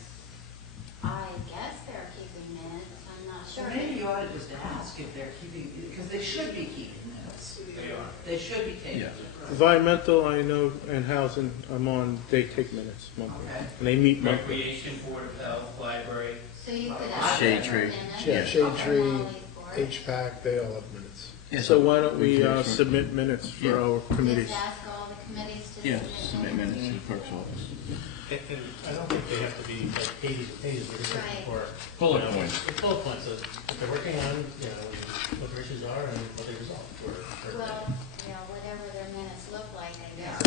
I guess they're keeping minutes, I'm not sure. So maybe you ought to just ask if they're keeping, because they should be keeping minutes. They are. They should be taking. Yeah. Environmental, I know, and housing, I'm on, they take minutes monthly. Okay. And they meet monthly. Recreation, Board of Health, Library. So you could ask Shade them for tree. minutes. Yeah, Shade Okay. Tree, All these boards. HPAC, they all have minutes. Yeah, So why don't we can- submit minutes for Yeah. our committees? Just ask all the committees to Yeah, submit submit minutes. minutes to the clerk's office. And I don't think they have to be like pages and pages, we're just looking for. Bullet you know, points. Bullet points of what they're working on, you know, what their issues are and what they resolve. Well, you know, whatever their minutes look like, I guess.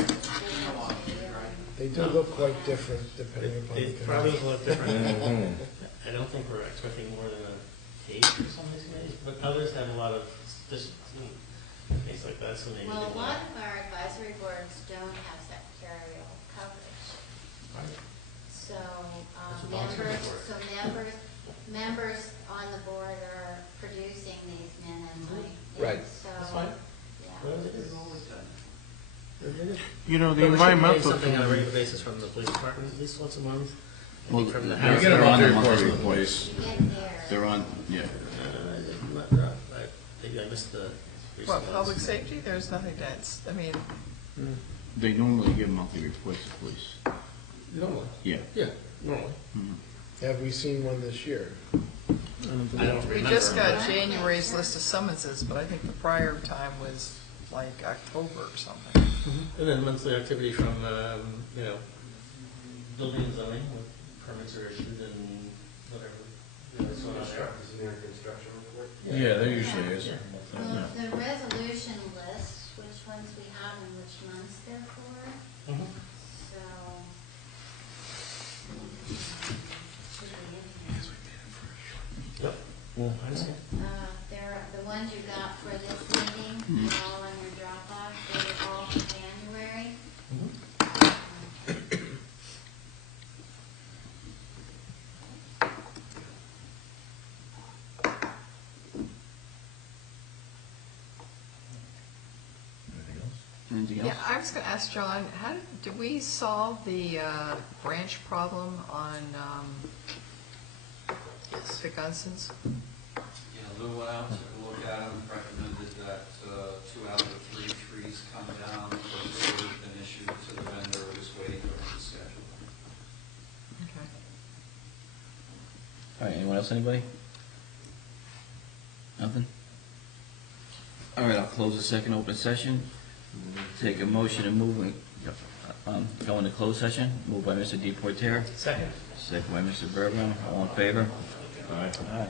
They do look quite different depending upon the It probably committee. will look different. Mhm. I don't think we're expecting more than a page for some of these committees, but others have a lot of, just, things like that, so maybe. Well, a they lot want- of our advisory boards don't have secretarial coverage. Right. So, That's what volunteers members, are for. members on the board are producing these minutes, Right. so. That's fine. Yeah. Well, it is. You know, the But we should be getting environmental something on a committee. regular basis from the police department, at least once a month. I Well, think from the they're house. they're on the monthly monthly report. reports. You get there. They're on, yeah. Maybe I missed the. recent What, ones. public safety? There's nothing that's, I mean, They normally give monthly reports to police. Normally. Yeah. Yeah, normally. Have we seen one this year? I don't remember. we just got January's list of summonses, but I think the prior time was like October or something. And then monthly activity from, you know, building and zoning, with permits are issued and whatever, you know, what's going on there. Yeah, there usually is. Yeah. Well, the resolution list, which ones we have and which months they're for, Mhm. so. Should be in here. Yep. I understand. They're, the ones you got for this meeting, they're all in your Dropbox, they're all for January. Anything else? Yeah, I was gonna ask John, how did we solve the branch problem on the Gunsons? Yeah, Lou went out, took a look at them, recommended that 2 out of the 3 trees come down, first order's been issued to the vendor, we're just waiting for his schedule. Okay. All right, anyone else, anybody? Nothing? All right, I'll close the second open session. Take a motion to move, go into closed session. Moved by Mr. Deportaire. Second. Second by Mr. Bergeron. All in favor? Aye. Aye.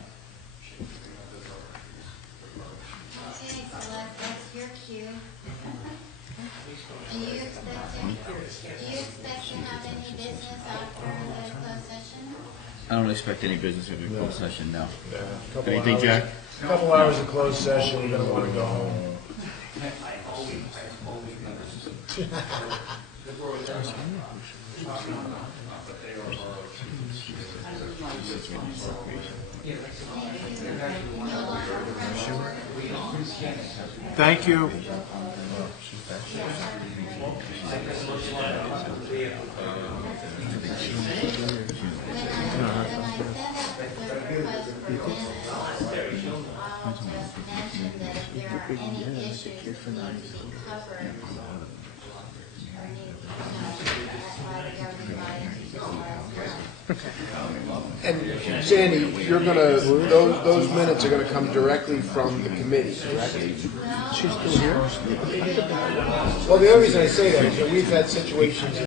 Okay, so that's your cue. Do you expect to have any business after the closed session? I don't expect any business in the closed session, no. Couple Anything, hours- Jack? Couple hours of closed session, you're gonna wanna go home. Thank you. I'll just mention that if there are any issues that need to be covered or need to be by the governing body. And Sandy, you're gonna, those minutes are gonna come directly from the committee, correct? She's still here? Well, the only reason I say that is that we've had situations